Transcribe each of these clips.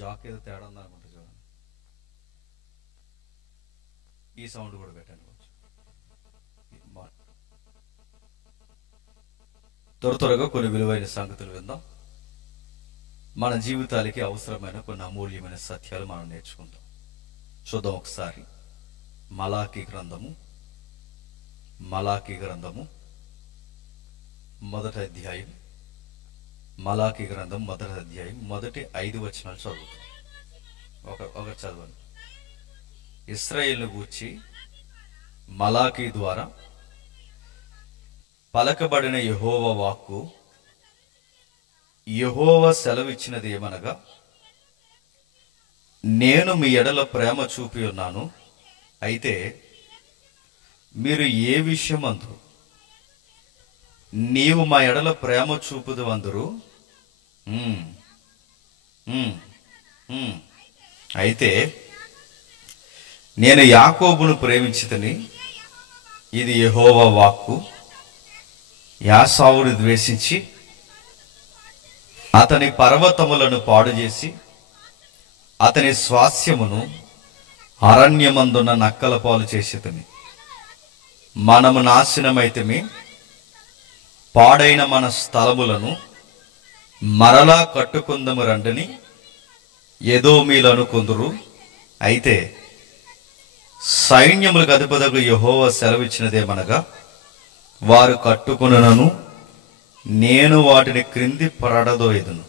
Jack ఏదో తేడా ఉందనుకుంటా చూడండి. ఈ సౌండ్ కూడా పెట్టండి కొంచెం. త్వరగా కొన్ని విలువైన సంగతులు విందాం. మన జీవితాలకి అవసరమైన కొన్ని అమూల్యమైన సత్యాలు మనం నేర్చుకుందాం. చూద్దాం ఒకసారి. మలాకీ గ్రంథము మొదటి అధ్యాయం. మలాకీ గ్రంథం మొదటి అధ్యాయం మొదటి 5 వచనాలు చదువుతాం. ఒక చదవండి. ఇశ్రాయేలును గూర్చి మలాకీ ద్వారా పలకబడిన యెహోవా వాక్కు. యెహోవా సెలవిచ్చినది ఏమనగా, నేను మీ ఎడల ప్రేమ చూపి ఉన్నాను, అయితే మీరు ఏ విషయమందు నీవు మా ఎడల ప్రేమ చూపుదు అందరు. అయితే నేను యాకోబును ప్రేమించితిని, ఇది యెహోవా వాక్కు. యాసావును ద్వేషించి అతని పర్వతములను పాడు చేసి అతని స్వాస్యమును అరణ్యమందున్న నక్కల పాలు చేసితిని. మనము నాశనమైతిమి, పాడైన మన స్థలములను మరలా కట్టుకుందము రండని ఎదోమీలను కొందరు. అయితే సైన్యములకు అధిపతగు యెహోవా సెలవిచ్చినదేమనగా, వారు కట్టుకొనును, నేను వాటిని క్రింది పడదోయెదను.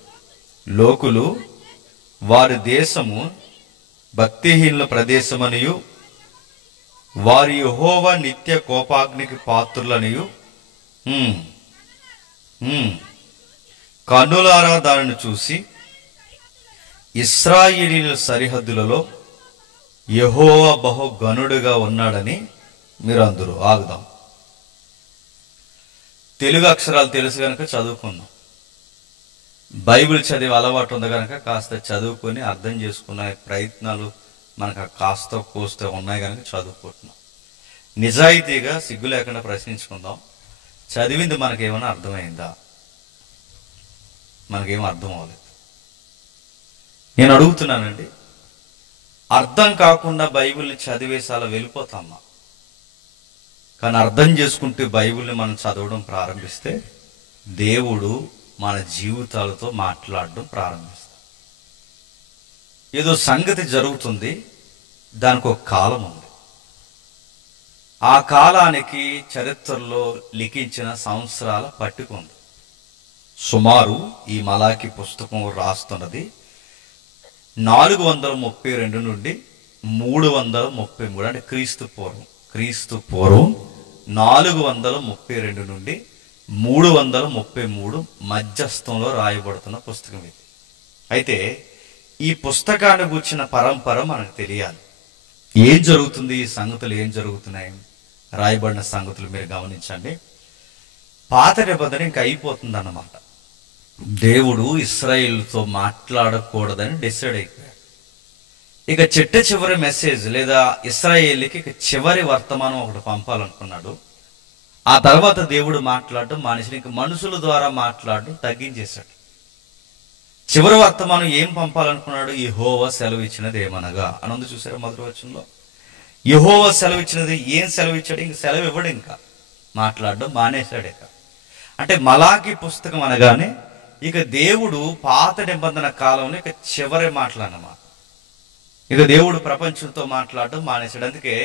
లోకులు వారి దేశము భక్తిహీనుల ప్రదేశమనియు వారి యెహోవా నిత్య కోపాగ్నికి పాత్రులనియు కన్నులారా దానిని చూసి ఇశ్రాయేలీయుల సరిహద్దులలో యెహోవా బహు గనుడుగా ఉన్నాడని మీరు అందరూ. ఆగుదాం. తెలుగు అక్షరాలు తెలుసు కనుక చదువుకుందాం. బైబిల్ చదివే అలవాటు ఉంది కనుక కాస్త చదువుకొని అర్థం చేసుకునే ప్రయత్నాలు మనకు కాస్త కోస్త ఉన్నాయి కనుక చదువుకుంటున్నాం. నిజాయితీగా సిగ్గు లేకుండా ప్రశ్నించుకుందాం. చదివింది మనకేమైనా అర్థమైందా? మనకేమో అర్థం అవ్వలేదు. నేను అడుగుతున్నానండి, అర్థం కాకుండా బైబిల్ని చదివేసి అలా వెళ్ళిపోతామా? కానీ అర్థం చేసుకుంటూ బైబిల్ని మనం చదవడం ప్రారంభిస్తే దేవుడు మన జీవితాలతో మాట్లాడడం ప్రారంభిస్తాం. ఏదో సంగతి జరుగుతుంది, దానికి ఒక కాలం ఉంది. ఆ కాలానికి చరిత్రలో లిఖించిన సంవత్సరాల పట్టిక ఉంది. సుమారు ఈ మలాకి పుస్తకం రాస్తున్నది 432 నుండి 333, అంటే క్రీస్తు పూర్వం 432 నుండి 333 మధ్యస్థంలో రాయబడుతున్న పుస్తకం ఇది. అయితే ఈ పుస్తకాన్ని గురించిన పరంపర మనకు తెలియాలి. ఏం జరుగుతుంది, ఈ సంగతులు ఏం జరుగుతున్నాయి, రాయబడిన సంగతులు మీరు గమనించండి. పాత నిబంధన ఇంక అయిపోతుంది అన్నమాట. దేవుడు ఇశ్రాయేలుతో మాట్లాడకూడదని డిసైడ్ అయిపోయాడు. ఇక చివరి మెసేజ్ లేదా ఇశ్రాయేలుకి చివరి వర్తమానం ఒకటి పంపాలనుకున్నాడు. ఆ తర్వాత దేవుడు మాట్లాడడం మానేసి ఇంక మనుషుల ద్వారా మాట్లాడడం తగ్గించేశాడు. చివరి వర్తమానం ఏం పంపాలనుకున్నాడు? యెహోవా సెలవిచ్చినది ఏమనగా అని ఉంది. చూసారా మొదటి వచనంలో? యెహోవా సెలవిచ్చినది. ఏం సెలవిచ్చాడు? ఇంక సెలవు ఇవ్వడు, ఇంకా మాట్లాడడం మానేశాడు. ఇక అంటే మలాకి పుస్తకం అనగానే ఇక దేవుడు పాత నిబంధన కాలంలో ఇక చివరి మాటలన్నమాట. ఇక దేవుడు ప్రపంచంతో మాట్లాడడం మానేశాడు. అందుకే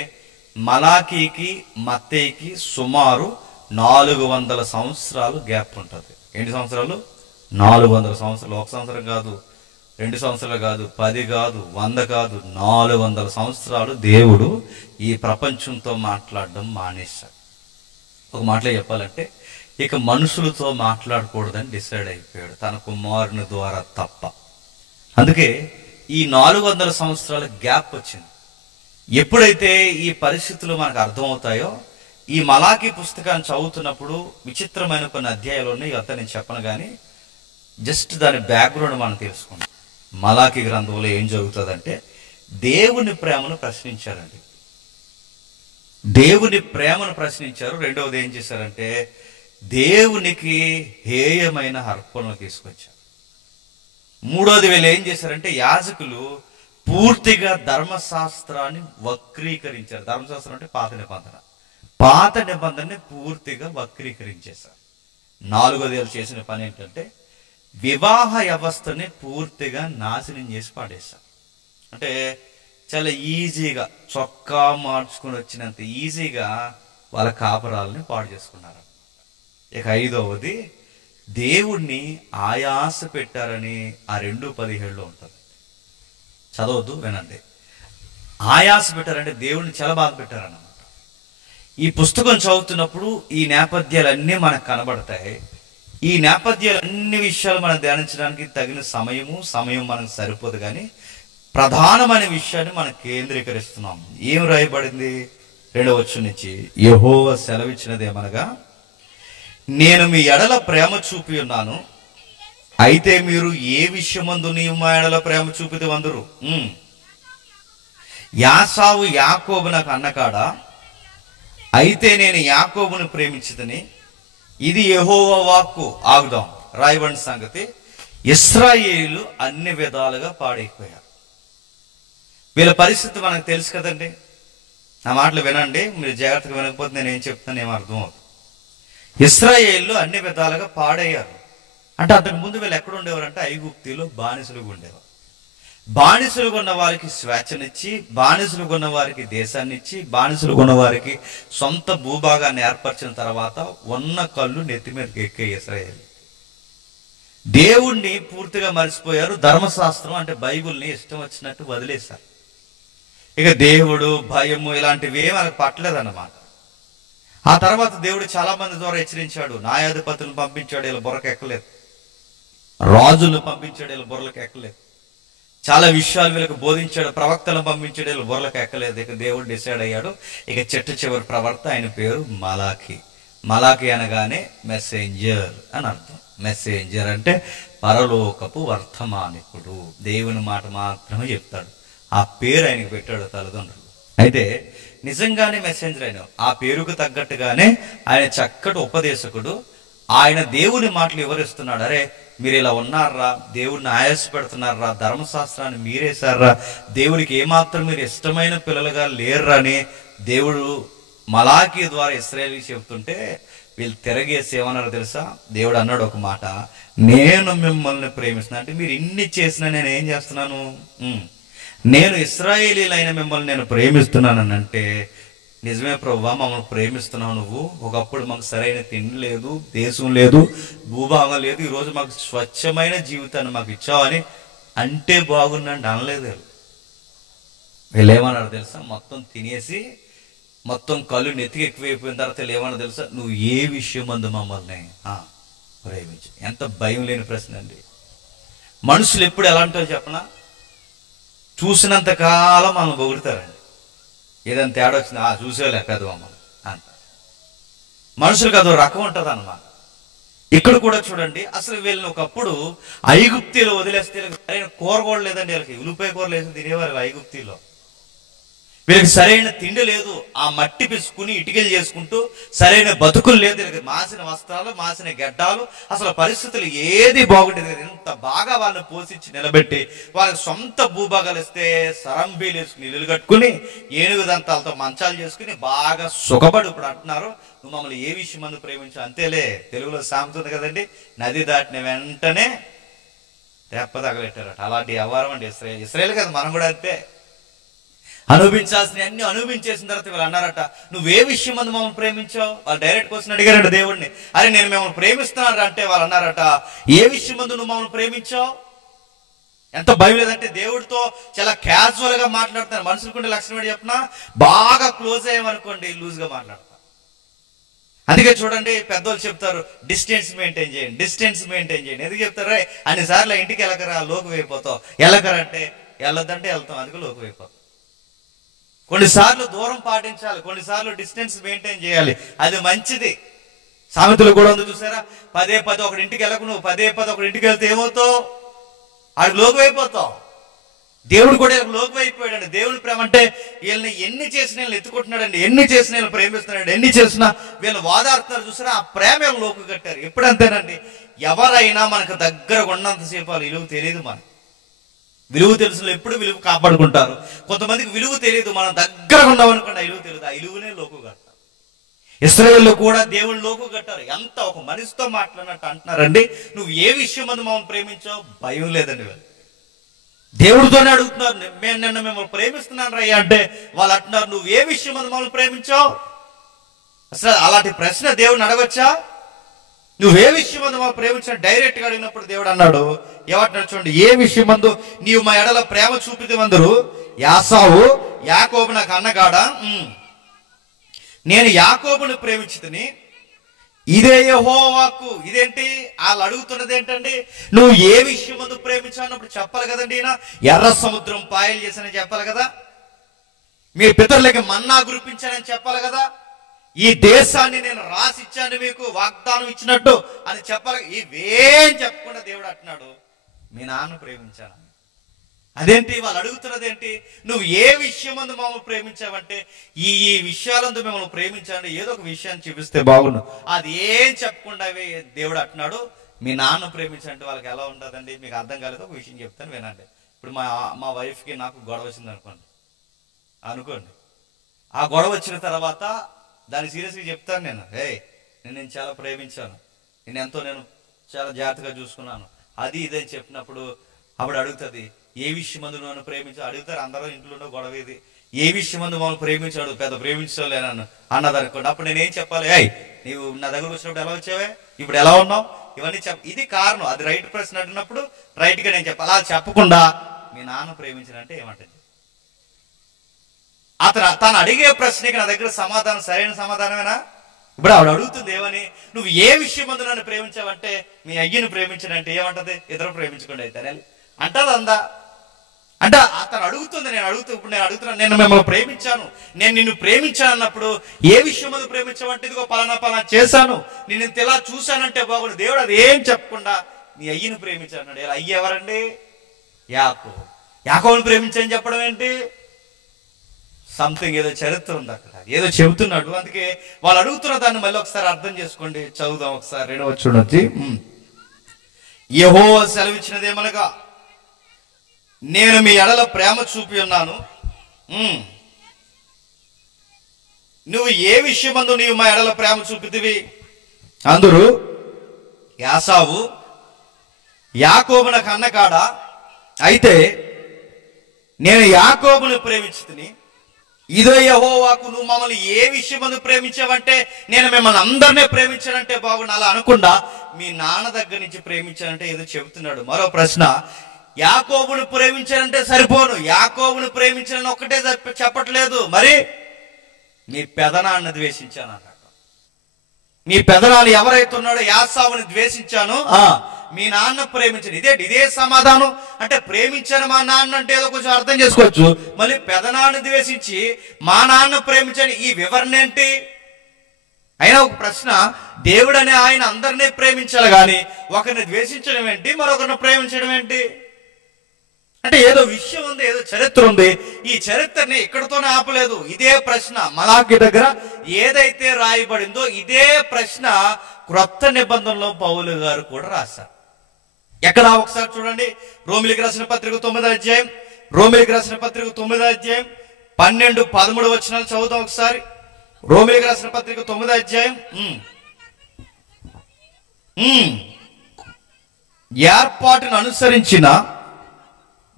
మలాకీకి మత్తయికి సుమారు 400 సంవత్సరాలు గ్యాప్ ఉంటుంది. ఎన్ని సంవత్సరాలు? 400 సంవత్సరాలు. 1 సంవత్సరం కాదు, 2 సంవత్సరాలు కాదు, 10 కాదు, 100 కాదు, 400 సంవత్సరాలు దేవుడు ఈ ప్రపంచంతో మాట్లాడడం మానేశాడు. ఒక మాటలో చెప్పాలంటే ఇక మనుషులతో మాట్లాడకూడదని డిసైడ్ అయిపోయాడు, తన కుమారుని ద్వారా తప్ప. అందుకే ఈ 400 సంవత్సరాల గ్యాప్ వచ్చింది. ఎప్పుడైతే ఈ పరిస్థితులు మనకు అర్థమవుతాయో, ఈ మలాకి పుస్తకాన్ని చదువుతున్నప్పుడు విచిత్రమైన కొన్ని అధ్యాయాలు ఉన్నాయి. అంతా నేను చెప్పను, కానీ జస్ట్ దాని బ్యాక్గ్రౌండ్ మనం తెలుసుకుందాం. మలాకి గ్రంథంలో ఏం జరుగుతుందంటే, దేవుని ప్రేమను ప్రశ్నించారండి. దేవుని ప్రేమను ప్రశ్నించారు. రెండవది ఏం చేశారంటే, దేవునికి హేయమైన అర్పణలు తీసుకొచ్చారు. మూడోది వీళ్ళు ఏం చేశారంటే యాజకులు పూర్తిగా ధర్మశాస్త్రాన్ని వక్రీకరించారు. ధర్మశాస్త్రం అంటే పాత నిబంధనని పూర్తిగా వక్రీకరించేశారు. నాలుగోది వీళ్ళు చేసిన పని ఏంటంటే వివాహ వ్యవస్థని పూర్తిగా నాశనం చేసి పాడేశారు. అంటే చాలా ఈజీగా చొక్కా మార్చుకుని వచ్చినంత ఈజీగా వాళ్ళ కాపురాలని పాడు చేసుకున్నారు. ఇక ఐదవది దేవుణ్ణి ఆయాస పెట్టారని ఆ 2:17 ఉంటుంది. చదవద్దు, వినండి. ఆయాస పెట్టారంటే దేవుణ్ణి చాలా బాధ పెట్టారన్నమాట. ఈ పుస్తకం చదువుతున్నప్పుడు ఈ నేపథ్యాలన్నీ మనకు కనబడతాయి. ఈ నేపథ్యాలన్ని విషయాలు మనం ధ్యానించడానికి తగిన సమయం మనకు సరిపోదు, కానీ ప్రధానమైన విషయాన్ని మనం కేంద్రీకరిస్తున్నాం. ఏం రాయబడింది 2వ వచనం నుంచి? యెహోవా సెలవిచ్చినదేమనగా, నేను మీ ఎడల ప్రేమ చూపి ఉన్నాను, అయితే మీరు ఏ విషయమందు నీవు మా ఎడల ప్రేమ చూపితే వందరు. యాసావు యాకోబు నాకు అన్నకాడా, అయితే నేను యాకోబును ప్రేమించితిని. ఇది యెహోవా వాక్కు. ఆగుదాం. రాయబడిన సంగతి, ఇశ్రాయేలు అన్ని విధాలుగా పాడైపోయారు. వీళ్ళ పరిస్థితి మనకు తెలుసు కదండి. నా మాటలు వినండి, మీరు జాగ్రత్తగా వినకపోతే నేను ఏం చెప్తాను ఏమో అర్థం అవుతుంది. ఇశ్రాయేలు అన్ని విధాలుగా పాడయ్యారు. అంటే అంతకు ముందు వీళ్ళు ఎక్కడ ఉండేవారంటే ఐగుప్తిలో బానిసలుగా ఉండేవారు. బానిసలుగా ఉన్న వారికి స్వేచ్ఛనిచ్చి, బానిసలుగా ఉన్న వారికి దేశాన్ని ఇచ్చి, బానిసలుగా ఉన్న వారికి సొంత భూభాగాన్ని ఏర్పరిచిన తర్వాత ఉన్న కళ్ళు నెత్తి మీదకి ఎక్కే ఇశ్రాయేలు దేవుణ్ణి పూర్తిగా మర్చిపోయారు. ధర్మశాస్త్రం అంటే బైబిల్ని ఇష్టం వచ్చినట్టు వదిలేశారు. ఇక దేవుడు భయము ఇలాంటివి ఏమి వాళ్ళకి పట్టలేదన్నమాట. ఆ తర్వాత దేవుడు చాలా మంది ద్వారా హెచ్చరించాడు. న్యాయాధిపతులను పంపించాడు, వీళ్ళ బుర్రకు ఎక్కలేదు. రాజులను పంపించాడు, వీళ్ళ బుర్రలకు ఎక్కలేదు. చాలా విషయాలు వీళ్ళకి బోధించాడు. ప్రవక్తలను పంపించాడు, వీళ్ళ బుర్రలకు ఎక్కలేదు. ఇక దేవుడు డిసైడ్ అయ్యాడు. ఇక చివరి ప్రవక్త, ఆయన పేరు మలాకి. మలాకి అనగానే మెసెంజర్ అని అర్థం. మెసెంజర్ అంటే పరలోకపు వర్తమానికుడు, దేవుని మాట మాత్రమే చెప్తాడు. ఆ పేరు ఆయనకు పెట్టాడు తల్లిదండ్రులు. అయితే నిజంగానే మెసెంజర్ ఆయన. ఆ పేరుకు తగ్గట్టుగానే ఆయన చక్కటి ఉపదేశకుడు. ఆయన దేవుని మాటలు వివరిస్తున్నాడు. అరే మీరు ఇలా ఉన్నారా, దేవుడిని ఆయాస పెడుతున్నారా, ధర్మశాస్త్రాన్ని మీరేశారా, దేవుడికి ఏమాత్రం మీరు ఇష్టమైన పిల్లలుగా లేర్రా అని దేవుడు మలాకి ద్వారా ఇశ్రాయేలుకి చెబుతుంటే వీళ్ళు తిరగేసి ఏమన్నారో తెలుసా? దేవుడు అన్నాడు ఒక మాట, నేను మిమ్మల్ని ప్రేమిస్తున్నాను. అంటే మీరు ఇన్ని చేసినా నేను ఏం చేస్తున్నాను? నేను ఇశ్రాయేలీలైన మిమ్మల్ని నేను ప్రేమిస్తున్నాను అంటే, నిజమే ప్రభువా, మమ్మల్ని ప్రేమిస్తున్నావు నువ్వు. ఒకప్పుడు మాకు సరైన తిండి లేదు, దేశం లేదు, భూభాగం లేదు, ఈరోజు మాకు స్వచ్ఛమైన జీవితాన్ని మాకు ఇచ్చావని అంటే బాగుందండి అనలేదు. వీళ్ళు ఏమన్నారు తెలుసా? మొత్తం తినేసి మొత్తం కళ్ళు నెత్తికి ఎక్కువైపోయిన తర్వాత వీళ్ళు ఏమన్నా తెలుసా? నువ్వు ఏ విషయం అందు మమ్మల్ని ప్రేమించు. ఎంత భయం లేని ప్రశ్న అండి. మనుషులు ఎప్పుడు ఎలా అంటారో చెప్పనా? చూసినంత కాలం మనం పొగుడుతారండి. ఏదైనా తేడా వచ్చింది, చూసేలే పెద్ద మమ్మల్ని అంట. మనుషులకు అదో రకం ఉంటుంది అన్నమాట. ఇక్కడ కూడా చూడండి, అసలు వీళ్ళని ఒకప్పుడు ఐగుప్తిలో వదిలేస్తే సరైన కూర కూడా లేదండి. వీళ్ళకి ఉల్లిపాయ కూర లేదు తినేవారు ఐగుప్తిలో. వీళ్ళకి సరైన తిండి లేదు. ఆ మట్టి పిసుకుని ఇటుకలు చేసుకుంటూ సరైన బతుకులు లేదు. వీళ్ళకి మాసిన వస్త్రాలు, మాసిన గడ్డాలు, అసలు పరిస్థితులు ఏది బాగుండేది. ఇంత బాగా వాళ్ళని పోషించి నిలబెట్టి వాళ్ళకి సొంత భూభాగాలు ఇస్తే సరంబీలు వేసుకుని ఇల్లు కట్టుకుని ఏనుగు దంతాలతో మంచాలు చేసుకుని బాగా సుఖపడి ఇప్పుడు అంటున్నారు, నువ్వు మమ్మల్ని ఏ విషయం మందు ప్రేమించు. అంతేలే, తెలుగులో సామెత ఉంది కదండి, నది దాటిన వెంటనే తెప్ప తగలెట్టారట. అలాంటి వ్యవహారం అండి ఇశ్రాయేలు కదా. మనం కూడా అంతే. అనుభవించాల్సిన అన్ని అనుభవించేసిన తర్వాత వీళ్ళు అన్నారట, నువ్వే విషయం మందు మమ్మల్ని ప్రేమించావు. వాళ్ళు డైరెక్ట్ క్వశ్చన్ అడిగారట దేవుడిని. అరే నేను మిమ్మల్ని ప్రేమిస్తున్నాను అంటే వాళ్ళు అన్నారట, ఏ విషయం మందు నువ్వు మమ్మల్ని ప్రేమించావు. ఎంత భయం లేదంటే దేవుడితో చాలా క్యాజువల్ గా మాట్లాడుతున్నారు. మనుషులకుండే లక్షణం ఏంటి చెప్పినా, బాగా క్లోజ్ అయ్యామనుకోండి లూజ్ గా మాట్లాడతారు. అందుకే చూడండి పెద్దోళ్ళు చెప్తారు, డిస్టెన్స్ మెయింటైన్ చేయండి, డిస్టెన్స్ మెయింటైన్ చేయండి. ఎందుకు చెప్తారు? అన్నిసార్లు ఇంటికి వెళ్ళకరా, లోకు అయిపోతావు. వెళ్ళకరంటే వెళ్ళొద్దంటే వెళ్తాం, అందుకు లోకు అయిపోతాం. కొన్నిసార్లు దూరం పాటించాలి, కొన్నిసార్లు డిస్టెన్స్ మెయింటైన్ చేయాలి. అది మంచిది. సామెతలు కూడా ఉంది చూసారా, పదే ఒకటి ఇంటికి వెళ్ళకు. నువ్వు పదే ఒకటి ఇంటికి వెళ్తే ఏమవుతావు? ఆడికి లోకు అయిపోతావు. దేవుడు కూడా వీళ్ళకి లోకు అయిపోయాడండి. దేవుని ప్రేమ అంటే వీళ్ళని ఎన్ని చేసినా వీళ్ళని ఎత్తుకుంటున్నాడండి, ఎన్ని చేసినా వీళ్ళు ప్రేమిస్తున్నాడు, ఎన్ని చేసినా వీళ్ళు వాదాడుతున్నారు. చూసారా, ఆ ప్రేమ వీళ్ళు లోకు కట్టారు. ఎప్పుడంతేనండి, ఎవరైనా మనకు దగ్గర ఉన్నంతసేపు వాళ్ళ విలువ తెలియదు. మనకు విలువ తెలుసు, ఎప్పుడు విలువ కాపాడుకుంటారు. కొంతమందికి విలువ తెలియదు, మనం దగ్గర ఉన్నామనుకోండి, ఆ విలువ తెలియదు, ఆ విలువనే లోకు కట్టారు. ఇశ్రాయేలు కూడా దేవుని లోకు కట్టారు. ఎంత ఒక మనిషితో మాట్లాడినట్టు అంటున్నారండి, నువ్వు ఏ విషయం మందు మమ్మల్ని ప్రేమించావు? భయం లేదండి. వాళ్ళు దేవుడితోనే అడుగుతున్నారు, నిన్న మిమ్మల్ని ప్రేమిస్తున్నాను రయ్యా అంటే వాళ్ళు అంటున్నారు, నువ్వు ఏ విషయం మందు మమ్మల్ని ప్రేమించావు? అసలు అలాంటి ప్రశ్న దేవుడిని అడగచ్చా? నువ్వే విషయం మందు మమ్మల్ని ప్రేమించిన డైరెక్ట్ గా అడిగినప్పుడు దేవుడు అన్నాడు, ఏమంటున్నాడు చూడండి, ఏ విషయం మందు నీవు మా ఎడల ప్రేమ చూపితమందరు యాసావు యాకోబు నాకు అన్నగాడా, నేను యాకోబుని ప్రేమించితిని, ఇదే యెహోవాకు. ఇదేంటి వాళ్ళు అడుగుతున్నది ఏంటండి, నువ్వు ఏ విషయం ముందు ప్రేమించాలన్నప్పుడు చెప్పాలి కదండి. ఈయన ఎర్ర సముద్రం పాయలు చేశానని చెప్పాలి కదా, మీ పితరులకి మన్నా కురిపించానని చెప్పాలి కదా, ఈ దేశాన్ని నేను రాసిచ్చాను మీకు వాగ్దానం ఇచ్చినట్టు అని చెప్పాలి. ఇవేం చెప్పకుండా దేవుడు అంటున్నాడు, మీ నాన్న ప్రేమించాను. అదేంటి వాళ్ళు అడుగుతున్నది ఏంటి, నువ్వు ఏ విషయం ముందు మమ్మల్ని ప్రేమించావంటే ఈ విషయాలందు మిమ్మల్ని ప్రేమించాలంటే ఏదో ఒక విషయాన్ని చూపిస్తే బాగుండు. అది ఏం చెప్పకుండా దేవుడు అంటున్నాడు, మీ నాన్న ప్రేమించాలంటే వాళ్ళకి ఎలా ఉంటుందండి? మీకు అర్థం కాలేదు, ఒక విషయం చెప్తాను వినండి. ఇప్పుడు మా వైఫ్కి నాకు గొడవ వచ్చింది అనుకోండి. ఆ గొడవ వచ్చిన తర్వాత దాన్ని సీరియస్గా చెప్తాను నేను, నేను చాలా ప్రేమించాను, నేను చాలా జాగ్రత్తగా చూసుకున్నాను, అది ఇదని చెప్పినప్పుడు అప్పుడు అడుగుతుంది, ఏ విషయం మందు నన్ను ప్రేమించా? అడుగుతారు అందరూ ఇంట్లో గొడవ ఇది, ఏ విషయం మందు మమ్మల్ని ప్రేమించాడు, పెద్ద ప్రేమించలేనన్ను అన్నది అనుకోండి. అప్పుడు నేనేం చెప్పాలి, నీవు నా దగ్గరకు వచ్చినప్పుడు ఎలా వచ్చావే, ఇప్పుడు ఎలా ఉన్నావు, ఇవన్నీ ఇది కారణం. అది రైట్ ప్రశ్న అడిగినప్పుడు రైట్ గా నేను చెప్పాలి. అలా చెప్పకుండా మీ నాన్న ప్రేమించానంటే ఏమంటుంది? తను అడిగే ప్రశ్నకి నా దగ్గర సమాధానం సరైన సమాధానమేనా? ఇప్పుడు ఆవిడ అడుగుతుంది ఏమని, నువ్వు ఏ విషయం మందు నన్ను ప్రేమించావంటే మీ అయ్యను ప్రేమించానంటే ఏమంటది? ఇద్దరు ప్రేమించకుండా అవుతానే అంటది. అందా అంటే అతను అడుగుతుంది, ఇప్పుడు నేను అడుగుతున్నాను, నేను మిమ్మల్ని ప్రేమించాను, నేను నిన్ను ప్రేమించాను అన్నప్పుడు ఏ విషయం మందు ప్రేమించావంటే ఇదిగో పలానా చేశాను, నేను ఇలా చూశానంటే బాగుండు. దేవుడు అది ఏం చెప్పకుండా నీ అయ్యను ప్రేమించాను. అయ్య ఎవరండి? యాకోబుని ప్రేమించని చెప్పడం ఏంటి? సంథింగ్ ఏదో చరిత్ర ఉంది అక్కడ, ఏదో చెబుతున్నాడు. అందుకే వాళ్ళు అడుగుతున్న దాన్ని మళ్ళీ ఒకసారి అర్థం చేసుకోండి. చదువుదాం ఒకసారి 2వ వచనం నుంచి. యెహోవా సెలవిచ్చినదేమనగా, నేను మీ ఎడల ప్రేమ చూపి ఉన్నాను, నువ్వు ఏ విషయమందు నీవు మా ఎడల ప్రేమ చూపితివి? అందరూ యాసావు యాకోబున కన్నకాడ, అయితే నేను యాకోబును ప్రేమించితిని, ఇదో యెహోవాకు. నువ్వు మమ్మల్ని ఏ విషయం మందు ప్రేమించావంటే నేను మిమ్మల్ని అందరినీ ప్రేమించానంటే బాగుండు. అలా అనకుండా మీ నాన్న దగ్గర నుంచి ప్రేమించానంటే ఏదో చెబుతున్నాడు. మరో ప్రశ్న, యాకోబును ప్రేమించానంటే సరిపోను, యాకోబును ప్రేమించానని ఒక్కటే చెప్పట్లేదు, మరి మీ పెదనాన్న ద్వేషించాను అన్నాడు. మీ పెదనాన్న ఎవరైతే ఉన్నాడో యాసావుని ద్వేషించాను, మీ నాన్న ప్రేమించాను. ఇదే సమాధానం. అంటే ప్రేమించాను మా నాన్న అంటే ఏదో కొంచెం అర్థం చేసుకోవచ్చు, మళ్ళీ పెదనాన్న ద్వేషించి మా నాన్న ప్రేమించాను, ఈ వివరణ ఏంటి? అయినా ఒక ప్రశ్న, దేవుడు అనే ఆయన అందరినీ ప్రేమించాలి కానీ ఒకరిని ద్వేషించడం ఏంటి, మరొకరిని ప్రేమించడం ఏంటి? అంటే ఏదో విషయం ఉంది, ఏదో చరిత్ర ఉంది. ఈ చరిత్రని ఇక్కడతోనే ఆపలేదు. ఇదే ప్రశ్న మలాకి దగ్గర ఏదైతే రాయబడిందో ఇదే ప్రశ్న క్రొత్త నిబంధనలో పౌలు గారు కూడా రాశారు. ఎక్కడ ఒకసారి చూడండి, రోమిలికి రాసిన పత్రిక 9వ అధ్యాయం, రోమిలికి రాసిన పత్రిక 9వ అధ్యాయం 12, 13 వచనాలు చదువుతాం ఒకసారి. రోమిలికి రాసిన పత్రిక 9వ అధ్యాయం. ఏర్పాటును అనుసరించిన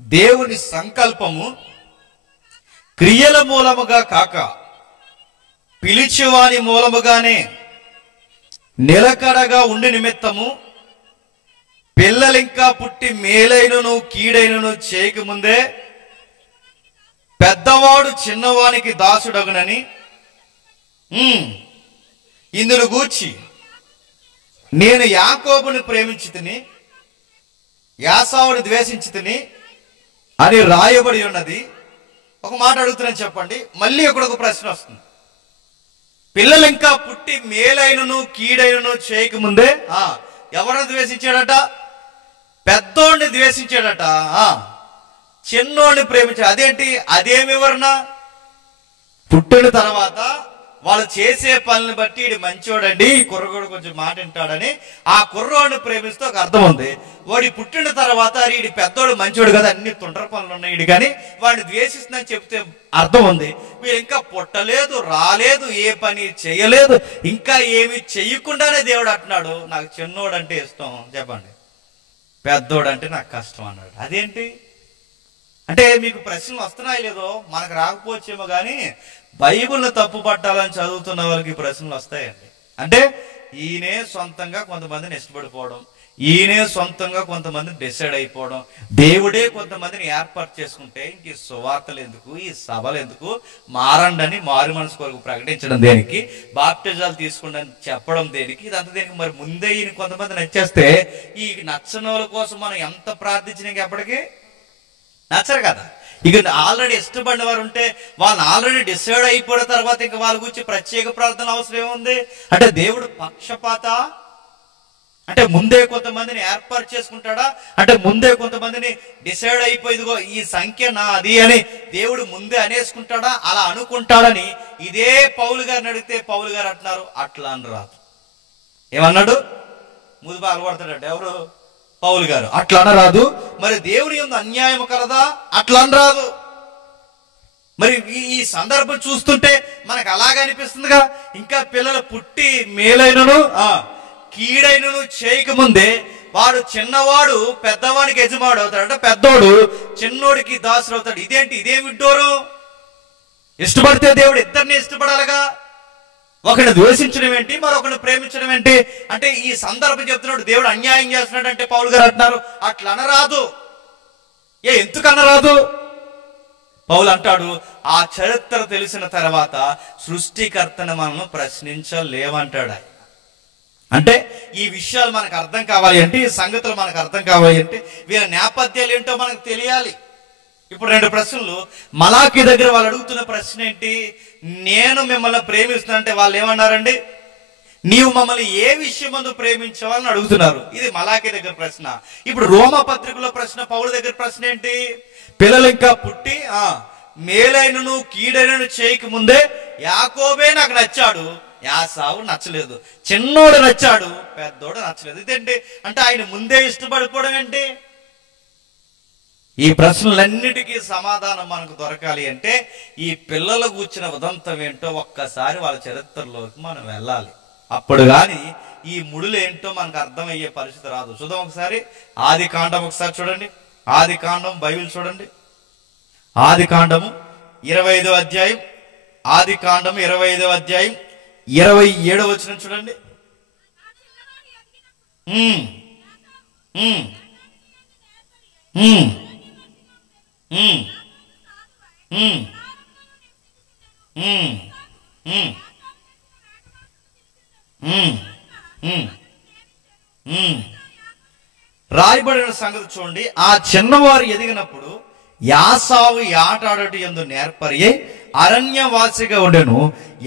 దేవుని సంకల్పము క్రియల మూలముగా కాక పిలిచివాని మూలముగానే నిలకడగా ఉండి నిమిత్తము పిల్లలింకా పుట్టి మేలైనను కీడైనను చేయకముందే పెద్దవాడు చిన్నవానికి దాసుడగునని ఇందును గూర్చి నేను యాకోబుని ప్రేమించితిని, యాసావుని ద్వేషించితిని అని రాయబడి ఉన్నది. ఒక మాట అడుగుతున్నాను చెప్పండి, మళ్ళీ ఇక్కడ ఒక ప్రశ్న వస్తుంది. పిల్లలు ఇంకా పుట్టి మేలైనను కీడైనను చేయకముందే ఎవరిని ద్వేషించాడట? పెద్దోడిని ద్వేషించాడట. చిన్నోడిని ప్రేమించాడు. అదేంటి, అదేం వివరణ? పుట్టిన తర్వాత వాళ్ళు చేసే పనులను బట్టి ఈడు మంచోడండి, ఈ కుర్రగోడు కొంచెం మాట వింటాడని ఆ కుర్రోడిని ప్రేమిస్తూ ఒక అర్థం ఉంది. వాడి పుట్టిన తర్వాత ఈడి పెద్దోడు మంచోడు కదా, అన్ని తొందర పనులు ఉన్నాయి ఈడు, కానీ వాడిని ద్వేషిస్తుందని చెప్తే అర్థం ఉంది. వీడు ఇంకా పుట్టలేదు, రాలేదు, ఏ పని చేయలేదు, ఇంకా ఏమి చెయ్యకుండానే దేవుడు అంటున్నాడు నాకు చిన్నోడు అంటే ఇష్టం, చెప్పండి, పెద్దోడు అంటే నాకు కష్టం అన్నాడు. అదేంటి అంటే మీకు ప్రశ్నలు వస్తున్నాయి లేదో, మనకు రాకపోవచ్చేమో కానీ బైబిల్ని తప్పు పట్టాలని చదువుతున్న వాళ్ళకి ప్రశ్నలు వస్తాయండి. అంటే ఈయనే సొంతంగా కొంతమందిని ఇష్టపడిపోవడం, ఈయనే సొంతంగా కొంతమందిని డిసైడ్ అయిపోవడం, దేవుడే కొంతమందిని ఏర్పాటు చేసుకుంటే ఇంక ఈ సువార్తలు ఎందుకు, ఈ సభలు ఎందుకు, మారండి అని మారు మనసు కొరకు ప్రకటించడం దేనికి, బాప్టిజాలు తీసుకోండి అని చెప్పడం దేనికి, ఇదంతా దేనికి? మరి ముందే ఈయన కొంతమంది నచ్చేస్తే ఈ నచ్చనోళ్ళ కోసం మనం ఎంత ప్రార్థించినా ఎప్పటికీ నచ్చరు కదా. ఇక ఆల్రెడీ ఇష్టపడిన వారు ఉంటే వాళ్ళని ఆల్రెడీ డిసైడ్ అయిపోయిన తర్వాత ఇంకా వాళ్ళ గురించి ప్రత్యేక ప్రార్థన అవసరం ఏముంది? అంటే దేవుడు పక్షపాత? అంటే ముందే కొంతమందిని ఏర్పాటు చేసుకుంటాడా? అంటే ముందే కొంతమందిని డిసైడ్ అయిపోయిదిగో ఈ సంఖ్య నాది అని దేవుడు ముందే అనేసుకుంటాడా? అలా అనుకుంటాడని ఇదే పౌలు గారిని అడిగితే పౌలు గారు అంటున్నారు అట్లా అని రాదు. ఏమన్నాడు? ముదుపు అలవడతాడు ఎవరు? పౌలు గారు. అట్లా అనరాదు. మరి దేవుని యందు అన్యాయం కలదా? అట్లా అనరాదు. మరి ఈ సందర్భం చూస్తుంటే మనకు అలాగే అనిపిస్తుందిగా. ఇంకా పిల్లలు పుట్టి మేలైనను కీడైనను చేయకముందే వాడు చిన్నవాడు పెద్దవాడికి యజమాడు అవుతాడు, అంటే పెద్దోడు చిన్నోడికి దాసుడు అవుతాడు. ఇదేంటి, ఇదేం విడ్డూరం? ఇష్టపడితే దేవుడు ఇద్దరిని ఇష్టపడాలిగా. ఒకరిని ద్వేషించడం ఏంటి, మరొకరిని ప్రేమించడం ఏంటి? అంటే ఈ సందర్భం చెప్తున్నాడు దేవుడు అన్యాయం చేస్తున్నాడు అంటే పౌలు గారు అంటున్నారు అట్లా అనరాదు. ఎందుకు అనరాదు? పౌలు అంటాడు ఆ చరిత్ర తెలిసిన తర్వాత సృష్టికర్తను మనం ప్రశ్నించలేమంటాడు ఆయన. అంటే ఈ విషయాలు మనకు అర్థం కావాలి అంటే, ఈ సంగతులు మనకు అర్థం కావాలి అంటే వీళ్ళ నేపథ్యాలు ఏంటో మనకు తెలియాలి. ఇప్పుడు రెండు ప్రశ్నలు. మలాకి దగ్గర వాళ్ళు అడుగుతున్న ప్రశ్న ఏంటి? నేను మిమ్మల్ని ప్రేమిస్తున్నా అంటే వాళ్ళు ఏమన్నారండి? నీవు మమ్మల్ని ఏ విషయం మందు ప్రేమించావని అడుగుతున్నారు. ఇది మలాకి దగ్గర ప్రశ్న. ఇప్పుడు రోమా పత్రికలో ప్రశ్న, పౌలు దగ్గర ప్రశ్న ఏంటి? పిల్లలు ఇంకా పుట్టి మేలైనను కీడైనను చేయక ముందే యాకోబే నాకు నచ్చాడు, యాసావు నచ్చలేదు, చిన్నోడు నచ్చాడు, పెద్దోడు నచ్చలేదు. ఇదేంటి అంటే ఆయన ముందే ఇష్టపడిపోవడం ఏంటి? ఈ ప్రశ్నలన్నిటికీ సమాధానం మనకు దొరకాలి అంటే ఈ పిల్లలు కూర్చున్న ఉదంతం ఏంటో ఒక్కసారి వాళ్ళ చరిత్రలోకి మనం వెళ్ళాలి. అప్పుడు కానీ ఈ ముడులు ఏంటో మనకు అర్థమయ్యే పరిస్థితి రాదు. చూద్దాం ఒకసారి ఆది కాండం ఒకసారి చూడండి. ఆది కాండం బైబిల్ చూడండి. ఆది కాండము 25వ అధ్యాయం, ఆది కాండం 25వ అధ్యాయం 27వ వచనం చూడండి. రాయబడిన సంగతి చూడండి. ఆ చిన్నవారు ఎదిగినప్పుడు యాసావు ఆటాడటి యందు నేర్పరి అరణ్యవాసిగా ఉండెను,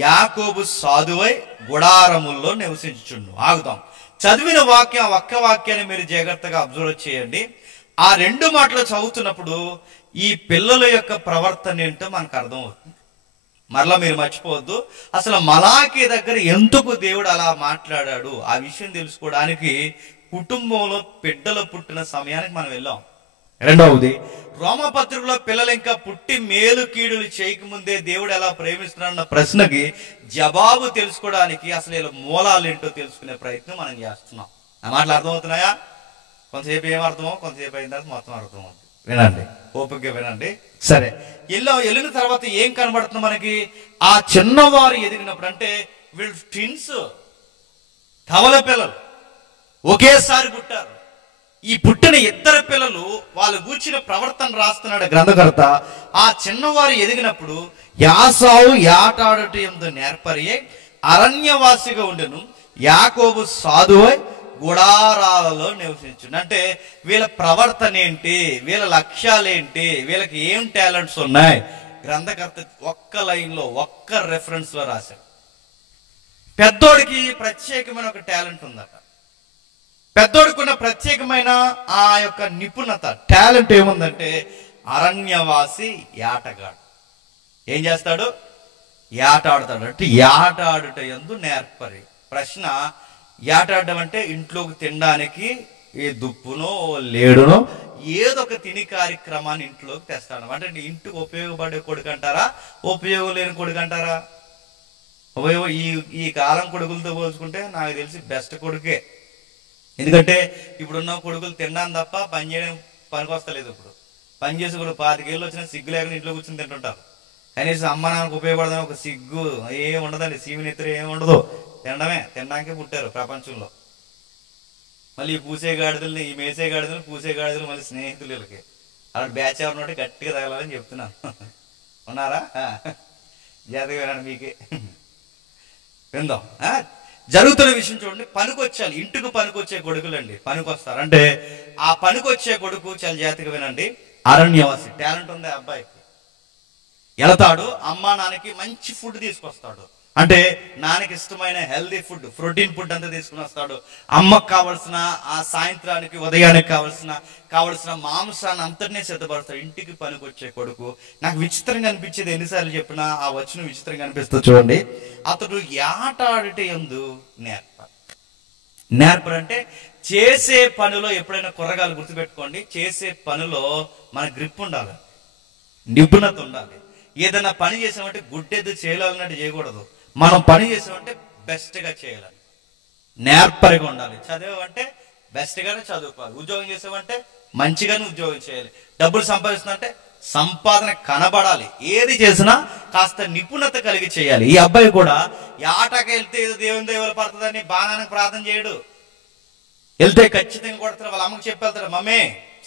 యాకోబు సాధువై గుడారముల్లో నివసించుచుండు. ఆగుదాం. చదివిన వాక్యం ఒక్క వాక్యాన్ని మీరు జాగ్రత్తగా అబ్జర్వ్ చేయండి. ఆ రెండు మాటలు చదువుతున్నప్పుడు ఈ పిల్లల యొక్క ప్రవర్తన ఏంటో మనకు అర్థం అవుతుంది. మరలా మీరు మర్చిపోవద్దు, అసలు మలాకి దగ్గర ఎందుకు దేవుడు అలా మాట్లాడాడు ఆ విషయం తెలుసుకోవడానికి కుటుంబంలో బిడ్డలు పుట్టిన సమయానికి మనం వెళ్ళాం. రెండవది, రోమపత్రికలో పిల్లలు ఇంకా పుట్టి మేలు కీడులు చేయకముందే దేవుడు ఎలా ప్రేమిస్తున్నాడన్న ప్రశ్నకి జవాబు తెలుసుకోవడానికి అసలు ఇలా మూలాలు ఏంటో తెలుసుకునే ప్రయత్నం మనం చేస్తున్నాం. ఆ మాటలు అర్థమవుతున్నాయా? కొంతసేపు ఏం అర్థమో, కొంతసేపు అయిన తర్వాత మొత్తం అర్థమవుతుంది. వినండి, ఓపికగా వినండి. సరే, వెళ్ళిన తర్వాత ఏం కనబడుతుంది మనకి? ఆ చిన్నవారు ఎదిగినప్పుడు, అంటే వీళ్ళు ట్విన్స్, కవల పిల్లలు ఒకేసారి పుట్టారు. ఈ పుట్టిన ఇద్దరు పిల్లలు వాళ్ళు కూర్చిన ప్రవర్తన రాస్తున్నాడు గ్రంథకర్త. ఆ చిన్నవారు ఎదిగినప్పుడు యాసావు ఆటాడటి యందు నేర్పరి అరణ్యవాసిగా ఉండెను, యాకోబు సాధువై గుడారాలలో నివసించుండు. అంటే వీళ్ళ ప్రవర్తన ఏంటి, వీళ్ళ లక్ష్యాలు ఏంటి, వీళ్ళకి ఏం టాలెంట్స్ ఉన్నాయి గ్రంథకర్త ఒక్క లైన్ లో ఒక్క రెఫరెన్స్ లో రాశాడు. పెద్దోడికి ప్రత్యేకమైన ఒక టాలెంట్ ఉందట. పెద్దోడికి ఉన్న ప్రత్యేకమైన ఆ యొక్క నిపుణత, టాలెంట్ ఏముందంటే అరణ్యవాసి యాటగాడు ఏం చేస్తాడు? యాట ఆడుతాడు. అంటే యాట ఆడుట యందు నేర్పరి. ప్రశ్న, యాట ఆడడం అంటే ఇంట్లోకి తినడానికి ఏ దుప్పునో లేడునో ఏదో ఒక తిని కార్యక్రమాన్ని ఇంట్లోకి తెస్తాడు. అంటే ఇంటికి ఉపయోగపడే కొడుకు అంటారా, ఉపయోగం లేని కొడుకు అంటారా? ఈ కాలం కొడుకులతో పోల్చుకుంటే నాకు తెలిసి బెస్ట్ కొడుకే. ఎందుకంటే ఇప్పుడున్న కొడుకులు తినడానికి తప్ప పని చేయడం పనికొస్తలేదు. ఇప్పుడు పని చేసి కూడా 25 ఏళ్ళు వచ్చినా సిగ్గు లేకుండా ఇంట్లో కూర్చొని తింటుంటారు. కనీసం అమ్మ నాన్నకు ఉపయోగపడదని ఒక సిగ్గు ఏం ఉండదండి, సీమినెత్తురు ఏమి ఉండదు. తినడానికే పుట్టారు ప్రపంచంలో. మళ్ళీ ఈ పూసే గాడిదల్ని, ఈ మేసే గాడిదలు, పూసే గాడిదలు మళ్ళీ స్నేహితులు వీళ్ళకి. అలాంటి బ్యాచ్ ఎవరినో గట్టిగా తగలాలని చెప్తున్నాను. ఉన్నారా? జాతక వినండి, మీకే విందాం. జరుగుతున్న విషయం చూడండి. పనికొచ్చాలి, ఇంటికి పనికొచ్చే కొడుకులండి పనికొస్తారు. అంటే ఆ పనికొచ్చే కొడుకు చాలా జాతక వినండి. అరణ్యవాసి, టాలెంట్ ఉంది ఆ అబ్బాయికి. వెళతాడు, అమ్మా నాన్నకి మంచి ఫుడ్ తీసుకొస్తాడు. అంటే నాన్నకి ఇష్టమైన హెల్దీ ఫుడ్, ప్రోటీన్ ఫుడ్ అంతా తీసుకుని వస్తాడు. అమ్మకు కావలసిన ఆ సాయంత్రానికి ఉదయానికి కావలసిన మాంసాన్ని అంతటినీ సిద్ధపడతాడు. ఇంటికి పనికొచ్చే కొడుకు. నాకు విచిత్రంగా అనిపించేది, ఎన్నిసార్లు చెప్పినా ఆ వచ్చిన విచిత్రంగా అనిపిస్తుంది చూడండి. అతడు యాట ఆడుట యందు నేర్పరు. అంటే చేసే పనిలో ఎప్పుడైనా కుర్రగాలు గుర్తుపెట్టుకోండి, చేసే పనిలో మన గ్రిప్ ఉండాలి, నిపుణత ఉండాలి. ఏదైనా పని చేసామంటే గుడ్డెద్దు చేయాలన్నట్టు చేయకూడదు. మనం పని చేసామంటే బెస్ట్ గా చేయాలి, నేర్పరిగా ఉండాలి. చదివామంటే బెస్ట్ గానే చదువుకోవాలి. ఉద్యోగం చేసామంటే మంచిగానే ఉద్యోగం చేయాలి. డబ్బులు సంపాదిస్తుందంటే సంపాదన కనబడాలి. ఏది చేసినా కాస్త నిపుణత కలిగి చేయాలి. ఈ అబ్బాయి కూడా ఆటకి వెళ్తే ఏదో దేవుని దేవులు పడుతుందని బాణానికి ప్రార్థన చేయడు. వెళ్తే ఖచ్చితంగా కొడతారు. వాళ్ళ అమ్మకి చెప్పి వెళ్తారు, మమ్మీ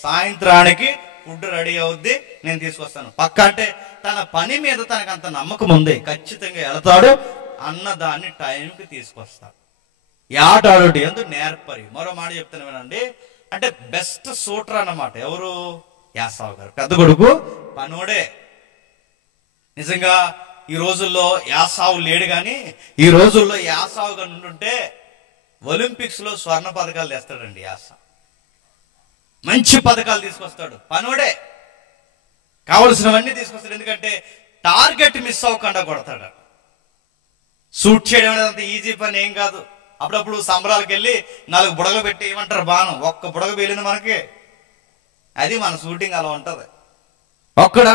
సాయంత్రానికి ఫుడ్ రెడీ అవుద్ది, నేను తీసుకొస్తాను. పక్క అంటే తన పని మీద తనకు అంత నమ్మకం ఉంది. ఖచ్చితంగా వెళతాడు, అన్నదాన్ని టైంకి తీసుకొస్తాడు. యాట ఆడుట యందు నేర్పరి. మరో మాట చెప్తాను వినండి. అంటే బెస్ట్ సూటర్ అన్నమాట. ఎవరు? యాసావు గారు. పెద్ద కొడుకు పనోడే. నిజంగా ఈ రోజుల్లో యాసావు లేడు, కానీ ఈ రోజుల్లో యాసావు గారు ఉంటుంటే ఒలింపిక్స్ లో స్వర్ణ పథకాలు తెస్తాడండి. యాసా మంచి పథకాలు తీసుకొస్తాడు. పనోడే, కావలసినవన్నీ తీసుకొస్తాడు. ఎందుకంటే టార్గెట్ మిస్ అవ్వకుండా కొడతాడు. షూట్ చేయడం అనేది అంత ఈజీ పని ఏం కాదు. అప్పుడప్పుడు సంబరాలకు వెళ్ళి 4 బుడగలు పెట్టి ఏమంటారు బాణం, ఒక్క బుడగ పేలింది మనకి, అది మన షూటింగ్ అలా ఉంటది. ఒక్కడు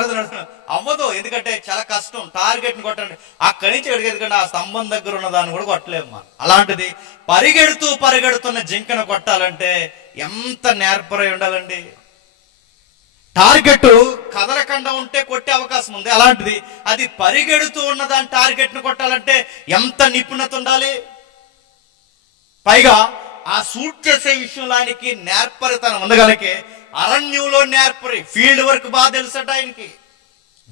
అవ్వదు, ఎందుకంటే చాలా కష్టం. టార్గెట్ ని కొట్టండి, అక్కడి నుంచి ఎక్కడికి ఆ స్తంభం దగ్గర ఉన్న దాన్ని కూడా కొట్టలేము మనం. అలాంటిది పరిగెడుతున్న జింకను కొట్టాలంటే ఎంత నేర్పరై ఉండాలండి. టార్గెట్ కదలకుండా ఉంటే కొట్టే అవకాశం ఉంది. అలాంటిది అది పరిగెడుతూ ఉన్న దాని టార్గెట్ ను కొట్టాలంటే ఎంత నిపుణత ఉండాలి. పైగా ఆ షూట్ చేసే విషయంలో ఆయనకి నేర్పరితనం ఉండగలిగే. అరణ్యంలో నేర్పరి, ఫీల్డ్ వర్క్ బాగా తెలుసట ఆయనకి.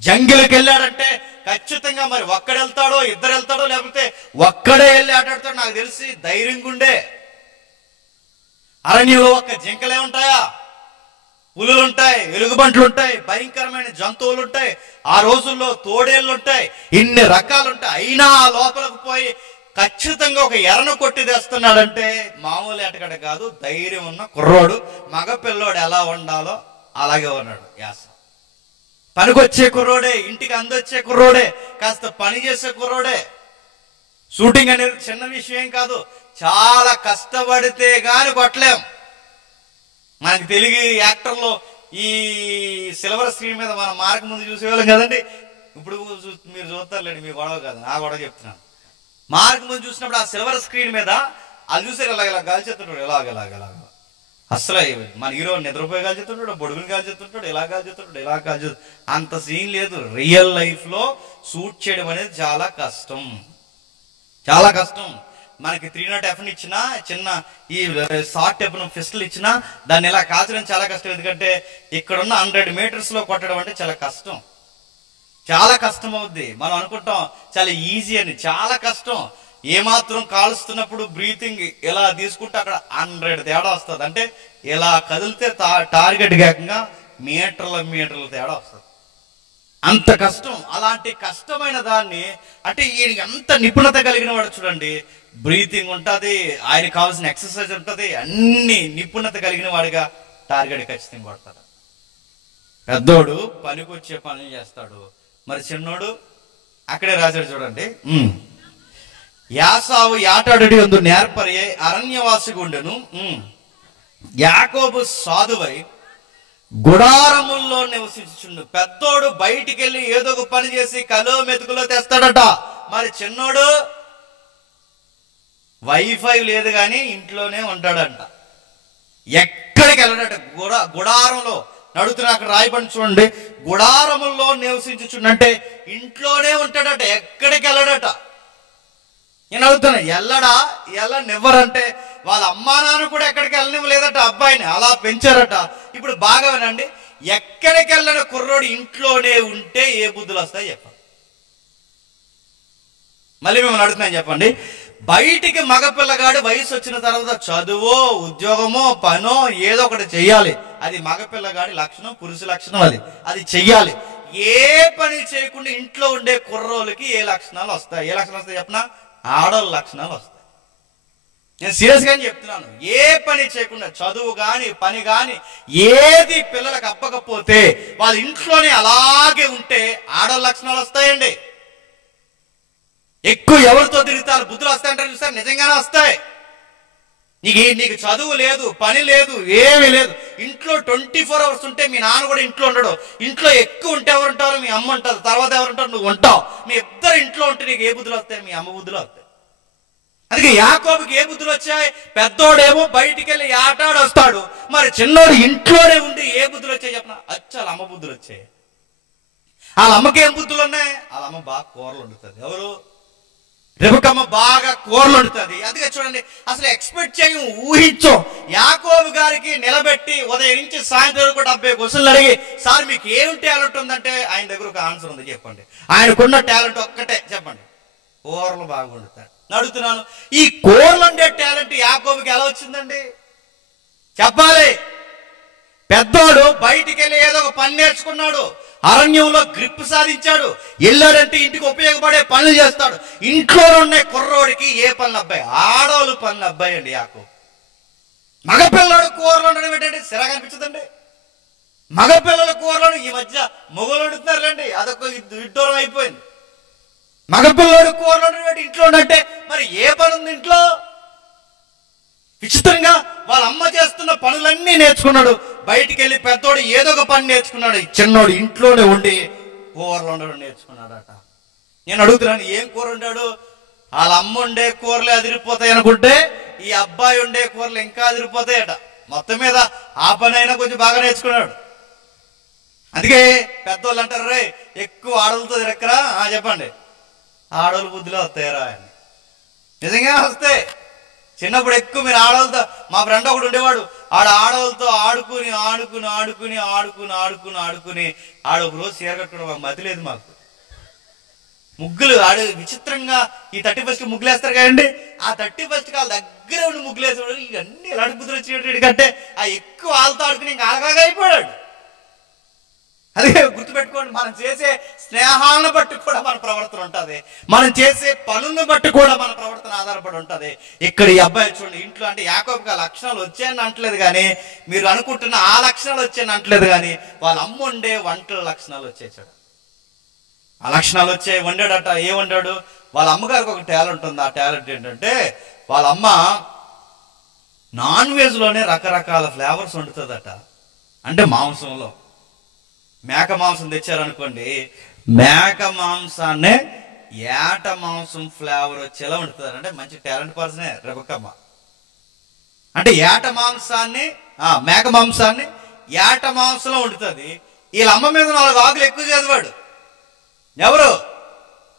జంగిల్కి వెళ్ళాడంటే ఖచ్చితంగా మరి ఒక్కడు వెళ్తాడో, ఇద్దరు వెళ్తాడో, లేకపోతే ఒక్కడే వెళ్ళి ఆటాడతాడు. నాకు తెలిసి ధైర్యంగా ఉండే. అరణ్యంలో ఒక్క జింకలే ఉంటాయా? పులులు ఉంటాయి, ఎలుగుబంట్లు ఉంటాయి, భయంకరమైన జంతువులు ఉంటాయి. ఆ రోజుల్లో తోడేళ్ళు ఉంటాయి, ఇన్ని రకాలు ఉంటాయి. అయినా లోపలికి పోయి ఖచ్చితంగా ఒక ఎర్రను కొట్టి తెస్తున్నాడంటే మామూలు ఎటకడ కాదు. ధైర్యం ఉన్న కుర్రోడు, మగ పిల్లోడు ఎలా ఉండాలో అలాగే ఉన్నాడు. యాస పనికొచ్చే కుర్రోడే, ఇంటికి అందొచ్చే కుర్రోడే, కాస్త పని చేసే కుర్రోడే. షూటింగ్ అనేది చిన్న విషయం కాదు, చాలా కష్టపడితే గాని కొట్టలేం. మనకి తెలుగు యాక్టర్లో ఈ సిల్వర్ స్క్రీన్ మీద మనం మార్క్ ముందు చూసేవాళ్ళం కదండి. ఇప్పుడు మీరు చూస్తారులేండి, మీ గొడవ కాదు, నా గొడవ చెప్తున్నాను. మార్క్ ముందు చూసినప్పుడు ఆ సిల్వర్ స్క్రీన్ మీద అది చూసారు, ఇలా గాల్చెత్తుంటాడు, ఇలాగ అసలు మన హీరో నిద్రపోయి గాల్చెత్తుంటాడు, బొడుగుని గాల్చెత్తుంటాడు, ఇలా గాల్చెత్తుంటాడు. అంత సీన్ లేదు. రియల్ లైఫ్ లో షూట్ చేయడం అనేది చాలా కష్టం, చాలా కష్టం. మనకి 3-0 F ఇచ్చినా, చిన్న ఈ షార్ట్ ఎఫ్ ఫిస్టల్ ఇచ్చినా దాన్ని ఇలా కాల్చడం చాలా కష్టం. ఎందుకంటే ఇక్కడున్న 100 meters లో కొట్టడం అంటే చాలా కష్టం, చాలా కష్టం అవుద్ది. మనం అనుకుంటాం చాలా ఈజీ అని, చాలా కష్టం. ఏమాత్రం కాలుస్తున్నప్పుడు బ్రీతింగ్ ఇలా తీసుకుంటే అక్కడ 100 తేడా వస్తుంది. అంటే ఇలా కదిలితే టార్గెట్ ఏకంగా మీటర్ల తేడా వస్తుంది. అంత కష్టం. అలాంటి కష్టమైన దాన్ని అంటే ఈయన ఎంత నిపుణత కలిగిన వాడు చూడండి. బ్రీతింగ్ ఉంటుంది, ఆయన కావాల్సిన ఎక్సర్సైజ్ ఉంటుంది, అన్ని నిపుణత కలిగిన వాడిగా టార్గెట్ ఖచ్చితంగా కొడతాడు. పెద్దోడు పనికొచ్చే పనులు చేస్తాడు, మరి చిన్నోడు అక్కడే రాశాడు చూడండి. యాసావు యాటాడు యందు నేర్పరి అరణ్యవాసి గుండెను, యాకోబు సాధువై గుడారముల్లో నివసించుండు. పెద్దోడు బయటికి వెళ్ళి ఏదో ఒక పని చేసి కలో మెతుకులో తెస్తాడట, మరి చిన్నోడు వైఫై లేదు కానీ ఇంట్లోనే ఉంటాడంట, ఎక్కడికి వెళ్ళడట. గుడారంలో నడుతున్న అక్కడ రాయబడి చూడండి, గుడారముల్లో నివసించుచుండంటే ఇంట్లోనే ఉంటాడట, ఎక్కడికి వెళ్ళడట. నేను అడుగుతున్నా, వెళ్ళనివ్వరంటే వాళ్ళ అమ్మా నాన్న కూడా ఎక్కడికి వెళ్ళనివ్వలేదట అబ్బాయిని, అలా పెంచారట. ఇప్పుడు బాగా వినండి, ఎక్కడికి వెళ్ళని కుర్రోడు ఇంట్లోనే ఉంటే ఏ బుద్ధులు వస్తాయి చెప్పండి. మళ్ళీ మిమ్మల్ని అడుగుతున్నాను చెప్పండి, బయటికి మగపిల్లగాడు వయసు వచ్చిన తర్వాత చదువో ఉద్యోగమో పనో ఏదో ఒకటి చెయ్యాలి, అది మగపిల్లగాడి లక్షణం, పురుష లక్షణం, అది చెయ్యాలి. ఏ పని చేయకుండా ఇంట్లో ఉండే కుర్రోళ్ళకి ఏ లక్షణాలు వస్తాయి? ఏ లక్షణాలు వస్తాయి చెప్పనా? ఆడోళ్ళ లక్షణాలు వస్తాయి. నేను సీరియస్ గానే చెప్తున్నాను, ఏ పని చేయకుండా చదువు గాని పని గాని ఏది పిల్లలకు అప్పకపోతే వాళ్ళ ఇంట్లోనే అలాగే ఉంటే ఆడోళ్ళ లక్షణాలు వస్తాయండి. ఎక్కువ ఎవరితో తిరుగుతారు బుద్ధులు వస్తాయంటారు చూస్తారు, నిజంగానే వస్తాయి. నీకు చదువు లేదు, పని లేదు, ఏమీ లేదు, ఇంట్లో 24 hours ఉంటే మీ నాన్న కూడా ఇంట్లో ఉండడు. ఇంట్లో ఎక్కువ ఉంటే ఎవరు ఉంటారు? మీ అమ్మ ఉంటుంది, తర్వాత ఎవరుంటారు? నువ్వు ఉంటావు. మీ ఇద్దరు ఇంట్లో ఉంటే నీకు ఏ బుద్ధులు వస్తాయి? మీ అమ్మ బుద్ధులు వస్తాయి. అందుకే యాకోబుకి ఏ బుద్ధులు వచ్చాయి? పెద్దోడేమో బయటికి వెళ్ళి ఆటాడు వస్తాడు, మరి చిన్నోడు ఇంట్లోనే ఉండి ఏ బుద్ధులు వచ్చాయి చెప్పిన? వాళ్ళ అమ్మ బుద్ధులు వచ్చాయి. వాళ్ళ అమ్మకి ఏం బుద్ధులు ఉన్నాయి? వాళ్ళ అమ్మ బాగా కూరలు వండుతుంది. ఎవరు? రెబెక్కమ్మ బాగా కూరలు వండుతుంది. అందుకే చూడండి, అసలు ఎక్స్పెక్ట్ చేయం, ఊహించం. యాకోబు గారికి నిలబెట్టి ఉదయం నుంచి సాయంత్రం వరకు 70 క్వశ్చన్లు అడిగి, సార్ మీకు ఏం టాలెంట్ ఉందంటే ఆయన దగ్గర ఒక ఆన్సర్ ఉంది, చెప్పండి. ఆయనకున్న టాలెంట్ ఒక్కటే చెప్పండి, కూరలు బాగా వండుతాడు. అడుగుతున్నాను, ఈ కూరలు వండే టాలెంట్ యాకోబుకి ఎలా వచ్చిందండి? చెప్పాలి. పెద్దోడు బయటికి వెళ్ళి ఏదో ఒక పని నేర్చుకున్నాడు, అరణ్యంలో గ్రిప్ సాధించాడు, వెళ్ళాడంటే ఇంటికి ఉపయోగపడే పనులు చేస్తాడు. ఇంట్లో ఉండే కుర్రోడికి ఏ పనులు అబ్బాయి? ఆడోళ్ళు పనులు అబ్బాయి అండి యాకోబు. మగపిల్లడు కూరలు ఉండడం ఏంటంటే సిరా కనిపించదండి. మగపిల్లల కూరలను ఈ మధ్య మొగలు వండుతున్నారండి, అదొక విడ్డూరం అయిపోయింది. మగపిల్లడు కూరలు ఉండడం ఇంట్లో ఉండంటే మరి ఏ పని ఉంది ఇంట్లో? విచిత్రంగా వాళ్ళ అమ్మ చేస్తున్న పనులన్నీ నేర్చుకున్నాడు, బయటికి వెళ్ళి పెద్దోడు ఏదో ఒక పని నేర్చుకున్నాడు, చిన్నోడు ఇంట్లోనే ఉండి కూరలు వండడం నేర్చుకున్నాడట. నేను అడుగుతున్నాను, ఏం కూర వండాడు? వాళ్ళ అమ్మ వండే కూరలే అదిరిపోతాయి అనుకుంటే ఈ అబ్బాయి వండే కూరలు ఇంకా అదిరిపోతాయట. మొత్తం మీద ఆ పని అయినా కొంచెం బాగా నేర్చుకున్నాడు. అందుకే పెద్దోళ్ళు అంటారు, రే ఎక్కువ ఆడలతో తిరక్కరా. చెప్పండి, ఆడోళ్ళ బుద్ధిలో వస్తాయరా అని. నిజంగా వస్తాయి. చిన్నప్పుడు ఎక్కువ మీరు ఆడవాళ్ళతో, మా ఫ్రెండ్ ఒకడు ఉండేవాడు, ఆడవాళ్ళతో ఆడుకుని ఆడుకుని ఆడుకుని ఆడుకుని ఆడుకుని ఆడుకుని ఆడు ఒక రోజు చీర కట్టుకోవడం మాకు మతి లేదు. మాకు ముగ్గులు విచిత్రంగా ఈ 31st ముగ్గులు వేస్తారు కదండి, ఆ 31st వాళ్ళ దగ్గర ఉండి ముగ్గులు వేసేవాడు. ఇవన్నీ ఎలాంటి బుద్ధులు వచ్చేటట్టు కంటే ఆ ఎక్కువ వాళ్ళతో ఆడుకుని ఇంకా అలగాగా అయిపోయాడు. అదే గుర్తుపెట్టుకోండి, మనం చేసే స్నేహాలను బట్టి కూడా మన ప్రవర్తన ఉంటుంది, మనం చేసే పనులను బట్టి కూడా మన ప్రవర్తన ఆధారపడి ఉంటుంది. ఇక్కడ ఈ అబ్బాయి చూడండి, ఇంట్లో అంటే యాకోబుకి ఆ లక్షణాలు వచ్చాయని అంటలేదు కానీ, మీరు అనుకుంటున్న ఆ లక్షణాలు వచ్చాయని అంటలేదు కానీ, వాళ్ళ అమ్మ వండే వంటల లక్షణాలు వచ్చేసాడు. ఆ లక్షణాలు వచ్చాయి, వండాడట. ఏ వండాడు? వాళ్ళ అమ్మగారికి ఒక టాలెంట్ ఉంది. ఆ టాలెంట్ ఏంటంటే, వాళ్ళ అమ్మ నాన్ వెజ్లోనే రకరకాల ఫ్లేవర్స్ వండుతుందట. అంటే మాంసంలో మేక మాంసం తెచ్చారనుకోండి, మేక మాంసాన్నే ఏట మాంసం ఫ్లేవర్ వచ్చేలా ఉంటుంది. అంటే మంచి టాలెంట్ పర్సనే రెబెక్కమ్మ. అంటే ఏట మాంసాన్ని, మేక మాంసాన్ని ఏట మాంసంలో వండుతుంది. వీళ్ళ అమ్మ మీద 4 ఆకులు ఎక్కువ చదివాడు. ఎవరు?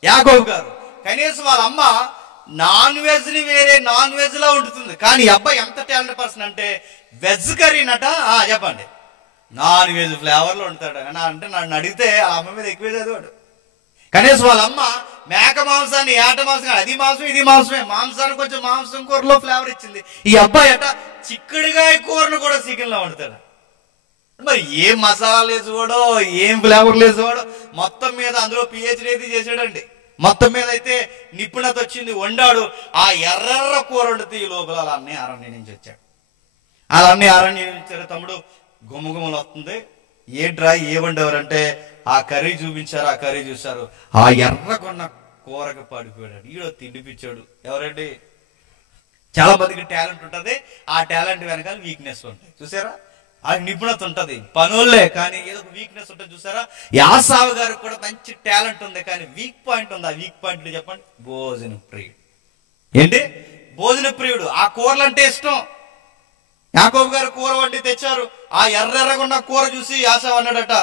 యాకోబు గారు. కనీసం వాళ్ళ అమ్మ నాన్ వెజ్ ని వేరే నాన్ వెజ్ లా వండుతుంది. కానీ ఈ అబ్బాయి ఎంత టాలెంట్ పర్సన్ అంటే, వెజ్ కర్రీనట చెప్పండి నాన్ వెజ్ ఫ్లేవర్లో ఉంటాడు. అంటే నన్ను అడిగితే ఆ అమ్మ మీద ఎక్కువ చదివాడు. కనీసం వాళ్ళ అమ్మ మేక మాంసాన్ని ఏట మాంసం, అది మాంసం ఇది మాంసమే, మాంసానికి కొంచెం మాంసం కూరలో ఫ్లేవర్ ఇచ్చింది. ఈ అబ్బాయి అట చిక్కుడుగాయ కూరను కూడా చికెన్లో వండుతాడు. మరి ఏం మసాలాలు వేసుకోవడో, ఏం ఫ్లేవర్లు వేసుకోవడో, మొత్తం మీద అందులో PhD అయితే చేసాడండి. మొత్తం మీద అయితే నిపుణత వచ్చింది, వండాడు. ఆ ఎర్ర కూర వండితే ఈ లోపల అన్నీ అరణ్యం నుంచి వచ్చాడు. అలాన్నీ అరణ్యం నుంచి తమ్ముడు గుమ్మగుమ్మలు వస్తుంది, ఏంట్రా ఏమండేవారంటే ఆ కర్రీ చూపించారు, ఆ కర్రీ చూశారు, ఆ ఎర్రగొన్న కూరగా పడిపోయాడు. ఈడో తిండిపిచ్చాడు. ఎవరండి? చాలా మందికి టాలెంట్ ఉంటుంది, ఆ టాలెంట్ వెనకాల వీక్నెస్ ఉంటాయి. చూసారా? ఆ నిపుణత ఉంటుంది, పనులే, కానీ ఏదో ఒక వీక్నెస్ ఉంటుంది. చూసారా? యాసావు గారికి కూడా మంచి టాలెంట్ ఉంది, కానీ వీక్ పాయింట్ ఉంది. ఆ వీక్ పాయింట్ చెప్పండి. భోజన ప్రియుడు. ఏంటి? భోజన ప్రియుడు. ఆ కూరలు అంటే ఇష్టం. యాకోబు గారు కూర వండి తెచ్చారు. ఆ ఎర్రగా కూర చూసి యాసావు అన్నాడట,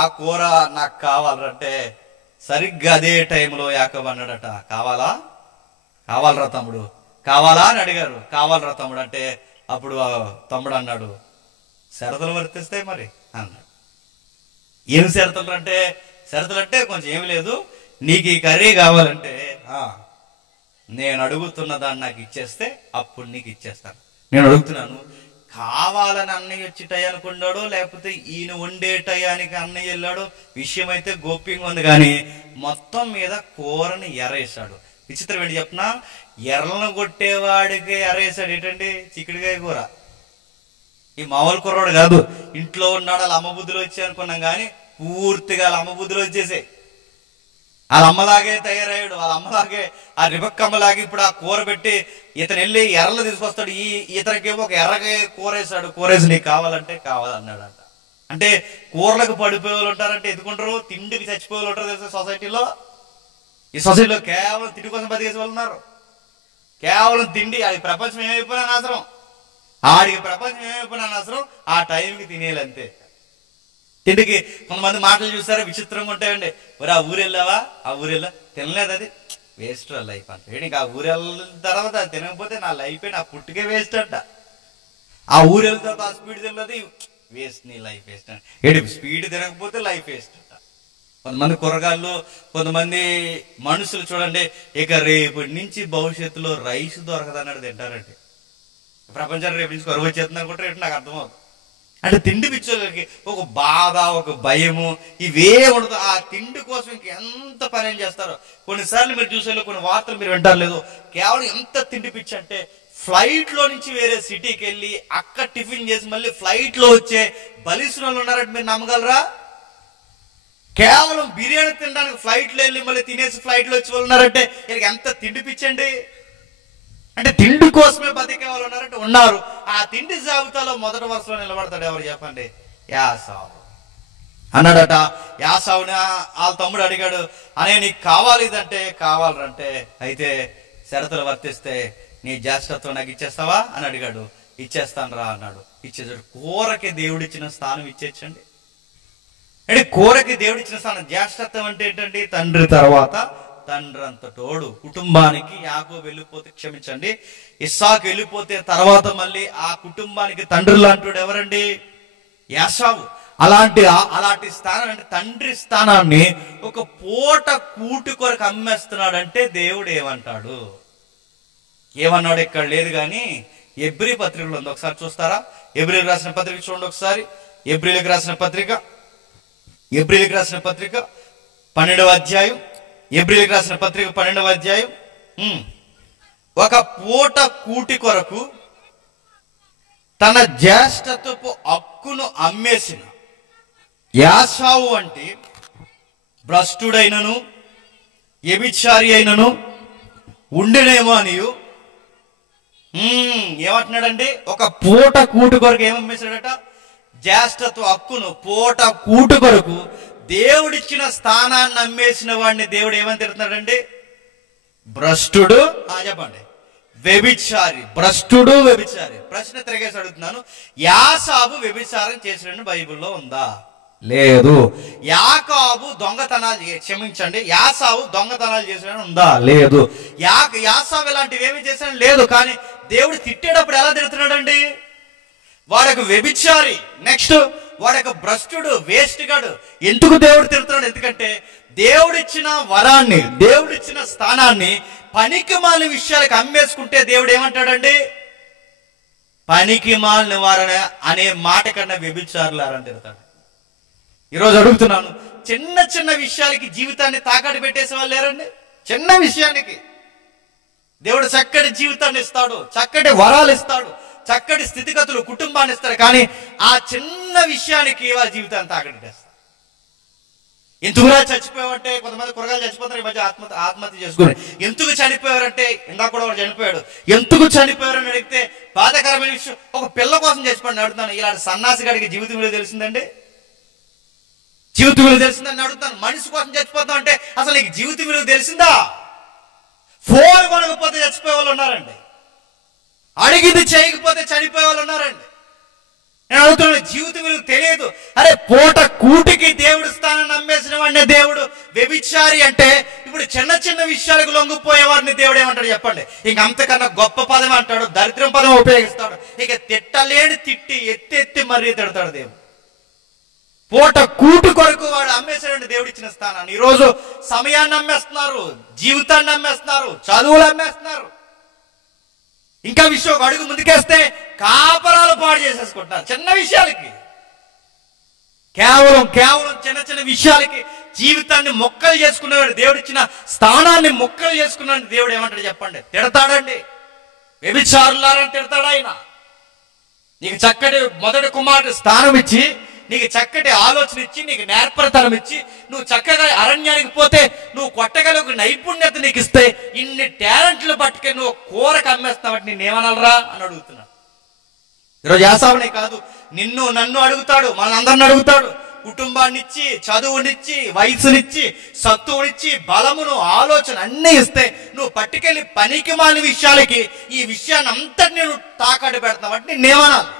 ఆ కూర నాకు కావాలంటే సరిగ్గా అదే టైంలో యాకోబు అన్నాడట, కావాలా? కావాలరా తమ్ముడు, కావాలా అని అడిగారు. కావాలరా తమ్ముడు అంటే అప్పుడు తమ్ముడు అన్నాడు, షరతులు వర్తిస్తాయి మరి అన్నాడు. ఏం షరతులు అంటే? షరతులు అంటే కొంచెం ఏమి లేదు, నీకు ఈ కర్రీ కావాలంటే నేను అడుగుతున్న దాన్ని నాకు ఇచ్చేస్తే అప్పుడు నీకు ఇచ్చేస్తాను. నేను అడుగుతున్నాను, కావాలని అన్నయ్య వచ్చి టయానికి వండాడో లేకపోతే ఈయన వండే టయానికి అన్నయ్య వెళ్ళాడో విషయం అయితే గోప్యంగా ఉంది, కానీ మొత్తం మీద కూరని ఎరేసాడు. విచిత్రం ఏంటి చెప్పనా? ఎర్రలను కొట్టేవాడికి ఎరేసాడు. ఏంటండి? చిక్కుడుకాయ కూర. ఈ మామూలు కుర్రాడు కాదు, ఇంట్లో ఉన్నాడు, వాళ్ళ అమ్మ బుద్ధులు వచ్చాయి అనుకున్నాం, కానీ పూర్తిగా వాళ్ళ అమ్మ బుద్ధులు వచ్చేసాయి. వాళ్ళ అమ్మలాగే తయారయ్యాడు. వాళ్ళ అమ్మలాగే, ఆ రిబక్కమ్మలాగే ఇప్పుడు ఆ కూర పెట్టి ఇతను వెళ్ళి ఎర్రలు తీసుకొస్తాడు. ఇతనికేమో ఒక ఎర్రగా కూరేసాడు. కూరేసి నీకు కావాలంటే కావాలన్నాడంట. అంటే కూరలకు పడిపోయే వాళ్ళు ఉంటారంటే ఎదుకుంటారు, తిండికి చచ్చిపోయే వాళ్ళు ఉంటారు తెలుసా సొసైటీలో. ఈ సొసైటీలో కేవలం తిండి కోసం బతికేసి వాళ్ళు ఉన్నారు. కేవలం తిండి. ఆడికి ప్రపంచం ఏమైపోయినా అనవసరం, ఆడికి ప్రపంచం ఏమైపోయినా అనవసరం, ఆ టైంకి తినేయాలి అంతే. తిండికి కొంతమంది మాటలు చూస్తారా, విచిత్రంగా ఉంటాయండి. మరి ఆ ఊరు వెళ్ళావా? ఆ ఊరు వెళ్ళా, తినలేదు, అది వేస్ట్ లైఫ్ అంటే. ఇంకా ఆ ఊరు వెళ్ళిన తర్వాత అది తినకపోతే నా లైఫ్, నా పుట్టుకే వేస్ట్ అంట. ఆ ఊరు వెళ్ళిన తర్వాత ఆ స్పీడ్ తినలేదు, వేస్ట్, నీ లైఫ్ వేస్ట్ అంట. ఏంటి స్పీడ్ తినకపోతే లైఫ్ వేస్ట్ అంట. కొంతమంది కూరగాయలు, కొంతమంది మనుషులు చూడండి, ఇక రేపటి నుంచి భవిష్యత్తులో రైస్ దొరకదన్నాడు తింటారండి. ప్రపంచాన్ని రేపు నుంచి కరువు వచ్చేస్తుంది అనుకుంటే ఏంటి నాకు అర్థమవుతుంది. అంటే తిండి పిచ్చోళ్ళకి ఒక బాధ, ఒక భయము, ఇవే ఉండదు. ఆ తిండి కోసం ఎంత పని చేస్తారో. కొన్నిసార్లు మీరు చూసే కొన్ని వార్తలు మీరు వింటారు లేదు, కేవలం ఎంత తిండి పిచ్చి అంటే ఫ్లైట్ లో నుంచి వేరే సిటీకి వెళ్ళి అక్కడ టిఫిన్ చేసి మళ్ళీ ఫ్లైట్ లో వచ్చే బలిసిన వాళ్ళు ఉన్నారంటే మీరు నమ్మగలరా? కేవలం బిర్యానీ తినడానికి ఫ్లైట్ లో వెళ్ళి మళ్ళీ తినేసి ఫ్లైట్ లో వచ్చి వాళ్ళు ఉన్నారంటే వీళ్ళకి ఎంత తిండి పిచ్చండి. అంటే తిండి కోసమే బతికే వాళ్ళు ఉన్నారంటే ఉన్నారు. ఆ తిండి జాబితాలో మొదటి వరుసలో నిలబడతాడు ఎవరు చెప్పండి? యాసావు అన్నాడట. యాసావుని వాళ్ళ తమ్ముడు అడిగాడు, అనే నీకు కావాలి ఇదంటే కావాలంటే అయితే షరతులు వర్తిస్తే నీ జ్యేష్ఠత్వం నాకు ఇచ్చేస్తావా అని అడిగాడు. ఇచ్చేస్తాను రా అన్నాడు. ఇచ్చేసాడు. కూరకి దేవుడిచ్చిన స్థానం ఇచ్చేచ్చండి. అంటే కూరకి దేవుడిచ్చిన స్థానం. జ్యేష్ఠత్వం అంటే ఏంటండి? తండ్రి తర్వాత తండ్రి అంత తోడు. కుటుంబానికి యాకోబు వెళ్ళిపోతే, క్షమించండి, ఇస్సాకు వెళ్ళిపోతే తర్వాత మళ్ళీ ఆ కుటుంబానికి తండ్రి లాంటి ఎవరండి? యాసావు. అలాంటి స్థానం, అంటే తండ్రి స్థానాన్ని ఒక పూట కూటి కొరకు అమ్మేస్తున్నాడంటే దేవుడు ఏమంటాడు? ఏమన్నాడు ఇక్కడ లేదు, కానీ ఎబ్రీ పత్రికలో ఉంది. ఒకసారి చూస్తారా? ఎబ్రీలకు రాసిన పత్రిక చూడండి ఒకసారి. ఎబ్రీలకు రాసిన పత్రిక 12వ అధ్యాయం. ఎబ్రీలకు రాసిన పత్రిక 12వ అధ్యాయం. ఒక పూట కూటి కొరకు తన జ్యేష్ఠత్వపు హక్కును అమ్మేసిన యాసావు అంటే భ్రష్టుడైనను వ్యభిచారి అయినను ఉండినేమో అనియు ఏమంటున్నాడండి? ఒక పూట కూటి కొరకు ఏమమ్మేశాడట? జ్యేష్ఠత్వ హక్కును పూట కూటి కొరకు దేవుడిచ్చిన స్థానాన్ని అమ్మేసిన వాడిని దేవుడు ఏమని తిడుతున్నాడండి? భ్రష్టుడు. చెప్పండి, వ్యభిచారి. భ్రష్టుడు, వ్యభిచారి. ప్రశ్న తిరగేసి అడుగుతున్నాను, యాసాబు వ్యభిచారం చేసినట్టు బైబిల్లో ఉందా? లేదు. యాకోబు దొంగతనాలు, క్షమించండి, యాసావు దొంగతనాలు చేసినట్టు ఉందా? లేదు. యాసావు ఇలాంటివి ఏమి చేశాను? లేదు. కానీ దేవుడు తిట్టేటప్పుడు ఎలా తిడుతున్నాడండి? వాడొక వ్యభిచారి, నెక్స్ట్ వాడొక భ్రష్టుడు, వేస్ట్ గాడు. ఎందుకు దేవుడు తిడుతున్నాడు? ఎందుకంటే దేవుడిచ్చిన వరాన్ని, దేవుడిచ్చిన స్థానాన్ని పనికి మాలిన విషయాలకు అమ్మేసుకుంటే దేవుడు ఏమంటాడండి? పనికి మాలిన వారని అనే మాట కన్నా వ్యభిచారులారని తిడతాడు. ఈరోజు అడుగుతున్నాను, చిన్న చిన్న విషయాలకి జీవితాన్ని తాకట్టు పెట్టేసే వాళ్ళు లేరండి? చిన్న విషయానికి దేవుడు చక్కటి జీవితాన్ని ఇస్తాడు, చక్కటి వరాలు ఇస్తాడు, చక్కటి స్థితిగతులు, కుటుంబాన్ని ఇస్తాడు. కానీ ఆ చిన్న చిన్న విషయానికి వాళ్ళ జీవితాన్ని తాకట్టేస్తారు. ఎందుకురా చచ్చిపోయావంటే, కొంతమంది కూరగాయలు చచ్చిపోతారు ఈ మధ్య ఆత్మహత్య చేసుకుని. ఎందుకు చనిపోయారంటే, ఇందాక కూడా వాడు చనిపోయాడు, ఎందుకు చనిపోయారని అడిగితే బాధాకరమైన విషయం, ఒక పిల్ల కోసం చచ్చిపోయాడు అడుగుతాను. ఇలాంటి సన్నాసి గడికి జీవితం విలువ తెలిసిందండి? జీవితం విలువ తెలిసిందని అడుగుతాను. మనిషి కోసం చచ్చిపోతాం అంటే అసలు నీకు జీవితం విలువ తెలిసిందా? ఫోన్ కొనకపోతే చచ్చిపోయే వాళ్ళు ఉన్నారండి, అడిగింది చేయకపోతే చనిపోయే వాళ్ళు ఉన్నారండి. నేను అడుగుతున్నాను, జీవితం విలువ తెలియదు. అరే పూట కూటికి దేవుడు స్థానాన్ని నమ్మేసిన వాడిని దేవుడు వ్యభిచారి అంటే, ఇప్పుడు చిన్న చిన్న విషయాలకు లొంగిపోయే వారిని దేవుడు ఏమంటాడు చెప్పండి? ఇంక అంతకన్నా గొప్ప పదం అంటాడు, దరిద్రం పదం ఉపయోగిస్తాడు. ఇక తిట్టలేని తిట్టి ఎత్తి ఎత్తి మరీ తిడతాడు దేవుడు. పూట కూటు కొరకు వాడు అమ్మేశాడండి దేవుడు ఇచ్చిన స్థానాన్ని. ఈరోజు సమయాన్ని అమ్మేస్తున్నారు, జీవితాన్ని అమ్మేస్తున్నారు, చదువులు అమ్మేస్తున్నారు. ఇంకా విషయం ఒక అడుగు ముందుకేస్తే కాపరాలు పాడు చేసేసుకుంటున్నారు చిన్న విషయాలకి. కేవలం చిన్న చిన్న విషయాలకి జీవితాన్ని మొక్కలు చేసుకున్నాడు. దేవుడు ఇచ్చిన స్థానాన్ని మొక్కలు చేసుకున్నాడు. దేవుడు ఏమంటాడు చెప్పండి? తిడతాడండి. వ్యభిచారులారని తిడతాడు ఆయన. నీకు చక్కటి మొదటి కుమారుడు స్థానం ఇచ్చి, నీకు చక్కటి ఆలోచన ఇచ్చి, నీకు నేర్పరతనం ఇచ్చి, నువ్వు చక్కగా అరణ్యానికి పోతే నువ్వు కొట్టగల నైపుణ్యత నీకు ఇస్తే, ఇన్ని టాలెంట్లు పట్టుకొని నువ్వు కూరకు అమ్మేస్తావంటే నేనేమనాలరా అని అడుగుతున్నాడు. ఈరోజు యాసావునే కాదు, నిన్ను నన్ను అడుగుతాడు, మనందరిని అడుగుతాడు. కుటుంబాన్ని ఇచ్చి, చదువునిచ్చి, వయసునిచ్చి, సత్తువునిచ్చి, బలమును, ఆలోచన అన్నీ ఇస్తే నువ్వు పట్టుకెళ్ళి పనికి మాలిన విషయాలకి ఈ విషయాన్ని అంతటి నేను తాకట్టు పెడతావంటే నేనేమనాలి?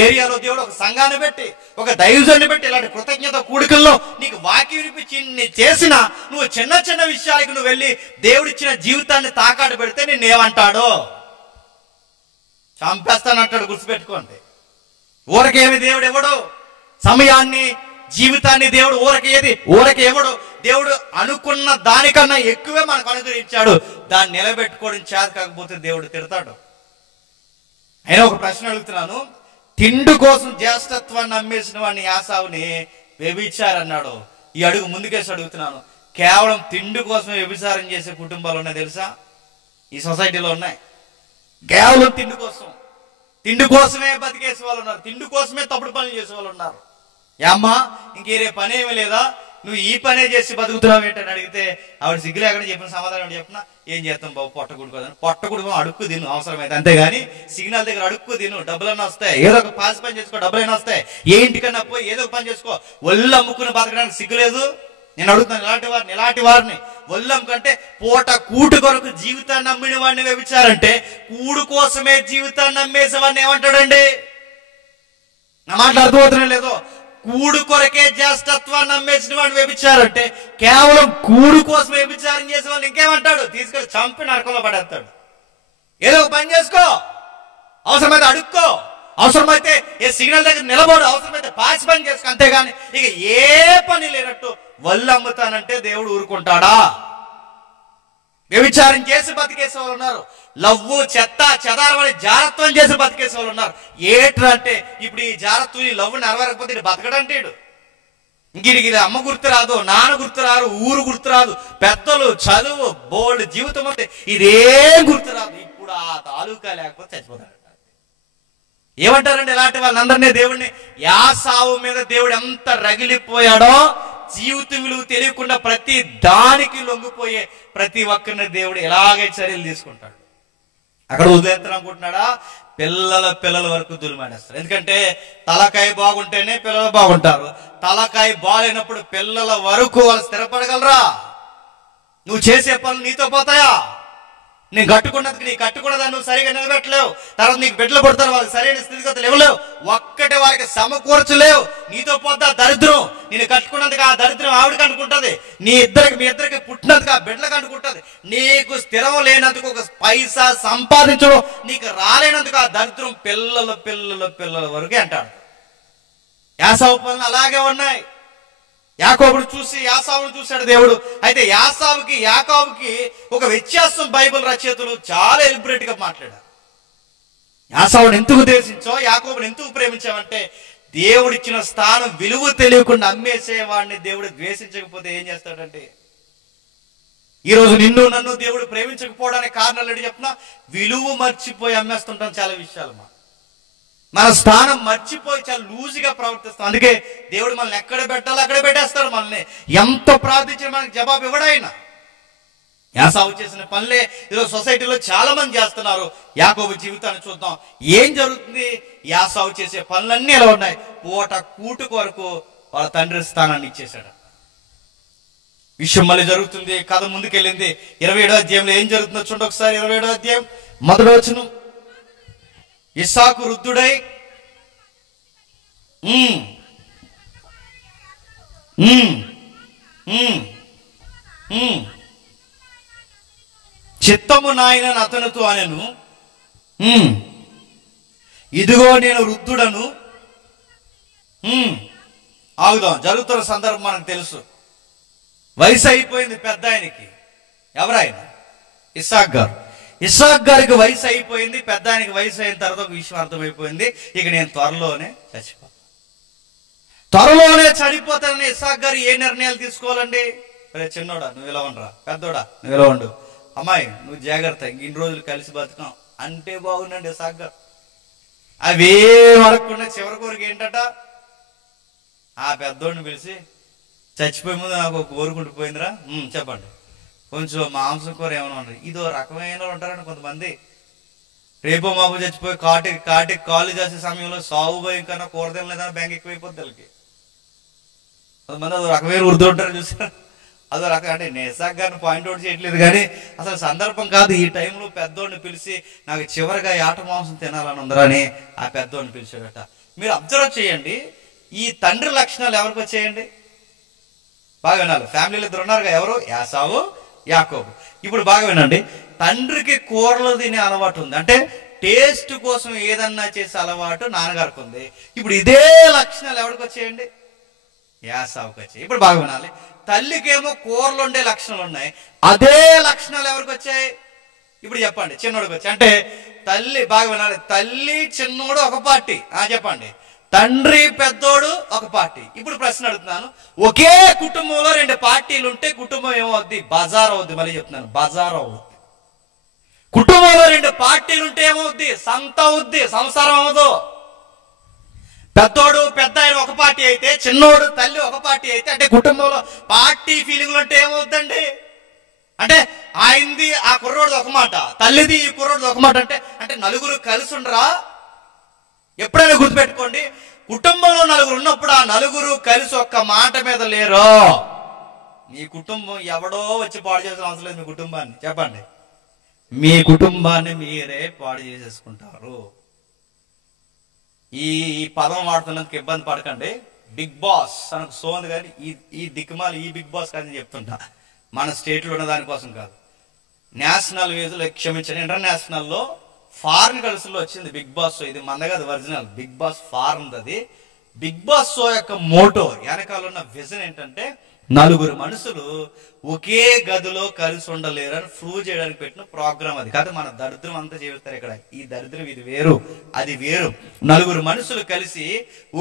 ఏరియాలో దేవుడు ఒక సంఘాన్ని పెట్టి, ఒక దైవజన్ని పెట్టి, ఇలాంటి కృతజ్ఞత కూడికల్లో నీకు వాక్యం వినిపించి చేసిన నువ్వు చిన్న చిన్న విషయాలకు నువ్వు వెళ్ళి దేవుడిచ్చిన జీవితాన్ని తాకాడు పెడితే నేనేమంటాడో? చంపేస్తానంటాడు. గుర్తుపెట్టుకోండి. ఊరకేమి దేవుడు ఎవడు? సమయాన్ని, జీవితాన్ని దేవుడు ఊరకే ఎవడు? దేవుడు అనుకున్న దానికన్నా ఎక్కువే మనకు అనుగ్రహించాడు. దాన్ని నిలబెట్టుకోవడం చేత కాకపోతే దేవుడు తిడతాడు. అయినా ఒక ప్రశ్న అడుగుతున్నాను, తిండి కోసం జ్యేష్ఠత్వాన్ని అమ్మేసిన వాడిని యాసావుని వ్యభిచారి అన్నాడు. ఈ అడుగు ముందుకేసి అడుగుతున్నాను, కేవలం తిండి కోసం వ్యభిచారం చేసే కుటుంబాలు ఉన్నాయి తెలుసా? ఈ సొసైటీలో ఉన్నాయి. కేవలం తిండి కోసమే బతికేసే వాళ్ళు ఉన్నారు, తిండి కోసమే తప్పుడు పనులు చేసే వాళ్ళు ఉన్నారు. ఏమ్మా ఇంకేరే పని ఏమీ లేదా, నువ్వు ఈ పనే చేసి బతుకుతున్నావు ఏంటని అడిగితే ఆవిడ సిగ్గులేకుండా చెప్పిన సమాధానం చెప్పినా, ఏం చేస్తాం బాబు, పొట్టకుడుకో అడుక్కు తిను అవసరమైతే, అంతేగాని సిగ్నల్ దగ్గర అడుక్కు తిను, డబ్బులన్నా వస్తాయి, ఏదో ఒక పాసి పని చేసుకో, డబ్బులైనా వస్తాయి, ఏ ఇంటికన్నా పోయి ఏదో ఒక పని చేసుకో, ఒళ్ళు అమ్ముకుని బతకడానికి సిగ్గులేదు? నేను అడుగుతాను ఇలాంటి వారిని ఒళ్ళం కంటే పూట కూటు కొరకు జీవితాన్ని నమ్మిన వాడిని వ్యభిచారంటే, కూడు కోసమే జీవితాన్ని నమ్మేసేవాడిని ఏమంటాడండి? నా మాటలు అర్థమవుతున్నా లేదో? కూడు కొరకే జ్యేష్ఠత్వాన్ని నమ్మేసిన వాడిని వ్యభిచారంటే, కేవలం కూడు కోసం వ్యభిచారం చేసే వాళ్ళు ఇంకేమంటాడు? తీసుకెళ్ళి చంపి నరకంలో పడేస్తాడు. ఏదో ఒక పని చేసుకో, అవసరమైతే అడుక్కో, అవసరమైతే ఏ సిగ్నల్ దగ్గర నిలబడు, అవసరమైతే పాచి పని చేసుకో, అంతేగాని ఇక ఏ పని లేనట్టు వల్లు అమ్ముతానంటే దేవుడు ఊరుకుంటాడా? వ్యభిచారం చేసి బతికేసే వాళ్ళు ఉన్నారు, లవ్వు చెత్త చెదారమని జారత్వం చేసి బతికేసే వాళ్ళు ఉన్నారు. ఏట్రంటే ఇప్పుడు ఈ జారత్వం, ఈ లవ్వు నెరవేరకపోతే ఇటు బతకడంటేడు. ఇంకిడికి అమ్మ గుర్తురాదు, నాన్న గుర్తురారు, ఊరు గుర్తురాదు, పెద్దలు, చదువు, బోల్డ్ జీవితం అంతే, ఇదేం గుర్తురాదు. ఇప్పుడు ఆ తాలూకా లేకపోతే చచ్చిపోతాడు. ఏమంటారండి ఇలాంటి వాళ్ళందరినీ? దేవుడిని యాసావు మీద దేవుడు ఎంత రగిలిపోయాడో, జీవిత విలువ తెలియకుండా ప్రతి దానికి లొంగిపోయే ప్రతి ఒక్కరిని దేవుడు ఎలాగే చర్యలు తీసుకుంటాడు. అక్కడ వదిలేస్తాను అనుకుంటున్నాడా? పిల్లల వరకు దులిమానేస్తారు. ఎందుకంటే తలకాయ బాగుంటేనే పిల్లలు బాగుంటారు. తలకాయ బాగాలేనప్పుడు పిల్లల వరకు వాళ్ళు స్థిరపడగలరా? నువ్వు చేసే పనులు నీతో పోతాయా? నేను కట్టుకున్నది నీ కట్టుకున్నదాన్ని నువ్వు సరిగా నిలబెట్టలేవు. తర్వాత నీకు బిడ్డలు పడతారు, వాళ్ళకి సరైన స్థితిగతులు ఇవ్వలేవు, ఒక్కటి వాళ్ళకి సమకూర్చలేవు. నీతో పోతా దరిద్రం. నేను కట్టుకున్నందుకు ఆ దరిద్రం ఆవిడకి అనుకుంటుంది, మీ ఇద్దరికి పుట్టినందుకు ఆ బిడ్డలకు అనుకుంటుంది. నీకు స్థిరం లేనందుకు, ఒక పైసా సంపాదించడం నీకు రాలేనందుకు ఆ దరిద్రం పిల్లల వరకే అంటాడు. యాసావు పనులు అలాగే ఉన్నాయి. యాకోబును చూసి యాసావును చూశాడు దేవుడు. అయితే యాకోబుకి ఒక వ్యత్యాసం బైబిల్ రచయితలు చాలా ఎలిబరేట్ గా మాట్లాడారు. యాసావును ఎందుకు ద్వేషించో, యాకోబును ఎందుకు ప్రేమించావంటే, దేవుడిచ్చిన స్థానం విలువ తెలియకుండా అమ్మేసేవాడిని దేవుడు ద్వేషించకపోతే ఏం చేస్తాడంటే, ఈరోజు నిన్ను నన్ను దేవుడు ప్రేమించకపోవడానికి కారణాలు ఏంటి చెప్పినా, విలువ మర్చిపోయి అమ్మేస్తుంటాం చాలా విషయాలు. మన స్థానం మర్చిపోయి చాలా లూజుగా ప్రవర్తిస్తాం. అందుకే దేవుడు మనల్ని ఎక్కడ పెట్టాలో అక్కడే పెట్టేస్తాడు. మనల్ని ఎంత ప్రార్థించినా మనకి జవాబు ఇవ్వడాయన. యాసావు చేసిన పనులే ఈరోజు సొసైటీలో చాలా మంది చేస్తున్నారు. యాకోబు జీవితాన్ని చూద్దాం. ఏం జరుగుతుంది? యాసావు చేసే పనులన్నీ ఎలా ఉన్నాయి? పూట కూటు కొరకు వాళ్ళ తండ్రి స్థానాన్ని ఇచ్చేశాడు. విషయం మళ్ళీ జరుగుతుంది. కథ ముందుకెళ్ళింది. 27వ అధ్యాయంలో ఏం జరుగుతుందో చూడండి ఒకసారి. 27వ అధ్యాయం 1వ వచనం. ఇస్సాకు వృద్ధుడై చిత్తము నాయనని అతనితో అనెను, ఇదిగో నేను వృద్ధుడను. ఆగుదాం. జరుగుతున్న సందర్భం మనకు తెలుసు. వయసు అయిపోయింది పెద్ద ఆయనకి. ఎవరాయన? ఇస్సాక్ గారు. ఇస్సాక్ గారికి వయసు అయిపోయింది. పెద్ద ఆయనకి వయసు అయిన తర్వాత ఒక విషయం అర్థమైపోయింది. ఇక నేను త్వరలోనే చనిపోతానని ఇస్సాక్ గారు ఏ నిర్ణయాలు తీసుకోవాలండి? రే చిన్నోడా నువ్వు ఇలా ఉండరా, పెద్దోడా నువ్వు ఇలా ఉండు, అమ్మాయి నువ్వు జాగ్రత్త, ఇన్ని రోజులు కలిసి బతుకాం అంటే బాగుండండి ఇస్సాక్ గారు. అవేం అడగకుండా చివరి కోరిక ఏంటట? ఆ పెద్దోడిని పిలిచి, చచ్చిపోయే ముందు నాకు ఒక కోరుకుంటుపోయిందిరా, చెప్పండి, కొంచెం మాంసం కూర ఏమైనా ఉండదు. ఇదో రకమైన ఉంటారండి కొంతమంది. రేపో మాపు చచ్చిపోయి కాటికి కాళ్ళు చేసే సమయంలో సాగు భయం కన్నా కూర తినలేదని బ్యాంక్ ఎక్కువైపోద్ది వాళ్ళకి. కొంతమంది అదో రకమైన వృద్ధులు ఉంటారు చూసారు. అదో రకం. అంటే నేను ఇస్సాక్ గారిని పాయింట్అవుట్ చేయట్లేదు, కానీ అసలు సందర్భం కాదు. ఈ టైంలో పెద్దోడిని పిలిచి నాకు చివరిగా యాట మాంసం తినాలని ఉందరా అని ఆ పెద్దోడిని పిలిచాడట. మీరు అబ్జర్వ్ చేయండి. ఈ తండ్రి లక్షణాలు ఎవరికి వచ్చేయండి? బాగా వినాలి. ఫ్యామిలీలో ఇద్దరు ఉన్నారుగా, ఎవరు? యాసావు, యాకోబు. ఇప్పుడు బాగా వినండి. తండ్రికి కూరలు తినే అలవాటు ఉంది, అంటే టేస్ట్ కోసం ఏదన్నా చేసే అలవాటు నాన్నగారికి ఉంది. ఇప్పుడు ఇదే లక్షణాలు ఎవరికి వచ్చేయండి? యాసావుకి వచ్చాయి. ఇప్పుడు బాగా వినాలి. తల్లికేమో కూరలు ఉండే లక్షణాలు ఉన్నాయి, అదే లక్షణాలు ఎవరికి వచ్చాయి? ఇప్పుడు చెప్పండి. చిన్నోడికి వచ్చాయి. అంటే తల్లి, బాగా వినాలి, తల్లి చిన్నోడు ఒక పార్టీ, చెప్పండి, తండ్రి పెద్దోడు ఒక పార్టీ. ఇప్పుడు ప్రశ్న అడుగుతున్నాను. ఒకే కుటుంబంలో 2 పార్టీలు ఉంటే కుటుంబం ఏమవుద్ది? బజార్ అవుద్ది. మళ్ళీ చెప్తున్నాను, బజార్ అవుద్ది. కుటుంబంలో 2 పార్టీలు ఉంటే ఏమవుద్ది? సంత అవుద్ది, సంసారం అవ్వదు. పెద్దోడు పెద్ద ఆయన ఒక పార్టీ అయితే, చిన్నోడు తల్లి ఒక పార్టీ అయితే, అంటే కుటుంబంలో పార్టీ ఫీలింగ్లు అంటే ఏమవుద్దండి? అంటే ఆయనది ఆ కుర్రోడిది ఒక మాట, తల్లిది ఈ కుర్రోడిది ఒక మాట. అంటే నలుగురు కలిసి ఉండరా? ఎప్పుడైనా గుర్తుపెట్టుకోండి, కుటుంబంలో నలుగురు ఉన్నప్పుడు ఆ నలుగురు కలిసి ఒక్క మాట మీద లేరు. మీ కుటుంబం ఎవడో వచ్చి పాడు చేసిన అవసరం లేదు. మీ కుటుంబాన్ని చెప్పండి, మీ కుటుంబాన్ని మీరే పాడు చేసేసుకుంటారు. ఈ పదం వాడుతున్నందుకు ఇబ్బంది పడకండి. బిగ్ బాస్ మనకు సోంది, కానీ ఈ దిక్కుమాలి ఈ బిగ్ బాస్ కానీ చెప్తుంటా, మన స్టేట్లో ఉన్న దానికోసం కాదు. నేషనల్ వేజ్లో క్షమించండి, ఇంటర్నేషనల్లో ఫారిన్ కల్చర్లో వచ్చింది బిగ్ బాస్ షో. ఇది మన కాదు, ఒరిజినల్ బిగ్ బాస్ ఫారిన్. అది బిగ్ బాస్ షో యొక్క మోటో, వెనకాల ఉన్న విజన్ ఏంటంటే, నలుగురు మనుషులు ఒకే గదిలో కలిసి ఉండలేరు అని ప్రూవ్ చేయడానికి పెట్టిన ప్రోగ్రామ్ అది. కాదు మన దరిద్రం అంతా జీవిస్తారు ఇక్కడ. ఈ దరిద్రం ఇది వేరు, అది వేరు. నలుగురు మనుషులు కలిసి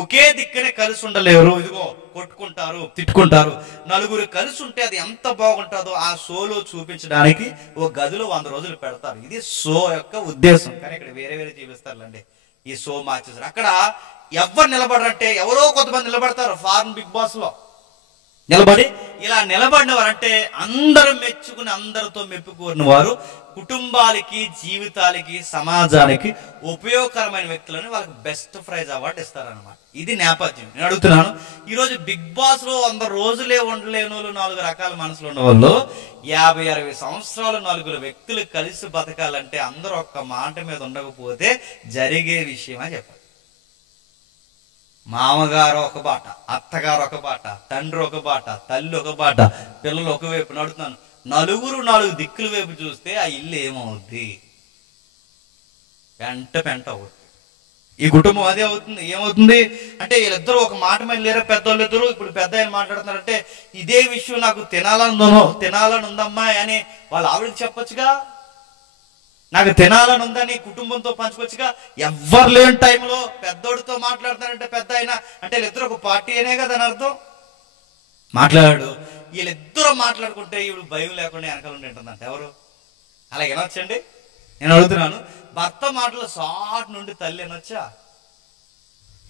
ఒకే దిక్కునే కలిసి ఉండలేరు. ఇదిగో కొట్టుకుంటారు, తిట్టుకుంటారు. నలుగురు కలిసి ఉంటే అది ఎంత బాగుంటుందో ఆ షోలో చూపించడానికి ఓ గదిలో 100 రోజులు పెడతారు. ఇది షో యొక్క ఉద్దేశం. కానీ ఇక్కడ వేరే వేరే జీవిస్తారులండి. ఈ షో మార్చేసారు. అక్కడ ఎవరు నిలబడరంటే, ఎవరో కొంతమంది నిలబడతారు. ఫారెన్ బిగ్ బాస్ లో నిలబడి ఇలా నిలబడిన వారంటే అందరూ మెచ్చుకుని అందరితో మెప్పుకోరిన వారు, కుటుంబాలకి, జీవితాలకి, సమాజానికి ఉపయోగకరమైన వ్యక్తులని వాళ్ళకి బెస్ట్ ప్రైజ్ అవార్డు ఇస్తారనమాట. ఇది నేపథ్యం. నేను అడుగుతున్నాను, ఈరోజు బిగ్ బాస్ లో 100 రోజులే ఉండలేని వాళ్ళు, 4 రకాల మనసులు ఉన్న వాళ్ళు, 50-60 సంవత్సరాలు 4 వ్యక్తులు కలిసి బతకాలంటే అందరూ ఒక్క మాట మీద ఉండకపోతే జరిగే విషయమా చెప్పాలి. మామగారు ఒక బాట, అత్తగారు ఒక బాట, తండ్రి ఒక బాట, తల్లి ఒక బాట, పిల్లలు ఒకవైపు నడుతున్నాను. నలుగురు 4 దిక్కుల వైపు చూస్తే ఆ ఇల్లు ఏమవుద్ది? పెంట అవుద్ది. ఈ కుటుంబం అదే అవుతుంది. ఏమవుతుంది అంటే, వీళ్ళిద్దరూ ఒక మాట మీద లేరా? పెద్దోళ్ళు ఇద్దరు. ఇప్పుడు పెద్ద ఆయన మాట్లాడుతున్నారంటే, ఇదే విషయం నాకు తినాలని ఉందమ్మా అని వాళ్ళ ఆవిడకి చెప్పొచ్చుగా. నాకు తినాలని ఉందని కుటుంబంతో పంచుకోవచ్చుగా. ఎవ్వరు లేని టైంలో పెద్దోడితో మాట్లాడుతారంటే పెద్ద అయినా, అంటే వీళ్ళిద్దరు ఒక పార్టీ అనే కదా అని అర్థం. మాట్లాడాడు. వీళ్ళిద్దరూ మాట్లాడుకుంటే ఇప్పుడు భయం లేకుండా వెనకాల ఉండి ఉంటుందంట. ఎవరు అలా వినొచ్చండి? నేను అడుగుతున్నాను, భర్త మాటలు సాట్ నుండి తల్లి వినొచ్చా?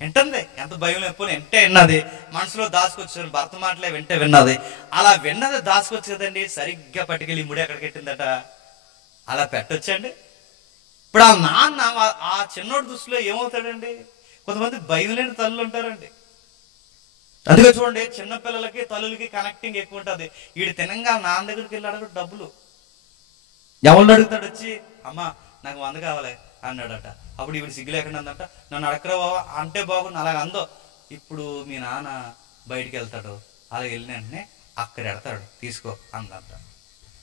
వింటుంది. ఎంత భయం లేకపోయినా వెంటే విన్నది, మనసులో దాచుకొచ్చారు, భర్త మాటలే వెంటే విన్నది. అలా విన్నది దాచుకొచ్చు కదండి, సరిగ్గా పట్టుకెళ్ళి ముడి ఎక్కడికి పెట్టిందట. అలా పెట్టొచ్చండి. ఇప్పుడు ఆ నాన్న ఆ చిన్నోడి దృష్టిలో ఏమవుతాడండి? కొంతమంది భయం లేని తల్లులు ఉంటారండి. అందుకే చూడండి, చిన్నపిల్లలకి తల్లులకి కనెక్టింగ్ ఎక్కువ ఉంటుంది. వీడు తినంగా నాన్న దగ్గరికి వెళ్ళి అడగడు డబ్బులు. ఎవరిని అడుగుతాడు వచ్చి, అమ్మ నాకు 100 కావాలి అన్నాడట. అప్పుడు ఇప్పుడు సిగ్గు లేకుండా అందంట, నన్ను అడగరా బాబా అంటే బాగుంది. అలాగ అందో. ఇప్పుడు మీ నాన్న బయటికి వెళ్తాడు, అలా వెళ్ళిన వెంటనే అక్కడ ఎడతాడు, తీసుకో అందంట.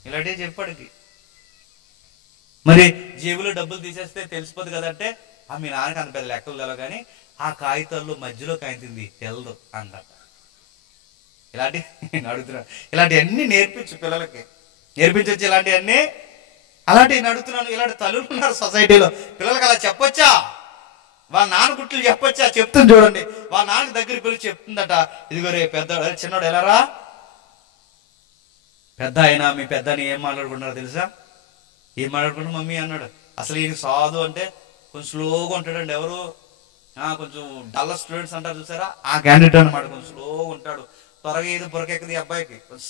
ఇలాంటివి చెప్పాడికి. మరి జేబులో డబ్బులు తీసేస్తే తెలిసిపోదు కదంటే, ఆ మీ నాన్నకి అంత పెద్ద లెక్కలు తెలవు, కానీ ఆ కాగితాల్లో మధ్యలో కాగితంది తెలదు అందట. ఇలాంటి అడుగుతున్నాను, ఇలాంటివన్నీ నేర్పించు పిల్లలకి, నేర్పించవచ్చు ఇలాంటివన్నీ. అలాంటివి అడుగుతున్నాను. ఇలాంటి తల్లులు ఉన్నారు సొసైటీలో. పిల్లలకి అలా చెప్పొచ్చా? వాళ్ళ నాన్న గుట్లు చెప్పొచ్చా? చెప్తుంది చూడండి. వాళ్ళ నాన్న దగ్గరికి వెళ్ళి చెప్తుందట, ఇదిగో రే పెద్ద చిన్నోడు ఎలారా పెద్ద అయినా మీ పెద్దని ఏం మాట్లాడుకుంటున్నారో తెలుసా? ఏం మాట్లాడుకుంటున్నా మమ్మీ అన్నాడు. అసలు ఈయన సాధు అంటే కొంచెం స్లోగా ఉంటాడండి. ఎవరు కొంచెం డల్ స్టూడెంట్స్ అంటారు చూసారా, ఆ క్యాండిడేట్ అనమాట. కొంచెం స్లోగా ఉంటాడు, త్వరగా ఏదో పొరకెక్కది ఈ అబ్బాయికి, కొంచెం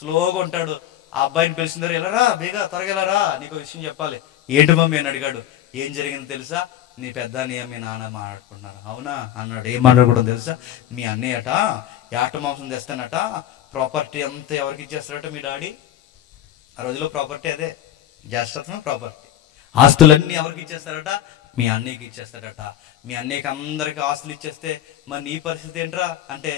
స్లోగా ఉంటాడు. ఆ అబ్బాయిని పిలిచిందారు, వెళ్ళరా బేగా త్వరగా వెళ్ళరా, నీకు విషయం చెప్పాలి. ఏంటి మమ్మీ అని అడిగాడు. ఏం జరిగింది తెలుసా? నీ పెద్ద అన్నయ్య మీ నాన్న మాట్లాడుకున్నారు. అవునా అన్నాడు. ఏం మాట్లాడుకోవడం తెలుసా? మీ అన్నయ్యట యాట మాంసం తెస్తానట, ప్రాపర్టీ అంతా ఎవరికి ఇచ్చేస్తాడట మీ డాడీ. ఆ రోజులో ప్రాపర్టీ అదే జ్యేష్ఠత్వం, ప్రాపర్టీ. ఆస్తులన్నీ ఎవరికి ఇచ్చేస్తాడట? మీ అన్నయ్యకి ఇచ్చేస్తాడట. మీ అన్నయ్యకి అందరికి ఆస్తులు ఇచ్చేస్తే మరి నీ పరిస్థితి ఏంట్రా అంటే,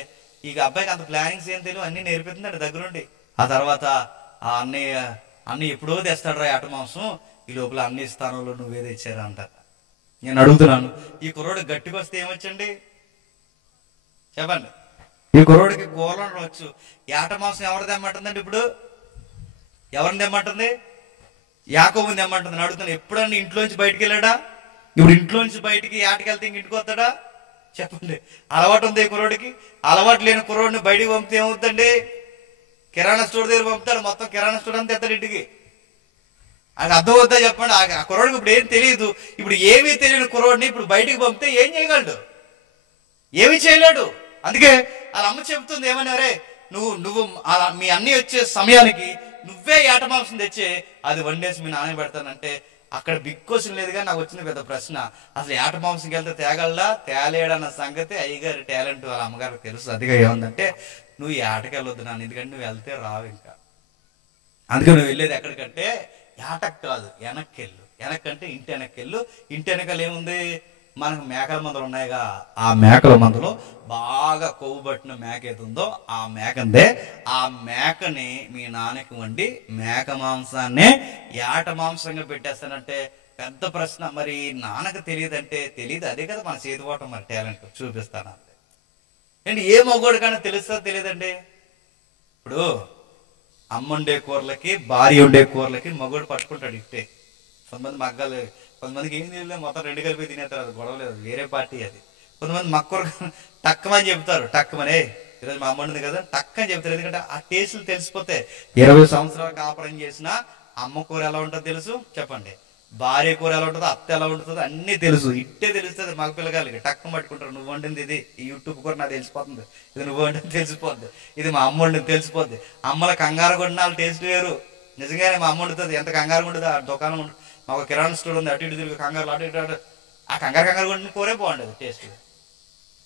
ఇక అబ్బాయికి అంత ప్లానింగ్స్ ఏం తెలియదు, అన్ని నేర్పిస్తుందండి దగ్గరుండి. ఆ తర్వాత ఆ అన్నయ్య ఎప్పుడో తెస్తాడరా యాట మాంసం, ఈ లోపల అన్ని స్థానంలో నువ్వే తెచ్చారా అంటారు. నేను అడుగుతున్నాను, ఈ కుర్రోడు గట్టికి వస్తే ఏమొచ్చండి చెప్పండి? ఈ కుర్రోడికి కూరలు వచ్చు. యాట మాంసం ఎవరు తెమ్మంటుందండి? ఇప్పుడు ఎవరిని తెమ్మంటుంది? యాకోబుని తెమ్మంటుంది. అడుగుతాను, ఎప్పుడన్నా ఇంట్లోంచి బయటికి వెళ్ళాడా? ఇప్పుడు ఇంట్లోంచి బయటికి యాటకెళ్తే ఇంటికి వస్తాడా? చెప్పండి. అలవాటు ఉంది ఈ కుర్రోడికి. అలవాటు లేని కుర్రోడిని బయటికి పంపితే ఏమవుతుందండి? కిరాణా స్టోర్ దగ్గర పంపుతాడు, మొత్తం కిరాణా స్టోర్ అంతా ఎత్తాడు ఇంటికి. అది అర్థం అవుతా చెప్పండి? ఆ కుర్రోడికి ఇప్పుడు ఏం తెలియదు. ఇప్పుడు ఏమీ తెలియని కుర్రోడిని ఇప్పుడు బయటికి పంపితే ఏం చేయగలడు? ఏమీ చేయలేడు. అందుకే వాళ్ళ అమ్మ చెబుతుంది ఏమన్నారే, నువ్వు అలా మీ అన్నయ్య వచ్చే సమయానికి నువ్వే ఏట మాంసం తెచ్చే, అది వండేసి మీ నాన్న పెడతానంటే అక్కడ బిగ్ క్వశ్చన్ లేదు. కానీ నాకు వచ్చిన పెద్ద ప్రశ్న, అసలు ఏట మాంసంకి వెళ్తే తేగలడా తేలేడన్న సంగతి అయ్యగారి టాలెంట్ వాళ్ళ అమ్మగారికి తెలుసు. అదిగా ఏముందంటే, నువ్వు ఏటకి వెళ్ళొద్దు నాన్న, ఎందుకంటే నువ్వు వెళ్తే రావు ఇంకా. అందుకే నువ్వు వెళ్ళేది ఎక్కడికంటే ఏటకు కాదు, వెనక్కి వెళ్ళు. వెనక్కంటే ఇంటి వెనక్కి వెళ్ళు. ఇంటి వెనకాల ఏముంది? మనకు మేకల మందలు ఉన్నాయిగా, ఆ మేకల మందలో బాగా కొవ్వు పట్టిన మేక ఏది ఉందో ఆ మేకందే. ఆ మేకని మీ నాన్నకి వండి మేక మాంసాన్ని ఏట మాంసంగా పెట్టేస్తానంటే పెద్ద ప్రశ్న. మరి నాన్నకు తెలియదంటే తెలియదు. అదే కదా మన చేతిపోవటం, మరి టాలెంట్ చూపిస్తాను అంటే ఏంటి? ఏ మగోడు కానీ తెలుస్తా తెలియదండి. ఇప్పుడు అమ్మ ఉండే కూరలకి భార్య ఉండే కూరలకి మగోడు పట్టుకుంటాడు ఇట్టే. కొంతమంది మగ్గాలు, కొంతమందికి ఏం తెలియదు, మొత్తం 2 కలిపి తినేస్తారు. అది గొడవ లేదు, వేరే పార్టీ అది. కొంతమంది మక్కూర టక్కమని చెప్తారు. టక్కమనే ఈరోజు మా అమ్మ ఉంది కదా టక్కని చెప్తారు. ఎందుకంటే ఆ టేస్టులు తెలిసిపోతే 20 సంవత్సరాలు కాపురం చేసిన అమ్మ కూర ఎలా ఉంటుందో తెలుసు. చెప్పండి, భార్య కూర ఎలా ఉంటుందో, అత్త ఎలా ఉంటుందో అన్నీ తెలుసు. ఇట్టే తెలుస్తుంది మగ పిల్లగాళ్ళకి. టక్కం పట్టుకుంటారు. నువ్వు వండింది ఇది, ఈ యూట్యూబ్ కూర నాకు తెలిసిపోతుంది, ఇది నువ్వు వండింది తెలిసిపోద్ది, ఇది మా అమ్మ వండింది తెలిసిపోద్ది. అమ్మల కంగారు కొట్టిన వాళ్ళ టేస్ట్ వేరు. నిజంగానే మా అమ్మ వండుతుంది, ఎంత కంగారు ఉండదు. ఆ దుకాణం ఉంటుంది, మాకు కిరాణా స్టోర్ ఉంది, అటు ఇటు తిరిగి కంగారు అటు ఇటు, ఆ కంగారు కొట్టిన కూరే బాగుండదు. టేస్ట్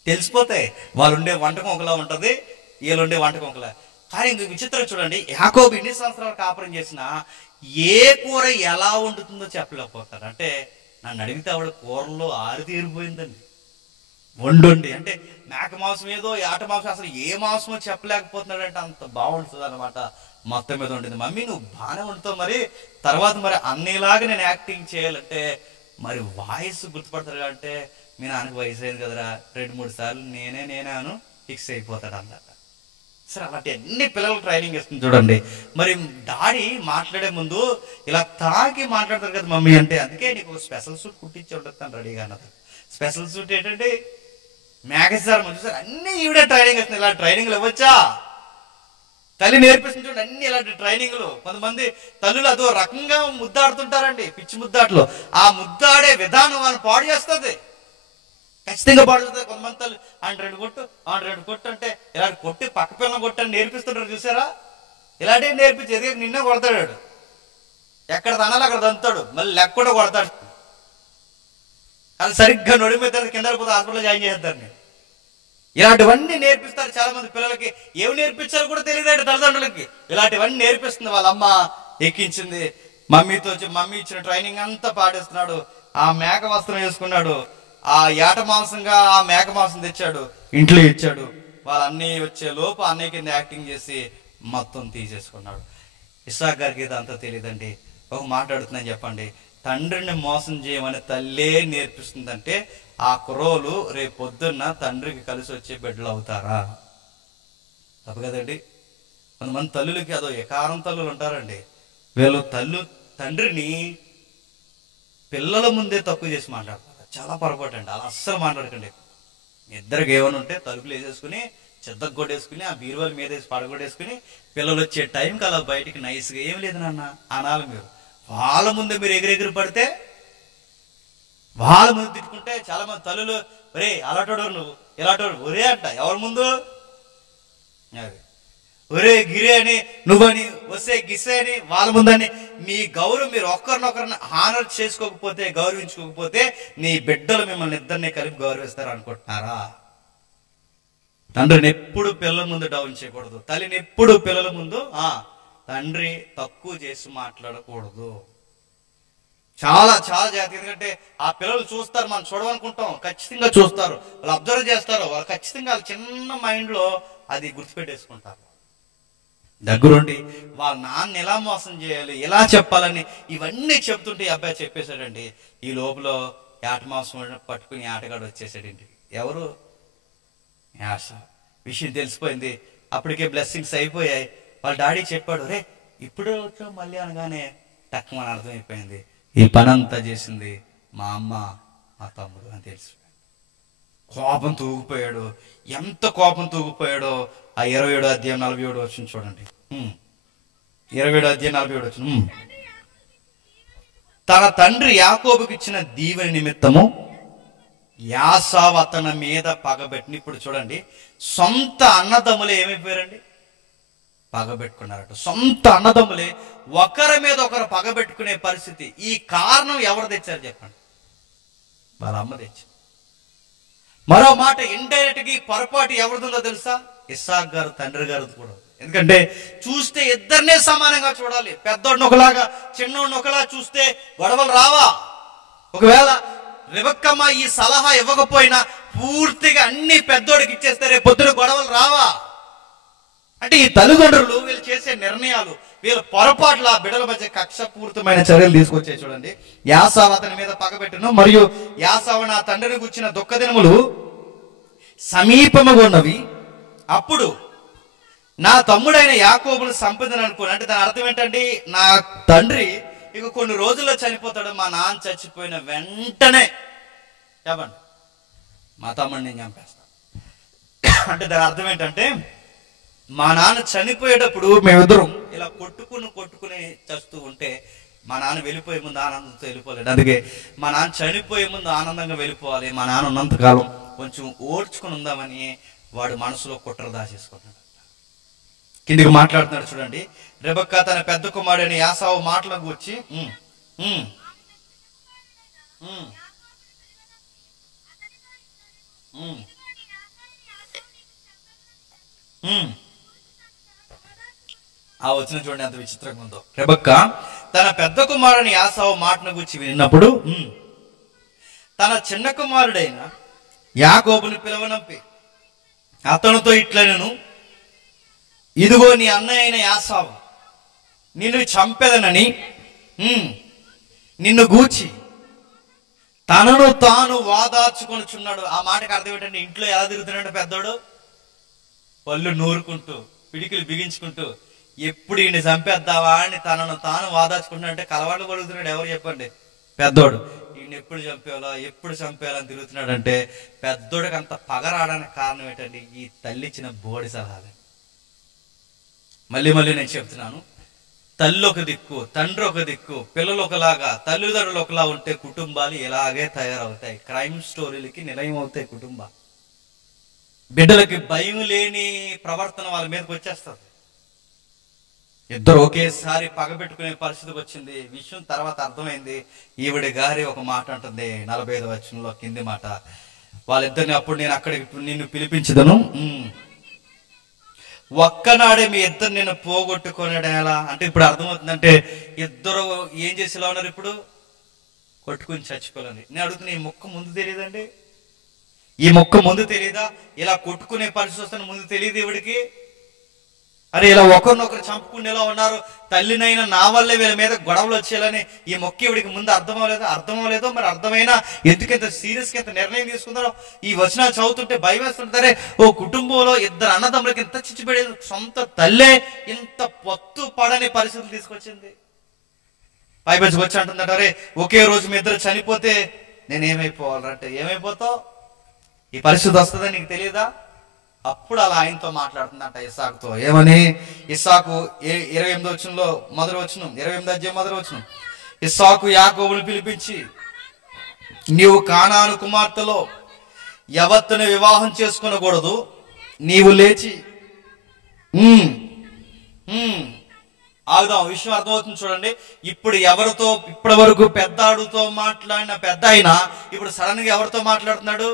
తెలిసిపోతాయి. వాళ్ళు ఉండే వంటకం ఒకలా ఉంటుంది, వీళ్ళు ఉండే వంటకం ఒకలా. కానీ ఇంక విచిత్రం చూడండి, యాకోబు ఎన్ని సంవత్సరాలు కాపురం చేసినా ఏ కూర ఎలా వండుతుందో చెప్పలేకపోతాడు. అంటే నన్ను అడిగితే ఆవిడ కూరల్లో ఆరితేరిపోయిందండి. వండి అంటే మేక మాంసం ఏదో, ఆట మాంసం అసలు ఏ మాంసమో చెప్పలేకపోతున్నాడు. అంటే అంత బాగుంటుంది అనమాట. మొత్తం మీద ఉంటుంది. మమ్మీ నువ్వు బాగానే వండుతావు, మరి తర్వాత మరి అన్నిలాగా నేను యాక్టింగ్ చేయాలంటే మరి వాయిస్ గుర్తుపడతారు. అంటే మీ నాన్నకి వయసు అయింది కదరా, 2-3 సార్లు నేనే ఫిక్స్ అయిపోతాడు అన్నమాట. సరే, అలాంటి అన్ని పిల్లలకు ట్రైనింగ్ ఇస్తుంది చూడండి. మరి డాడీ మాట్లాడే ముందు ఇలా తాకి మాట్లాడతారు కదా మమ్మీ అంటే, అందుకే నీకు ఒక స్పెషల్ సూట్ కుట్టించి ఉంటాను రెడీగా అన్నది. స్పెషల్ సూట్ ఏంటంటే మ్యాగజైన్ మంచి సార్ అన్ని ఈవిడే ట్రైనింగ్ ఇస్తుంది. ఇలా ట్రైనింగ్లు ఇవ్వచ్చా? తల్లి నేర్పిస్తుంది చూడండి అన్ని ఇలాంటి ట్రైనింగ్లు. కొంతమంది తల్లులు అదో రకంగా ముద్దాడుతుంటారండి, పిచ్చి ముద్దాట్లు. ఆ ముద్దాడే విధానం వాళ్ళని పాడు చేస్తుంది. ఖచ్చితంగా పాడుతుంది. కొంతమంది తల్లి 100 కొట్టు 100 కొట్టు అంటే ఇలాంటి కొట్టి పక్క పిల్లలు కొట్టని నేర్పిస్తుంటారు చూసారా? ఇలాంటివి నేర్పించి ఎదిగే నిన్నే కొడతాడు. ఎక్కడ తనాలి అక్కడ దంతాడు, మళ్ళీ లెక్క కూడా కొడతాడు. అది సరిగ్గా నొడి మీద కింద పోతే హాస్పిటల్లో జాయిన్ చేస్తారు. నేను ఇలాంటివన్నీ నేర్పిస్తారు చాలా మంది పిల్లలకి. ఏమి నేర్పించాలో కూడా తెలియదు తల్లిదండ్రులకి. ఇలాంటివన్నీ నేర్పిస్తుంది వాళ్ళ అమ్మ, ఎక్కించింది. మమ్మీతో మమ్మీ ఇచ్చిన ట్రైనింగ్ అంతా పాటిస్తున్నాడు. ఆ మేక వస్త్రం వేసుకున్నాడు, ఆ ఏట మాంసంగా ఆ మేక మాంసం తెచ్చాడు, ఇంట్లో ఇచ్చాడు. వాళ్ళన్నీ వచ్చే లోపు అన్నయ్య కింద యాక్టింగ్ చేసి మొత్తం తీసేసుకున్నాడు. ఇస్సాకు గారికి ఇదంతా తెలియదండి. ఒక మాట్లాడుతుందని చెప్పండి, తండ్రిని మోసం చేయమని తల్లే నేర్పిస్తుందంటే ఆ కుర్రోలు రేపు పొద్దున్న తండ్రికి కలిసి వచ్చే బిడ్డలు అవుతారా? తప్పు కదండి. కొంతమంది తల్లులకి అదో ఎకారం తల్లులు ఉంటారండి. వీళ్ళు తండ్రిని పిల్లల ముందే తక్కువ చేసి మాట్లాడతారు. చాలా పొరపాటు అండి. అలా అస్సలు మాట్లాడకండి. ఇద్దరికి ఏమైనా ఉంటే తలుపులు వేసేసుకుని చెద్దకు కొట్టేసుకుని ఆ బీరువాల మీద వేసి పడగొట్టేసుకుని పిల్లలు వచ్చే టైంకి అలా బయటికి నైస్గా ఏం లేదు నాన్న అనాలి. మీరు వాళ్ళ ముందే మీరు ఎగిరెగిరి పడితే, వాళ్ళ ముందు తిట్టుకుంటే చాలా మంది తల్లులు ఒరే అలాటోడు నువ్వు ఇలాటోడు ఒరే అంట. ఎవరి ముందు? అది ఒరే గిరే అని నువ్వని వస్తే గిసే అని వాళ్ళ ముందని. మీ గౌరవం మీరు ఒకరినొకరిని హానర్ చేసుకోకపోతే, గౌరవించుకోకపోతే నీ బిడ్డలు మిమ్మల్ని ఇద్దరిని కలిపి గౌరవిస్తారు అనుకుంటున్నారా? తండ్రిని ఎప్పుడు పిల్లల ముందు డౌన్ చేయకూడదు. తల్లిని ఎప్పుడు పిల్లల ముందు తండ్రి తక్కువ చేసి మాట్లాడకూడదు. చాలా చాలా జాగ్రత్త. ఎందుకంటే ఆ పిల్లలు చూస్తారు, మనం చూడమనుకుంటాం, ఖచ్చితంగా చూస్తారు. వాళ్ళు అబ్జర్వ్ చేస్తారు. వాళ్ళు ఖచ్చితంగా వాళ్ళ చిన్న మైండ్లో అది గుర్తుపెట్టేసుకుంటారు. దగ్గరుండి వాళ్ళ నాన్న ఎలా మోసం చేయాలి, ఎలా చెప్పాలని ఇవన్నీ చెప్తుంటే ఈ అబ్బాయి చెప్పేశాడండి. ఈ లోపల ఏట మాంసం పట్టుకుని ఆటగాడు వచ్చేసాడు ఇంటికి. ఎవరు? యాస. విషయం తెలిసిపోయింది. అప్పటికే బ్లెస్సింగ్స్ అయిపోయాయి. వాళ్ళ డాడీ చెప్పాడు, రే ఇప్పుడు వచ్చావు మళ్ళీ అనగానే టక్కుమని అర్థమైపోయింది. ఈ పని అంతా చేసింది మా అమ్మ మా తమ్ముడు అని తెలిసిపోయింది. కోపం తూగిపోయాడు. ఎంత కోపం తూగిపోయాడో ఆ 27వ అధ్యాయం 47 వచ్చింది చూడండి. 27వ అధ్యాయం 47 వచ్చింది. తన తండ్రి యాకోబుకి ఇచ్చిన దీవెన నిమిత్తము యాసావు అతని మీద పగబెట్టిన. ఇప్పుడు చూడండి, సొంత అన్నదమ్ములే ఏమైపోయారండి? పగబెట్టుకున్నారట. సొంత అన్నదమ్ములే ఒకరి మీద ఒకరు పగబెట్టుకునే పరిస్థితి. ఈ కారణం ఎవరు తెచ్చారు చెప్పండి? వాళ్ళ అమ్మ తెచ్చారు. మరో మాట, ఇండైరెక్ట్ గా పొరపాటు ఎవరిదో తెలుసా? ఇస్సాకు గారు తండ్రి గారు కూడా. ఎందుకంటే చూస్తే ఇద్దరినే సమానంగా చూడాలి. పెద్దోడిని ఒకలాగా చిన్నోడిని ఒకలా చూస్తే గొడవలు రావా? ఒకవేళ రెబెక్కమ్మ ఈ సలహా ఇవ్వకపోయినా పూర్తిగా అన్ని పెద్దోడికి ఇచ్చేస్తే రేపు పొద్దున గొడవలు రావా? అంటే ఈ తల్లిదండ్రులు వీళ్ళు చేసే నిర్ణయాలు, వీళ్ళ పొరపాట్ల బిడ్డల మధ్య కక్షపూరితమైన చర్యలు తీసుకొచ్చాయి. చూడండి, యాసావు అతని మీద పగబెట్టును, మరియు యాసావు నా తండ్రిని గుర్చిన దుఃఖ దినములు సమీపముగా ఉన్నవి. అప్పుడు నా తమ్ముడైన యాకోబును సంపదను అనుకోను. అంటే దాని అర్థం ఏంటండి? నా తండ్రి ఇక కొన్ని రోజుల్లో చనిపోతాడు. మా నాన్న చచ్చిపోయిన వెంటనే చెప్పండి మా తమ్ముడిని నేను చంపేస్తాను. అంటే దాని అర్థం ఏంటంటే, మా నాన్న చనిపోయేటప్పుడు మేమిద్దరం ఇలా కొట్టుకుని చస్తూ ఉంటే మా నాన్న వెళ్ళిపోయే ముందు ఆనందంతో వెళ్ళిపోలేడు. అందుకే మా నాన్న చనిపోయే ముందు ఆనందంగా వెళ్ళిపోవాలి, మా నాన్న ఉన్నంతకాలం కొంచెం ఓర్చుకుని ఉందామని వాడు మనసులో కుట్ర దాచేసుకున్నాడు. కిందికి మాట్లాడుతున్నాడు చూడండి. రెబెక్కా తన పెద్ద కుమారుడైన యాసావు మాటలకు వచ్చి ఆ వచ్చిన చూడండి అంత విచిత్రంగా ఉందో. రెబెక్కా తన పెద్ద కుమారుని యాసావు మాటను గురించి విన్నప్పుడు తన చిన్న కుమారుడైన యాకోబుని పిలవనంపి అతనితో ఇట్లనెను, ఇదిగో నీ అన్నయ్య అయిన యాసావు నిన్ను చంపెదనని నిన్ను గూర్చి తనను తాను వాదార్చుకొనుచున్నాడు. ఆ మాటకు అర్థం ఏంటంటే, ఇంట్లో ఎలా తిరుగుతున్నాడు పెద్దోడు? పళ్ళు నూరుకుంటూ పిడికిలు బిగించుకుంటూ ఎప్పుడు ఈయన్ని చంపేద్దావా అని తనను తాను వాదార్చుకుంటున్నాడు. అంటే కలవాళ్ళు కొడుకుతున్నాడు. ఎవరు చెప్పండి? పెద్దోడు. ఈయన ఎప్పుడు చంపేయాలని తిరుగుతున్నాడు. అంటే పెద్దోడికి అంత పగరాడానికి కారణం ఏంటండి? ఈ తల్లి ఇచ్చిన బోడి సలహాలే. మళ్ళీ నేను చెప్తున్నాను, తల్లి ఒక దిక్కు, తండ్రి ఒక దిక్కు, పిల్లలు ఒకలాగా, తల్లిదండ్రులు ఒకలా ఉంటే కుటుంబాలు ఇలాగే తయారవుతాయి. క్రైమ్ స్టోరీలకి నిలయం అవుతాయి కుటుంబాలు. బిడ్డలకి భయం లేని ప్రవర్తన వాళ్ళ మీదకి వచ్చేస్తుంది. ఇద్దరు ఒకేసారి పగబెట్టుకునే పరిస్థితికి వచ్చింది. విషయం తర్వాత అర్థమైంది. ఈవిడ గారి ఒక మాట అంటుంది 45వ వచనంలో కింది మాట, వాళ్ళిద్దరిని అప్పుడు నేను అక్కడికి నిన్ను పిలిపించదను, ఒక్కనాడే మీ ఇద్దరు నేను పోగొట్టుకున్నాడు ఎలా అంటే ఇప్పుడు అర్థమవుతుందంటే ఇద్దరు ఏం చేసేలా ఉన్నారు, ఇప్పుడు కొట్టుకుని చచ్చిపోవాలని. నేను అడుగుతున్నా, ఈ మొక్క ముందు తెలియదండి? ఈ మొక్క ముందు తెలియదా? ఇలా కొట్టుకునే పరిస్థితి వస్తున్న ముందు తెలియదు ఈవిడికి? అరే ఇలా ఒకరినొకరు చంపుకునేలా ఉన్నారు, తల్లినైనా నా వల్లే వీళ్ళ మీద గొడవలు వచ్చేయాలని ఈ మొక్క ఇవిడికి ముందు అర్థమవలేదో మరి అర్థమైనా ఎందుకంత సీరియస్ గా ఇంత నిర్ణయం తీసుకుంటారో? ఈ వచనాలు చదువుతుంటే భయం వేస్తుంటారే. ఓ కుటుంబంలో ఇద్దరు అన్నదమ్ములకి ఇంత చిచ్చిపడే సొంత తల్లే ఇంత పొత్తు పడని పరిస్థితులు తీసుకొచ్చింది. పైబెచ్చుకు వచ్చి అంటుందట, అరే ఒకే రోజు మీ ఇద్దరు చనిపోతే నేనేమైపోవాలంటే ఏమైపోతావు? ఈ పరిస్థితి వస్తుందని నీకు తెలియదా? అప్పుడు అలా ఆయనతో మాట్లాడుతుందంట ఇస్సాకుతో. ఏమని? ఇస్సాకు 28వ వచనంలో మొదటి వచనం, 28వ అధ్యాయం మొదటి వచనం, ఇస్సాకు యాకోబును పిలిపించి, నీవు కానాను కుమార్తెలో ఎవరిని వివాహం చేసుకునకూడదు, నీవు లేచి ఆగుదాం. విషయం అర్థమవుతుంది చూడండి. ఇప్పుడు ఎవరితో ఇప్పటి వరకు పెద్దాడుతో మాట్లాడిన పెద్ద ఆయన ఇప్పుడు సడన్ గా ఎవరితో మాట్లాడుతున్నాడు?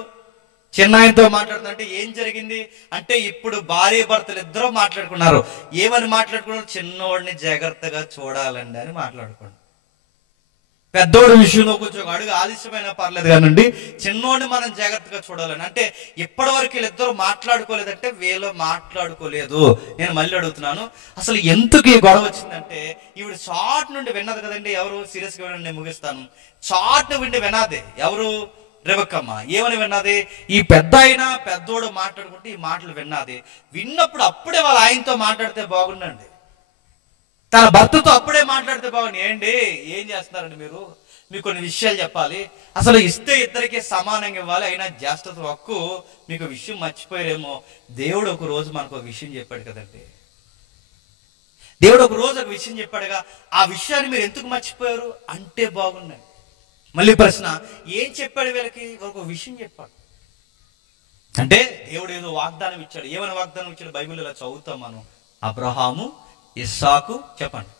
చిన్నాయనతో మాట్లాడుతున్నా. అంటే ఏం జరిగింది అంటే ఇప్పుడు భార్య భర్తలు ఇద్దరు మాట్లాడుకున్నారు. ఏమని మాట్లాడుకున్నారు? చిన్నోడిని జాగ్రత్తగా చూడాలండి అని మాట్లాడుకున్నారు. పెద్దోడి విషయంలో కొంచెం అడుగు ఆలస్యమైనా పర్లేదు కానండి, చిన్నోడిని మనం జాగ్రత్తగా చూడాలని. అంటే ఇప్పటి వరకు వీళ్ళిద్దరూ మాట్లాడుకోలేదంటే వీళ్ళు మాట్లాడుకోలేదు. నేను మళ్ళీ అడుగుతున్నాను, అసలు ఎందుకు ఈ గొడవ వచ్చిందంటే ఈవిడ చాట్ నుండి విన్నది కదండి. ఎవరు? సీరియస్గా వినండి, నేను ముగిస్తాను. చాట్ నుండి విన్నదే ఎవరు? రెబెక్కమ్మ. ఏమని విన్నది? ఈ పెద్ద అయినా పెద్దోడు మాట్లాడుకుంటే ఈ మాటలు విన్నది. విన్నప్పుడు అప్పుడే వాళ్ళ ఆయనతో మాట్లాడితే బాగుండండి, తన భర్తతో అప్పుడే మాట్లాడితే బాగుంది. ఏంటి ఏం చేస్తున్నారండి మీరు? మీకు కొన్ని విషయాలు చెప్పాలి. అసలు ఇస్తే ఇద్దరికి సమానంగా ఇవ్వాలి, అయినా జ్యేష్ఠత హక్కు. మీకు విషయం మర్చిపోయారేమో, దేవుడు ఒక రోజు మనకు ఒక విషయం చెప్పాడు కదండి. దేవుడు ఒక రోజు ఒక విషయం చెప్పాడుగా, ఆ విషయాన్ని మీరు ఎందుకు మర్చిపోయారు అంటే బాగుండండి. మళ్ళీ ప్రశ్న, ఏం చెప్పాడు వీళ్ళకి? ఒక విషయం చెప్పాడు. అంటే దేవుడు ఏదో వాగ్దానం ఇచ్చాడు. ఏమైనా వాగ్దానం ఇచ్చాడు? బైబిల్ ఇలా చదువుతాం మనం. అబ్రహాము, ఇస్సాకు. చెప్పండి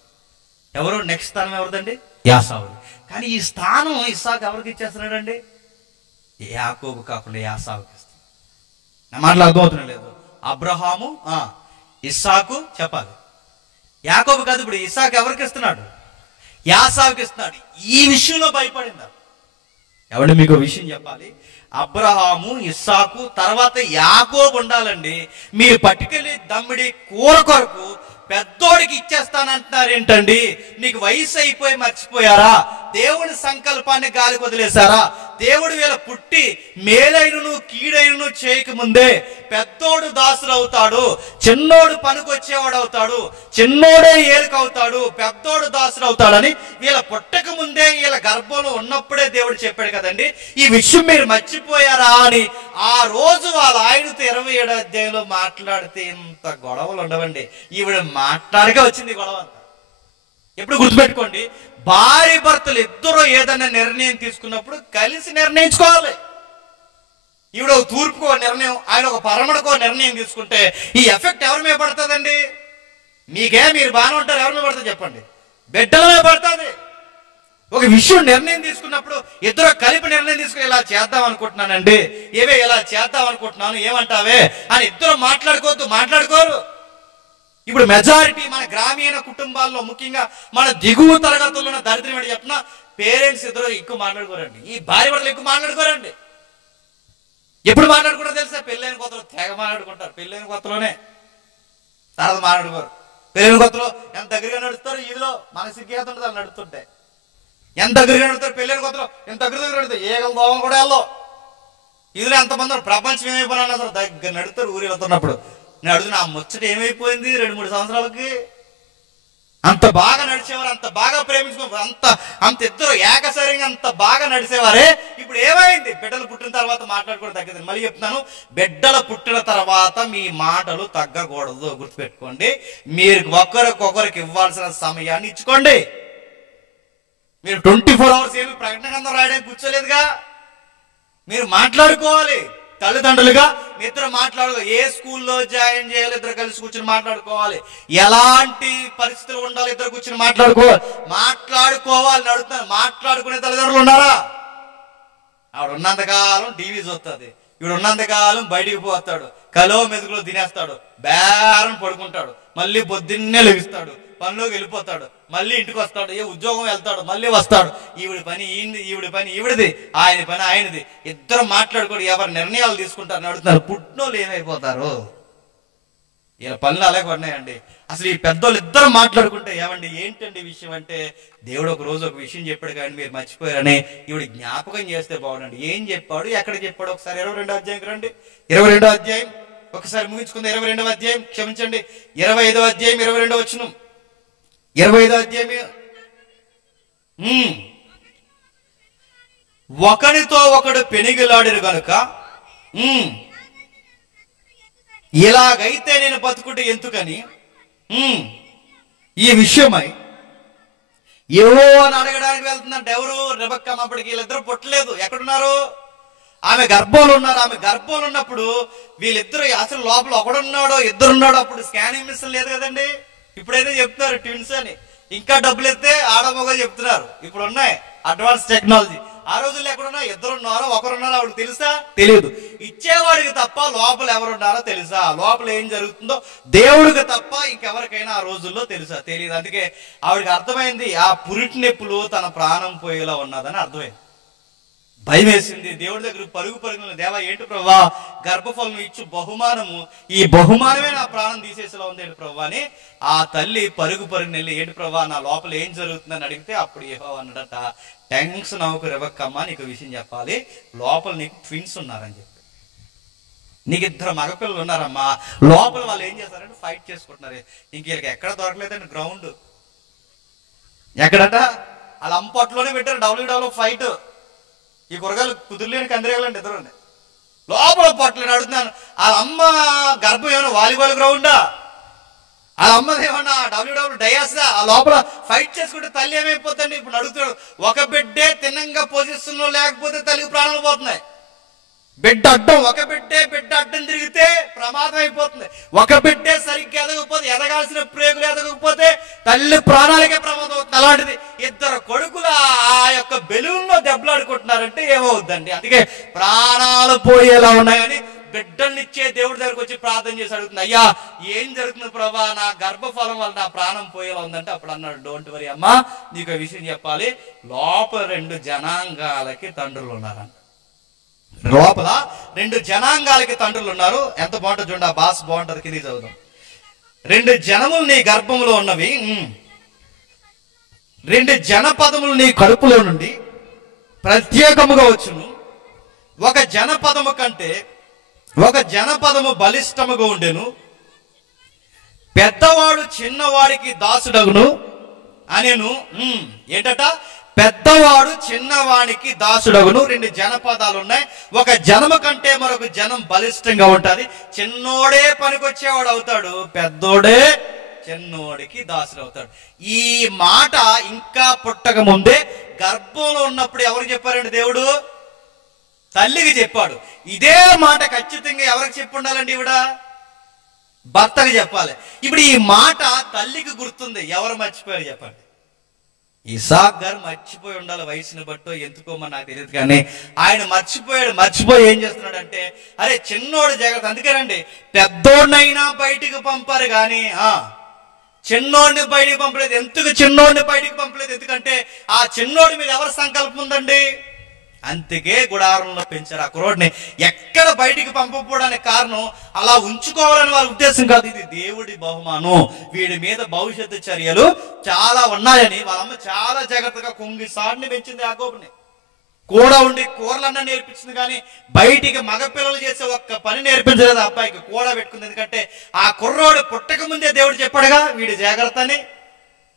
ఎవరు? నెక్స్ట్ స్థానం ఎవరిదండి? యాసావు. కానీ ఈ స్థానం ఇస్సాకు ఎవరికి ఇచ్చేస్తున్నాడండి? యాకోబు కాకుండా యాసావుకి ఇస్తాడు. నా మాటలు అర్థమవుతున్నా లేదు? అబ్రహాము, ఇస్సాకు చెప్పాలి. యాకోబు కాదు, ఇప్పుడు ఇస్సాకు ఎవరికి ఇస్తున్నాడు? యాసావుకి ఇస్తున్నాడు. ఈ విషయంలో భయపడిందా? ఎవరు? మీకు విషయం చెప్పాలి. అబ్రహాము, ఇస్సాకు తర్వాత యాకోబు ఉండాలండి. మీరు పట్టుకెళ్ళి దమ్మిడి కూర కొరకు పెద్దోడికి ఇచ్చేస్తానంటున్నారు ఏంటండి? నీకు వయసు అయిపోయి మర్చిపోయారా? దేవుని సంకల్పాన్ని గాలి వదిలేశారా? దేవుడు వీళ్ళ పుట్టి మేలైనను కీడైనను చేయకముందే పెద్దోడు దాసుడు అవుతాడు, చిన్నోడు పనికొచ్చేవాడు అవుతాడు, చిన్నోడే ఏలుకవుతాడు, పెద్దోడు దాసుడు అవుతాడని వీళ్ళ పుట్టక ముందే వీళ్ళ గర్భంలో ఉన్నప్పుడే దేవుడు చెప్పాడు కదండి. ఈ విషయం మీరు మర్చిపోయారా అని ఆ రోజు వాళ్ళ ఆయనతో 27వ అధ్యాయంలో మాట్లాడితే ఇంత గొడవలు ఉండవండి. ఈవిడ మాట్లాడగా వచ్చింది గొడవ అంతా. ఎప్పుడు గుర్తుపెట్టుకోండి, భార్య భర్తలు ఇద్దరు ఏదైనా నిర్ణయం తీసుకున్నప్పుడు కలిసి నిర్ణయించుకోవాలి. ఈవిడ ఒక తూర్పుకో నిర్ణయం, ఆయన ఒక పరమడకో నిర్ణయం తీసుకుంటే ఈ ఎఫెక్ట్ ఎవరి మీద పడుతుందండి? మీకే మీరు బాగానే ఉంటారు, ఎవరి మీద పడుతుంది చెప్పండి? బిడ్డల మీద పడుతుంది. ఒక విషయం నిర్ణయం తీసుకున్నప్పుడు ఇద్దరు కలిపి నిర్ణయం తీసుకుని ఇలా చేద్దాం అనుకుంటున్నానండి, ఏవే ఇలా చేద్దాం అనుకుంటున్నాను, ఏమంటావే అని ఇద్దరు మాట్లాడుకోరు. ఇప్పుడు మెజారిటీ మన గ్రామీణ కుటుంబాల్లో, ముఖ్యంగా మన దిగువ తరగతుల్లో ఉన్న దరిద్రం ఏంటి చెప్పిన, పేరెంట్స్ ఇద్దరు ఎక్కువ మాట్లాడుకోరండి. ఈ భార్య భర్తలు ఎక్కువ మాట్లాడుకోరండి. ఎప్పుడు మాట్లాడుకుంటారు తెలుసా? పెళ్ళైన కొత్తలో తెగ మాట్లాడుకుంటారు. పెళ్ళైన కొత్తలోనే తర్వాత మాట్లాడుకోరు. పెళ్ళైన కొత్తలో ఎంత దగ్గరగా నడుస్తారు, ఈదిలో మన సిగ్గేత ఉంటుంది వాళ్ళు నడుస్తుంటే. ఎంత దగ్గరగా నడుస్తారు పెళ్ళైన కొత్తలో, ఎంత దగ్గర నడుస్తారు. ఏగలు దోమలు కూడా వెళ్ళో ఈదులో ఎంతమంది ప్రపంచం ఏమైపోయినా అసలు దగ్గర నడుస్తారు ఊరు వెళ్తున్నప్పుడు. నేను అడుగుతున్నా, ఆ ముచ్చట ఏమైపోయింది 2-3 సంవత్సరాలకి? అంత బాగా నడిచేవారు, అంత బాగా ప్రేమించుకున్నారు, అంత అంత ఇద్దరు ఏకసరిగా అంత బాగా నడిచేవారే. ఇప్పుడు ఏమైంది? బిడ్డలు పుట్టిన తర్వాత మాట్లాడుకోవడం తగ్గింది. మళ్ళీ చెప్తున్నాను, బిడ్డలు పుట్టిన తర్వాత మీ మాటలు తగ్గకూడదు. గుర్తుపెట్టుకోండి, మీరు ఒకరికొకరికి ఇవ్వాల్సిన సమయాన్ని ఇచ్చుకోండి. మీరు 24 hours ఏమి ప్రకటన గ్రంథం రాయడానికి కూర్చోలేదుగా. మీరు మాట్లాడుకోవాలి. తల్లిదండ్రులుగా మీ ఇద్దరు మాట్లాడుకోవాలి. ఏ స్కూల్లో జాయిన్ చేయాలి ఇద్దరు కలిసి కూర్చొని మాట్లాడుకోవాలి. ఎలాంటి పరిస్థితులు ఉండాలి ఇద్దరు కూర్చొని మాట్లాడుకోవాలి. అడుగుతాను, మాట్లాడుకునే తల్లిదండ్రులు ఉన్నారా? ఆవిడ ఉన్నంతకాలం టీవీ చూస్తుంది, ఈవిడ ఉన్నంతకాలం బయటికి పోతాడు, కలో మెతుకులో తినేస్తాడు, బేరం పడుకుంటాడు, మళ్ళీ పొద్దున్నే లెగిస్తాడు, పనిలోకి వెళ్ళిపోతాడు, మళ్ళీ ఇంటికి వస్తాడు, ఏ ఉద్యోగం వెళ్తాడు, మళ్ళీ వస్తాడు. ఈవిడి పని ఈవిడి పని ఈవిడిది, ఆయన పని ఆయనది. ఇద్దరు మాట్లాడుకోడు, ఎవరు నిర్ణయాలు తీసుకుంటారని అడుగుతున్నారు. పుట్టినోళ్ళు ఏమైపోతారు? ఇలా పనులు అలాగే ఉన్నాయండి. అసలు ఈ పెద్దోళ్ళు ఇద్దరు మాట్లాడుకుంటే ఏమండి ఏంటండి విషయం అంటే, దేవుడు ఒక రోజు ఒక విషయం చెప్పాడు కానీ మీరు మర్చిపోయారని ఈవిడ జ్ఞాపకం చేస్తే బాగుండండి. ఏం చెప్పాడు, ఎక్కడ చెప్పాడు? ఒకసారి 22వ అధ్యాయంకి రండి. 22వ అధ్యాయం ఒకసారి ముగించుకుంది. 22వ అధ్యాయం, క్షమించండి, 25వ అధ్యాయం 22వ వచనం. 25వ అధ్యాయం, ఒకనితో ఒకడు పెనిగిలాడిరు గనుక ఇలాగైతే నేను బతుకుంటే ఎందుకని ఈ విషయమై యెహోవాను అడగడానికి వెళ్తుందంటే ఎవరు? రెబెక్కా. అప్పటికి వీళ్ళిద్దరు పుట్టలేదు. ఎక్కడున్నారు? ఆమె గర్భంలో ఉన్నారు. ఆమె గర్భంలో ఉన్నప్పుడు వీళ్ళిద్దరు అసలు లోపల ఒకడున్నాడో ఇద్దరున్నాడో. అప్పుడు స్కానింగ్ మిషన్ లేదు కదండి. ఇప్పుడైతే చెప్తున్నారు ట్విన్స్ అని. ఇంకా డబ్బులు ఎత్తే ఆడమొగలు చెప్తున్నారు. ఇప్పుడు ఉన్నాయి అడ్వాన్స్ టెక్నాలజీ. ఆ రోజుల్లో ఎక్కడున్నా ఇద్దరున్నారో ఒకరున్నారో ఆవిడకి తెలుసా? తెలియదు. ఇచ్చేవాడికి తప్ప లోపల ఎవరున్నారో తెలుసా? లోపల ఏం జరుగుతుందో దేవుడికి తప్ప ఇంకెవరికైనా ఆ రోజుల్లో తెలుసా? తెలియదు. అందుకే ఆవిడకి అర్థమైంది ఆ పురిటి నొప్పులు తన ప్రాణం పోయేలా ఉన్నదని అర్థమైంది. భయం వేసింది. దేవుడి దగ్గర పరుగు దేవా ఏంటి ప్రభా, గర్భఫలం ఇచ్చు బహుమానము, ఈ బహుమానమే నా ప్రాణం తీసేసేలా ఉంది ఏంటి ప్రభా అని ఆ తల్లి పరుగు వెళ్ళి ఏంటి ప్రభా నా లోపల ఏం జరుగుతుందని అడిగితే అప్పుడు యెహోవా అన్నాడట, టెన్షన్ అవ్వకు రెబెక్కా, నీకు విషయం చెప్పాలి, లోపల నీకు ట్విన్స్ ఉన్నారని చెప్పి. నీకు ఇద్దరు మగపిల్లలు ఉన్నారమ్మా. లోపల వాళ్ళు ఏం చేస్తారంటే ఫైట్ చేసుకుంటున్నారు. ఇంక వీళ్ళకి ఎక్కడ దొరకలేదండి గ్రౌండ్. ఎక్కడట? వాళ్ళ అంపట్లోనే పెట్టారు WWE ఫైట్. ఈ కూరగాయలు కుదిరలేని కందిరేయాలండి ఇద్దరు లోపల పట్లని అడుగుతున్నాను. వాళ్ళ అమ్మ గర్భం ఏమన్నా వాలీబాల్ గ్రౌండా? వాళ్ళ అమ్మది ఏమన్నా WWE డయాస్దా? ఆ లోపల ఫైట్ చేసుకుంటే తల్లి ఏమైపోతుంది? ఇప్పుడు అడుగుతున్నాడు. ఒక బిడ్డే తిన్నంగా పొజిషన్ లో లేకపోతే తల్లికి ప్రాణాలు పోతున్నాయి. బిడ్డ అడ్డం, ఒక బిడ్డ అడ్డం తిరిగితే ప్రమాదం అయిపోతుంది. ఒక బిడ్డే సరిగ్గా ఎదగకపోతే, ఎదగాల్సిన ప్రేగులు ఎదగకపోతే తల్లి ప్రాణాలకే ప్రమాదం అవుతుంది. అలాంటిది ఇద్దరు కొడుకులు ఆ యొక్క బెలూన్లో దెబ్బలాడుకుంటున్నారంటే ఏమవుద్దండి? అందుకే ప్రాణాలు పోయేలా ఉన్నాయని బిడ్డల్నిచ్చే దేవుడి దగ్గరకు వచ్చి ప్రార్థన చేసి అడుగుతుంది, అయ్యా ఏం జరుగుతుంది ప్రభా, నా గర్భఫలం వల్ల నా ప్రాణం పోయేలా ఉందంటే అప్పుడు అన్నాడు, డోంట్ వరీ అమ్మా, నీకు ఆ విషయం చెప్పాలి, లోపల 2 జనాంగాలకి తండ్రులు ఉన్నారంట. లోపల 2 జనాంగాలకి తండ్రులు ఉన్నారు. ఎంత బాగుంటుంది చూడండి, ఆ భాష బాగుంటుంది. కింద చదువుదాం. 2 జనములు నీ గర్భంలో ఉన్నవి, 2 జనపదములు నీ కడుపులో నుండి ప్రత్యేకముగా వచ్చును. ఒక జనపదము కంటే ఒక జనపదము బలిష్టముగా ఉండెను. పెద్దవాడు చిన్నవాడికి దాసుడగును అనేను. ఏంటట? పెద్దవాడు చిన్నవాడికి దాసుడగును. 2 జనపదాలు ఉన్నాయి. ఒక జనము కంటే మరొక జనం బలిష్టంగా ఉంటది. చిన్నోడే పనికొచ్చేవాడు అవుతాడు, పెద్దోడే చిన్నోడికి దాసుడు అవుతాడు. ఈ మాట ఇంకా పుట్టక ముందే గర్భంలో ఉన్నప్పుడు ఎవరు చెప్పారండి? దేవుడు తల్లికి చెప్పాడు. ఇదే మాట ఖచ్చితంగా ఎవరికి చెప్పి ఉండాలండి? ఈవిడ భర్తకి చెప్పాలి. ఇప్పుడు ఈ మాట తల్లికి గుర్తుంది. ఎవరు మర్చిపోయారు చెప్పండి? ఇసాక్ గారు మర్చిపోయి ఉండాలి, వయసుని బట్టో ఎందుకోమని నాకు తెలియదు, కానీ ఆయన మర్చిపోయాడు. మర్చిపోయి ఏం చేస్తున్నాడు అంటే, అరే చిన్నోడు జాగ్రత్త. అందుకేనండి పెద్దోడినైనా బయటికి పంపారు కానీ చిన్నోడిని బయటికి పంపలేదు. ఎందుకు చిన్నోడిని బయటికి పంపలేదు? ఎందుకంటే ఆ చిన్నోడి మీద ఎవరి సంకల్పం ఉందండి? అందుకే గుడారంలో పెంచారు. ఆ కుర్రోడిని ఎక్కడ బయటికి పంపకపోవడానికి కారణం అలా ఉంచుకోవాలని వాళ్ళ ఉద్దేశం కాదు. ఇది దేవుడి బహుమానం, వీడి మీద భవిష్యత్తు చర్యలు చాలా ఉన్నాయని వాళ్ళమ్మ చాలా జాగ్రత్తగా కుంగిసాడిని పెంచింది. యాకోబుని కూడా ఉండి కూరలన్నా నేర్పించింది, కానీ బయటికి మగపిల్లలు చేసే ఒక్క పని నేర్పించలేదు. అబ్బాయికి కూడా పెట్టుకుంది. ఎందుకంటే ఆ కుర్రోడు పుట్టక ముందే దేవుడు చెప్పాడుగా వీడి జాగ్రత్త అని.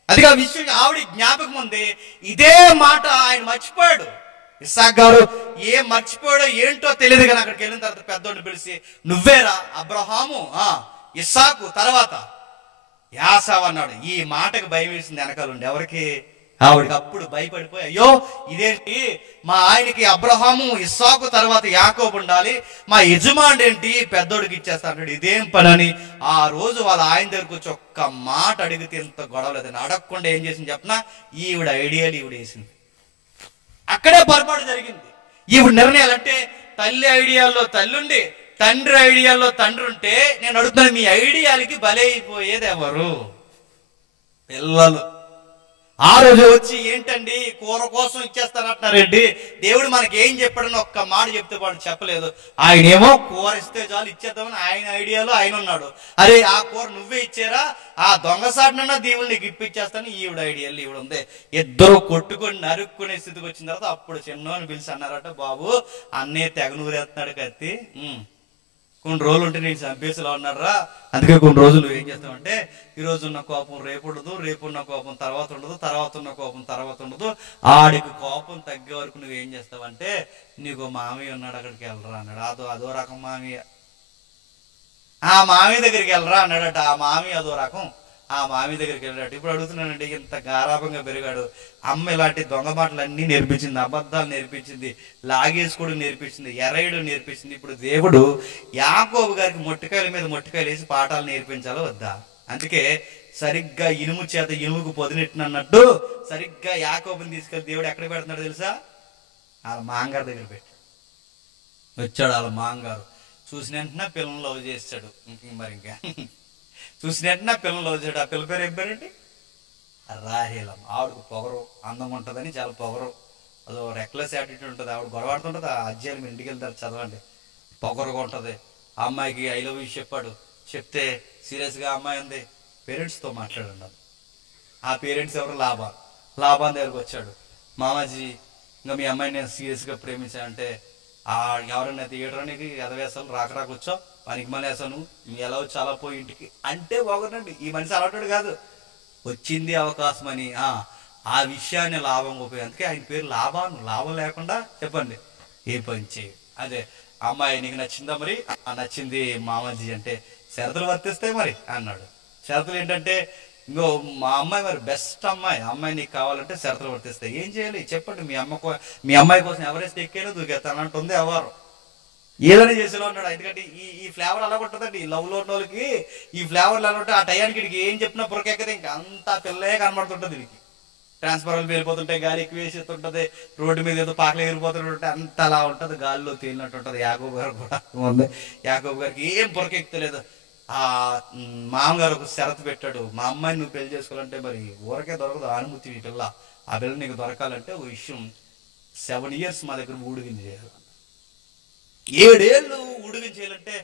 అది ఆ విషయం ఆవిడ జ్ఞాపకం ఉంది. ఇదే మాట ఆయన మర్చిపోయాడు. ఇస్సాకు గారు ఏం మర్చిపోయాడో ఏంటో తెలియదు, కానీ అక్కడికి వెళ్ళిన తర్వాత పెద్దోడిని పిలిచి, నువ్వేరా అబ్రహాము, ఇస్సాకు తర్వాత యాసావు అన్నాడు. ఈ మాటకు భయం వేసింది వెనకాలండి ఎవరికి? ఆవిడకి. అప్పుడు భయపడిపోయి, అయ్యో ఇదేంటి, మా ఆయనకి అబ్రహాము ఇస్సాకు తర్వాత యాకోబు ఉండాలి, మా యజమానుడు ఏంటి పెద్దోడికి ఇచ్చేస్తాడు, ఇదేం పని అని ఆ రోజు వాళ్ళ ఆయన దగ్గరకు వచ్చి ఒక్క మాట అడిగితే ఇంత గొడవ లేదని అడగకుండా ఏం చేసింది చెప్పనా, ఈవిడ ఐడియాలు ఈవిడ వేసింది. అక్కడే పొరపాటు జరిగింది. ఈవిడ నిర్ణయాలు అంటే తల్లి ఐడియాల్లో తల్లుండి తండ్రి ఐడియాల్లో తండ్రి ఉంటే, నేను అడుగుతున్నాను, మీ ఐడియాలకి బలైపోయేది ఎవరు? పిల్లలు. ఆ రోజు వచ్చి ఏంటండి కూర కోసం ఇచ్చేస్తారంటున్నారండి, దేవుడు మనకి ఏం చెప్పాడని ఒక్క మాట చెప్తే వాడు చెప్పలేదు. ఆయన ఏమో కూర ఇస్తే చాలు ఇచ్చేద్దామని ఆయన ఐడియాలో ఆయన ఉన్నాడు. అరే ఆ కూర నువ్వే ఇచ్చారా, ఆ దొంగసాటినన్నా దేవుడు నీకు ఇప్పించేస్తాను ఈవిడ ఐడియాలు ఈవిడ ఉంది. ఇద్దరు కొట్టుకొని నరుక్కునే స్థితికి వచ్చిన తర్వాత అప్పుడు చిన్నోని పిలిచి అన్నారట, బాబు అన్నయ్య తెగ నూరేస్తున్నాడు కత్తి, కొన్ని రోజులు ఉంటే నేను చంపేసిలా ఉన్నారా, అందుకే కొన్ని రోజులు నువ్వు ఏం చేస్తావంటే ఈ రోజు ఉన్న కోపం రేపు ఉండదు, రేపు ఉన్న కోపం తర్వాత ఉండదు, తర్వాత ఉన్న కోపం తర్వాత ఉండదు, ఆడికి కోపం తగ్గే వరకు నువ్వేం చేస్తావంటే నీకు మామయ్య ఉన్నాడు అక్కడికి వెళ్ళరా అన్నాడు. అదో రకం మామయ్య. ఆ మామయ్య దగ్గరికి వెళ్ళరా అన్నాడట. ఆ మామయ్య అదో రకం. ఆ మామయ్య దగ్గరికి వెళ్ళాడు. ఇప్పుడు అడుగుతున్నానండి, ఇంత గారాభంగా పెరిగాడు, అమ్మ ఇలాంటి దొంగ మాటలు అన్నీ నేర్పించింది, అబద్ధాలు నేర్పించింది, లాగేసుకోవడం నేర్పించింది, ఎరయడం నేర్పించింది. ఇప్పుడు దేవుడు యాకోబు గారికి మొట్టికాయల మీద మొట్టికాయలు వేసి పాఠాలు నేర్పించాలో వద్దా? అందుకే సరిగ్గా ఇనుము చేత ఇనుముకు పొదినెట్టినట్టు సరిగ్గా యాకోబుని తీసుకెళ్ళి దేవుడు ఎక్కడ పెడుతున్నాడు తెలుసా? వాళ్ళ మాంగారు దగ్గర పెట్టాడు. వచ్చాడు వాళ్ళ మాంగారు, చూసిన వెంటనే పిల్లలు లవ్ చేస్తాడు. ఇంకా చూసిన వెంటనే పిల్లలు లవ్ చేశాడు. ఆ పిల్ల పేరు ఏం పేరండి? రాహేలం. ఆవిడకు పొగరు, అందం ఉంటుందని చాలా పొగరు, అదో రెక్లెస్ యాటిట్యూడ్ ఉంటుంది. ఆవిడ గొడవాడుతుంటుంది. ఆ అధ్యాయులు మీరు ఇంటికి వెళ్తారు చదవండి. పొగరుగా ఉంటుంది. ఆ అమ్మాయికి ఐ లవ్ యూ చెప్పాడు. చెప్తే సీరియస్గా అమ్మాయి ఉంది, పేరెంట్స్తో మాట్లాడన్నాడు. ఆ పేరెంట్స్ ఎవరు? లాభాన్ దగ్గరకు వచ్చాడు. మామాజీ ఇంకా మీ అమ్మాయిని నేను సీరియస్గా ప్రేమించానంటే, ఎవరైనా తీయడానికి ఎదవేసాలు రాకరాకొచ్చో పనికి మళ్ళీ వేసాను, మీ ఎలా వచ్చి అలా పోయి ఇంటికి అంటే ఒకటండి. ఈ మనిషి అలాంటి కాదు, వచ్చింది అవకాశం అని ఆ విషయాన్ని లాభం ఉపయోగం. అందుకే ఆయన పేరు లాభాను. లాభం లేకుండా చెప్పండి ఏ పని చేయి. అదే అమ్మాయి నీకు నచ్చిందా? మరి నచ్చింది మామాజీ అంటే షరతులు వర్తిస్తాయి మరి అన్నాడు. షరతులు ఏంటంటే, ఇంకో మా అమ్మాయి మరి బెస్ట్ అమ్మాయి నీకు కావాలంటే షరతులు వర్తిస్తాయి. ఏం చేయాలి చెప్పండి, మీ అమ్మాయి కోసం ఎవరెస్ట్ ఎక్కేనో దూకేస్తాను అంటుంది ఎవరు, ఏదైనా చేసేలా ఉన్నాడు. ఎందుకంటే ఈ ఫ్లేవర్ అలా ఉంటుందండి. ఈ లవ్ లో ఉన్న వాళ్ళకి ఈ ఫ్లేవర్లు ఎలా ఉంటాయి, ఆ టయానికి ఇడికి ఏం చెప్పినా పురకెక్కదే, ఇంకా అంతా పిల్లే కనబడుతుంటది. వీడికి ట్రాన్స్ఫార్మర్లు వెళ్ళిపోతుంటాయి, గాలి ఎక్కువ వేసేస్తుంటది, రోడ్డు మీద ఏదో పాకలు ఎగిరిపోతుంటే అంత అలా ఉంటుంది, గాలిలో తేలినట్టు ఉంటుంది. యాకోబు గారు కూడా ఉంది. యాకోబు గారికి ఏం పురకెక్కుతలేదు. ఆ మామగారు ఒక షరతు పెట్టాడు, మా అమ్మాయిని నువ్వు పెళ్లి చేసుకోవాలంటే మరి ఊరకే దొరకదు అనుమతి, ఈ పిల్ల ఆ పిల్ల నీకు దొరకాలంటే ఒక విషయం, 7 years మా దగ్గర ఊడిగింది చేయాలి. 7 ఏళ్ళు ఉడిగం చేయాలంటే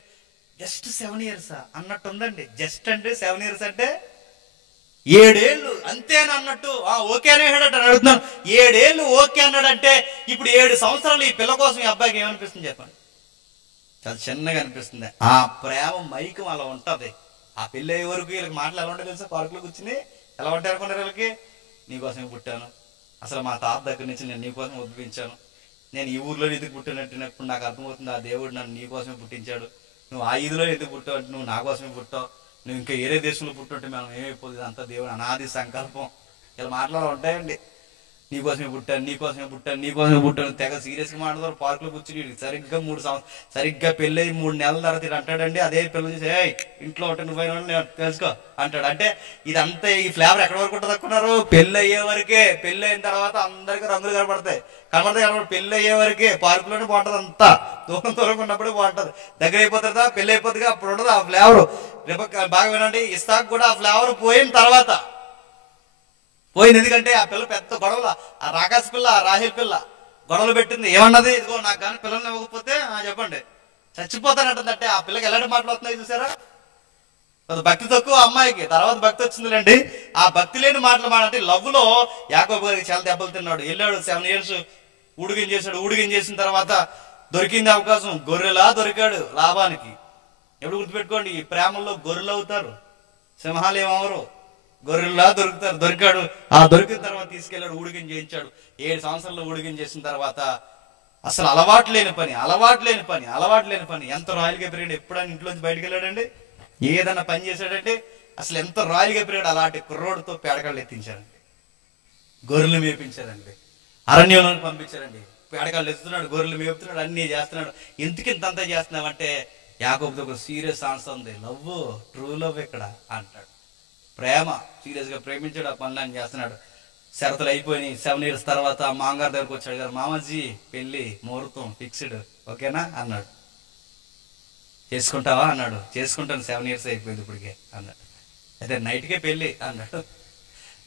జస్ట్ 7 years అన్నట్టు ఉందండి. జస్ట్ అంటే 7 years అంటే 7 ఏళ్ళు అంతేనా అన్నట్టు. ఓకే అనేసాడట. అడుగుతున్నాను, 7 ఏళ్ళు ఓకే అన్నాడంటే ఇప్పుడు 7 సంవత్సరాలు ఈ పిల్ల కోసం ఈ అబ్బాయికి ఏమనిపిస్తుంది చెప్పండి? చాలా చిన్నగా అనిపిస్తుంది. ఆ ప్రేమ మైకం అలా ఉంటది. ఆ పిల్ల అయ్యే వరకు వీళ్ళకి మాటలు ఎలా ఉంటాయి తెలుసా? పార్కులో కూర్చుని ఎలా ఉంటాయి అనుకుంటారు వీళ్ళకి, నీకోసమే పుట్టాను, అసలు మా తాత దగ్గర నుంచి నేను నీకోసం ఉద్భవించాను, నేను ఈ ఊర్లో ఎందుకు పుట్టినట్టున్నప్పుడు నాకు అర్థమవుతుంది, ఆ దేవుడు నన్ను నీకోసమే పుట్టించాడు, నువ్వు ఆ ఈదులో ఎందుకు పుట్టావు అంటే నువ్వు నా కోసమే పుట్టావు, నువ్వు ఇంకా ఏరే దేశంలో పుట్టుంటే మనం ఏమైపోతుంది, అంతా దేవుడు అనాది సంకల్పం. ఇలా మాటలు ఉంటాయండి. నీకోసమే పుట్టాను తెగ సీరియస్గా మాట్లాడతారు. పార్కులో కూర్చుని సరిగ్గా 3 సంవత్సరాలు సరిగ్గా పెళ్ళి 3 నెలల తర్వాత ఇటు అంటాడండి. అదే పిల్లలు చూసి ఇంట్లో ఉంటే నువ్వైనా నేను తెలుసుకో అంటాడు. అంటే ఇదంతా ఈ ఫ్లేవర్ ఎక్కడి వరకు ఉంటుంది అనుకున్నారు? పెళ్ళి అయ్యే వరకే. పెళ్ళి అయిన తర్వాత అందరికీ రంగులు కనబడతాయి. పెళ్ళి అయ్యే వరకే. పార్కులోనే బాగుంటుంది. అంతా దూరం ఉన్నప్పుడే బాగుంటుంది. దగ్గర అయిపోతుందా పెళ్ళి అయిపోతుందిగా, అప్పుడు ఉండదు ఆ ఫ్లేవర్. రేపు బాగా వినండి, ఇస్సాకు కూడా ఆ ఫ్లేవర్ పోయిన తర్వాత పోయింది. ఎందుకంటే ఆ పిల్ల పెద్ద గొడవల, ఆ రాకాశ పిల్ల, ఆ రాహేల్ పిల్ల గొడవలు పెట్టింది. ఏమన్నది? ఇదిగో నాకు కానీ పిల్లల్ని ఇవ్వకపోతే చెప్పండి చచ్చిపోతానంటుందంటే ఆ పిల్లకి ఎలాంటి మాటలు వస్తున్నాయి చూసారా? భక్తి తక్కువ అమ్మాయికి, తర్వాత భక్తి వచ్చిందిలేండి. ఆ భక్తి లేని మాటలు మాట్లాడి లవ్ లో యాకోబు గారికి చాలా దెబ్బలు తిన్నాడు. వెళ్ళాడు 7 years ఊడిగం చేశాడు. ఊడిగం చేసిన తర్వాత దొరికింది అవకాశం, గొర్రెలా దొరికాడు లాభానికి. ఎప్పుడు గుర్తుపెట్టుకోండి, ఈ ప్రేమల్లో గొర్రెలు అవుతారు, సింహాలు ఏమవరు. గొర్రెల్లా దొరుకుతారు. దొరికాడు. ఆ దొరికిన తర్వాత తీసుకెళ్ళాడు, ఊడిగం చేయించాడు. 7 సంవత్సరాల్లో ఊడిగం చేసిన తర్వాత అసలు అలవాటు లేని పని ఎంత రాయల్గా పెరిగాడు. ఎప్పుడైనా ఇంట్లోంచి బయటకు వెళ్ళాడండి, ఏదన్నా పని చేశాడంటే అసలు ఎంత రాయల్గా పెరిగాడు. అలాంటి కుర్రోడితో పేడకాళ్ళు ఎత్తించారండి, గొర్రెలు మేపించారండి, అరణ్యంలో పంపించారండి. పేడకాళ్ళు ఎత్తుతున్నాడు, గొర్రెలు మేపుతున్నాడు, అన్నీ చేస్తున్నాడు. ఇంతకింతంతా చేస్తున్నావంటే యాకోబుతో ఒక సీరియస్ ఆన్సర్ ఉంది. లవ్, ట్రూ లవ్ ఇక్కడ అంటాడు. ప్రేమ, సీరియస్గా ప్రేమించాడు, ఆ పనులన్నీ చేస్తున్నాడు. షరతులు అయిపోయినాయి. 7 years తర్వాత మామగారి దగ్గరకు వచ్చాడు. గారు మామాజీ పెళ్ళి ముహూర్తం ఫిక్స్డ్, ఓకేనా అన్నాడు. చేసుకుంటావా అన్నాడు. చేసుకుంటాను, 7 years అయిపోయింది ఇప్పటికే అన్నాడు. అయితే నైట్కే పెళ్ళి అన్నాడు.